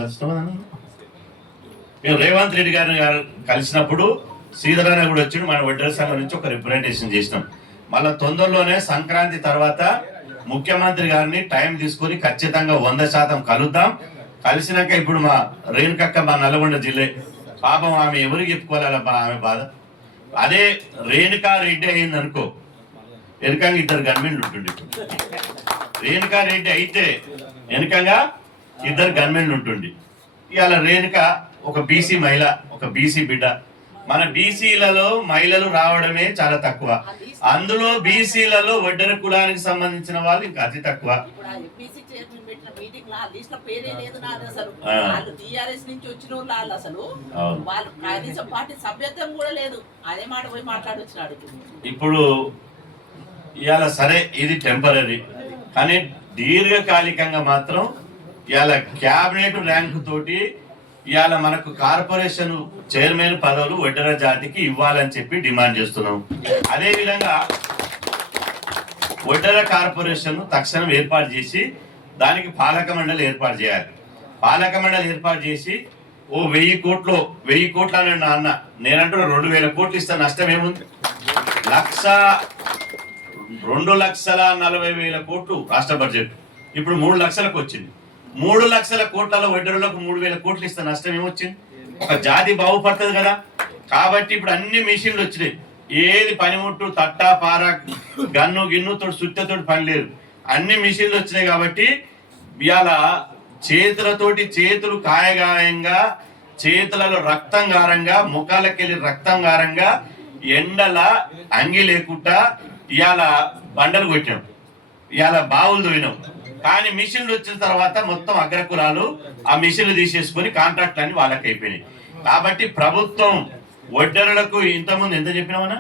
మేము రేవంత్ రెడ్డి గారు కలిసినప్పుడు శ్రీధరన్న కూడా వచ్చి మన ఒడ్డెర సంఘం నుంచి ఒక రిప్రజెంటేషన్ చేసినాం. మళ్ళీ తొందరలోనే సంక్రాంతి తర్వాత ముఖ్యమంత్రి గారిని టైం తీసుకొని ఖచ్చితంగా 100% కలుద్దాం. కలిసినాక ఇప్పుడు మా రేణుకక్క మా నల్గొండ జిల్లా పాపం, ఆమె ఎవరికి చెప్పుకోవాలి ఆమె బాధ. అదే రేణుకా రెడ్డి అయింది అనుకో, వెనుకంగా 2 గన్మెన్లు ఉంటుండే. రేణుకా రెడ్డి అయితే వెనుకంగా 2 గన్మెన్లు ఉంటుండే. ఇవాళ రేణుక ఒక బీసీ మహిళ, ఒక బీసీ బిడ్డ. మన బీసీలలో మహిళలు రావడమే చాలా తక్కువ. అందులో బీసీలలో ఒడ్డెర కులానికి సంబంధించిన వాళ్ళు ఇంకా అతి తక్కువ. ఇప్పుడు ఇవాళ సరే ఇది టెంపరీ, కానీ దీర్ఘకాలికంగా మాత్రం ఇవాళ క్యాబినెట్ ర్యాంకు తోటి ఇవాళ మనకు కార్పొరేషన్ చైర్మన్ పదవులు ఒడ్డెర జాతికి ఇవ్వాలని చెప్పి డిమాండ్ చేస్తున్నాం. అదేవిధంగా ఒడ్డెర కార్పొరేషన్ తక్షణం ఏర్పాటు చేసి దానికి పాలక మండలి ఏర్పాటు చేయాలి. పాలక మండలి ఏర్పాటు చేసి ఓ 1000 కోట్లు అని అన్న, నేనంటున్నా 2000 కోట్లు ఇస్తే నష్టం ఏముంది? 2,40,000 కోట్లు రాష్ట్ర బడ్జెట్, ఇప్పుడు 3 లక్షలకు వచ్చింది. 3 లక్షల కోట్లలో ఒడ్డెరలకు 3,000 కోట్లు ఇస్తే నష్టం ఏమొచ్చింది? ఒక జాతి బాగుపడుతుంది కదా. కాబట్టి ఇప్పుడు అన్ని మిషన్లు వచ్చినాయి. ఏది పనిముట్టు తట్ట పార గన్ను గిన్నుతో సుత్తతోటి పని లేదు, అన్ని మిషన్లు వచ్చినాయి. కాబట్టి ఇవాళ చేతులతోటి చేతులు కాయగాయంగా, చేతులలో రక్తంగారంగా, ముఖాలకెళ్ళి రక్తంగారంగా, ఎండల అంగి లేకుండా ఇవాళ బండలు కొట్టాం, ఇవాళ బావులు తోయినాం. కానీ మిషన్లు వచ్చిన తర్వాత మొత్తం అగ్రకులాలు ఆ మిషన్లు తీసేసుకొని కాంట్రాక్ట్లన్నీ వాళ్ళకి అయిపోయినాయి. కాబట్టి ప్రభుత్వం వడ్డరులకు ఇంతకుముందు ఎంత చెప్పినామన్నా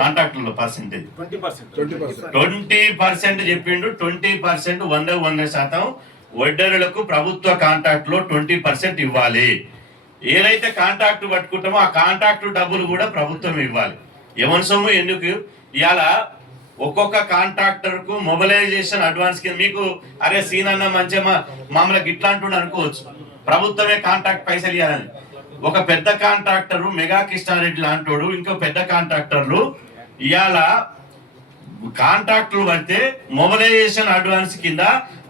కాంట్రాక్టుల పర్సెంటేజ్ 20% చెప్పిండు. 20% 100% వడ్డరులకు ప్రభుత్వ కాంట్రాక్ట్ లో 20% ఇవ్వాలి. ఏదైతే కాంట్రాక్ట్ పట్టుకుంటామో ఆ కాంట్రాక్ట్ డబ్బులు కూడా ప్రభుత్వం ఇవ్వాలి. ఎవరి సొమ్ము ఎందుకు? ఇవాళ ఒక్కొక్క కాంట్రాక్టర్ కు మొబిలైజేషన్ అడ్వాన్స్ కింద మీకు అరే సీన్ అన్న మంచిగా మామూలుగా గిట్లా అంటుండే అనుకోవచ్చు, ప్రభుత్వమే కాంట్రాక్ట్ పైసలు ఇవ్వాలని. ఒక పెద్ద కాంట్రాక్టర్ మెగా కృష్ణారెడ్డి లాంటోడు, ఇంకో పెద్ద కాంట్రాక్టర్లు ఇవాళ కాంట్రాక్టులు పడితే మొబిలైజేషన్ అడ్వాన్స్ కింద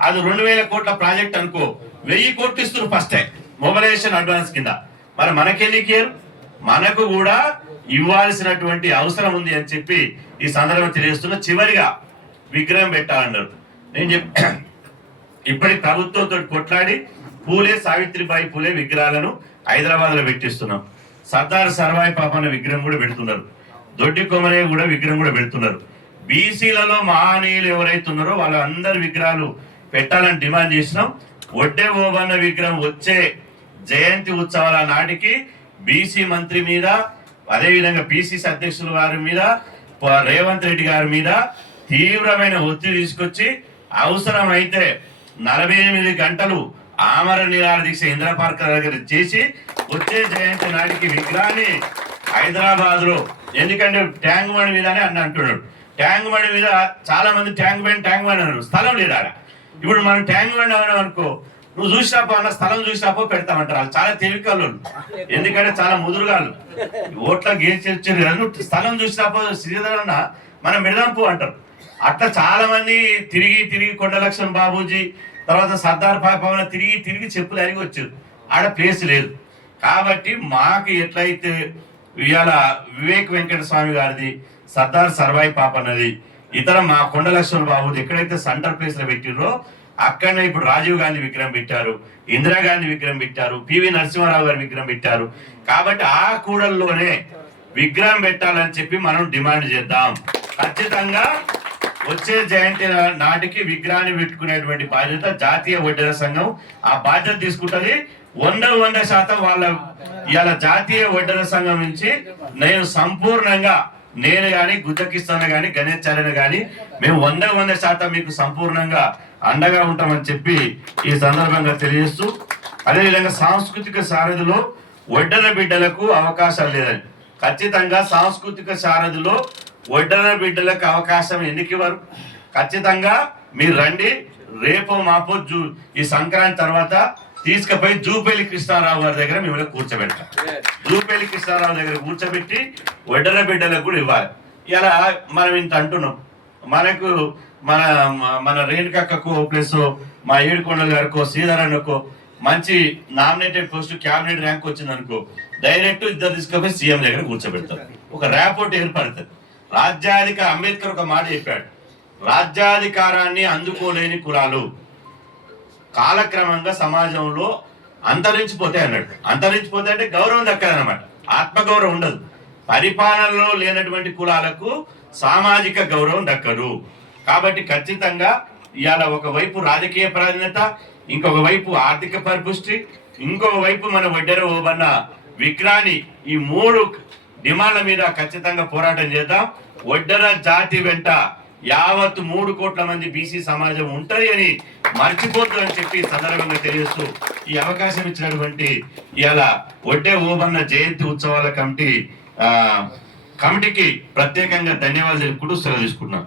అది 2000 కోట్ల ప్రాజెక్ట్ అనుకో, 1000 కోట్లు ఇస్తారు ఫస్టే మొబిలైజేషన్ అడ్వాన్స్ కింద. మరి మనకెళ్ళికి మనకు కూడా ఇవ్వాల్సినటువంటి అవసరం ఉంది అని చెప్పి ఈ సందర్భం తెలియజేస్తున్నా. చివరిగా విగ్రహం పెట్టాలన్నారు. నేను ఇప్పటి ప్రభుత్వంతో కొట్లాడి పూలే సావిత్రిబాయి పూలే విగ్రహాలను హైదరాబాద్ లో పెట్టిస్తున్నాం. సర్దార్ సర్వాయి పాపన్న విగ్రహం కూడా పెడుతున్నారు. దొడ్డి కొమరయ్య కూడా విగ్రహం కూడా పెడుతున్నారు. బీసీలలో మహానీయులు ఎవరైతే ఉన్నారో వాళ్ళందరి విగ్రహాలు పెట్టాలని డిమాండ్ చేసినాం. ఒడ్డే ఓబన్న విగ్రహం వచ్చే జయంతి ఉత్సవాల నాటికి బీసీ మంత్రి మీద, అదేవిధంగా పిసిసి అధ్యక్షుల వారి మీద, రేవంత్ రెడ్డి గారి మీద తీవ్రమైన ఒత్తిడి తీసుకొచ్చి అవసరమైతే 48 గంటలు ఆమర నిరాహార దీక్ష ఇందిరా పార్క్ దగ్గర చేసి వచ్చే జయంతి నాటికి విగ్రహాన్ని హైదరాబాద్ లో, ఎందుకంటే ట్యాంక్ బండ్ మీదనే అంటున్నాడు. ట్యాంక్ బండ్ మీద చాలా మంది ట్యాంక్ బండ్ అన్నారు, స్థలం లేదా. ఇప్పుడు మనం ట్యాంక్ బండ్ అన్నాం అనుకో, నువ్వు చూసినాపో అన్న స్థలం చూసినాపో పెడతామంటారు. వాళ్ళు చాలా తెలివికళ్ళు, ఎందుకంటే చాలా ముదురుగాళ్ళు, ఓట్ల గెలిచి నువ్వు స్థలం చూసినాపో శ్రీధర్ అన్న మనం పెడదాంపు అంటారు. అట్లా చాలా మంది తిరిగి కొండలక్ష్మణ్ బాబూజీ తర్వాత సర్దార్ పవన్ తిరిగి చెప్పులు అరిగి వచ్చారు, ఆడ ప్లేస్ లేదు. కాబట్టి మాకు ఎట్లయితే ఇవాళ వివేక్ వెంకట స్వామి గారిది, సర్దార్ సర్వాయి పాపన్నది, ఇతర మా కొండలక్ష్మణ్ బాబుది ఎక్కడైతే సెంటర్ ప్లేస్ లో పెట్టిర్రో అక్కడనే ఇప్పుడు రాజీవ్ గాంధీ విగ్రహం పెట్టారు, ఇందిరాగాంధీ విగ్రహం పెట్టారు, పివి నరసింహారావు గారి విగ్రహం పెట్టారు. కాబట్టి ఆ కూడల్లోనే విగ్రహం పెట్టాలని చెప్పి మనం డిమాండ్ చేద్దాం. ఖచ్చితంగా వచ్చే జయంతి నాటికి విగ్రహాన్ని పెట్టుకునేటువంటి బాధ్యత జాతీయ వడ్డెర సంఘం ఆ బాధ్యత తీసుకుంటుంది. 100% వాళ్ళ ఇవాళ జాతీయ వడ్డెర సంఘం నుంచి నేను సంపూర్ణంగా, నేను గాని గుజ్జకిస్తాను గాని గణేశారాయణ గాని మేము 100% మీకు సంపూర్ణంగా అండగా ఉంటామని చెప్పి ఈ సందర్భంగా తెలియజేస్తూ, అదేవిధంగా సాంస్కృతిక సారథిలో వడ్డెర బిడ్డలకు అవకాశాలు లేదని, ఖచ్చితంగా సాంస్కృతిక సారథిలో వడ్డెర బిడ్డలకు అవకాశం ఎందుకు ఇవ్వరు? ఖచ్చితంగా మీరు రండి, రేపో మాపో ఈ సంక్రాంతి తర్వాత తీసుకుపోయి జూపల్లి కృష్ణారావు గారి దగ్గర మిమ్మల్ని కూర్చోబెడతాం. జూపల్లి కృష్ణారావు దగ్గర కూర్చోబెట్టి వడ్డెర బిడ్డలకు కూడా ఇవ్వాలి. ఇలా మనం ఇంత అంటున్నాం, మనకు మన రేణుకక్కకు ప్లస్ మా ఏడుకొండల గారికో శ్రీధరన్నకో మంచి నామినేటెడ్ పోస్ట్ క్యాబినెట్ ర్యాంక్ వచ్చింది అనుకో, డైరెక్ట్ ఇద్దరు తీసుకుపోయి సీఎం దగ్గర కూర్చోబెడతారు. ఒక ర్యాపోర్ట్ ఏర్పడుతుంది. అంబేద్కర్ ఒక మాట చెప్పాడు, రాజ్యాధికారాన్ని అందుకోలేని కులాలు కాలక్రమంగా సమాజంలో అంతరించిపోతాయి అన్నాడు. అంతరించిపోతే అంటే గౌరవం దక్కదన్నమాట, ఆత్మగౌరవం ఉండదు. పరిపాలనలో లేనటువంటి కులాలకు సామాజిక గౌరవం దక్కదు. కాబట్టి ఖచ్చితంగా ఇవాళ ఒకవైపు రాజకీయ ప్రాధాన్యత, ఇంకొక వైపు ఆర్థిక పరిపుష్టి, ఇంకొక వైపు మన వడ్డెర ఓబన్న విగ్రహాన్ని, ఈ 3 డిమాండ్ల మీద ఖచ్చితంగా పోరాటం చేద్దాం. వడ్డెర జాతి వెంట యావత్ 3 కోట్ల మంది బీసీ సమాజం ఉంటది అని మర్చిపోద్దు అని చెప్పి సందర్భంగా తెలియజేస్తూ ఈ అవకాశం ఇచ్చినటువంటి ఇవాళ వడ్డే ఓబన్న జయంతి ఉత్సవాల కమిటీకి ప్రత్యేకంగా ధన్యవాదాలు తెలుపుకుంటూ సెలవు తీసుకుంటున్నాను.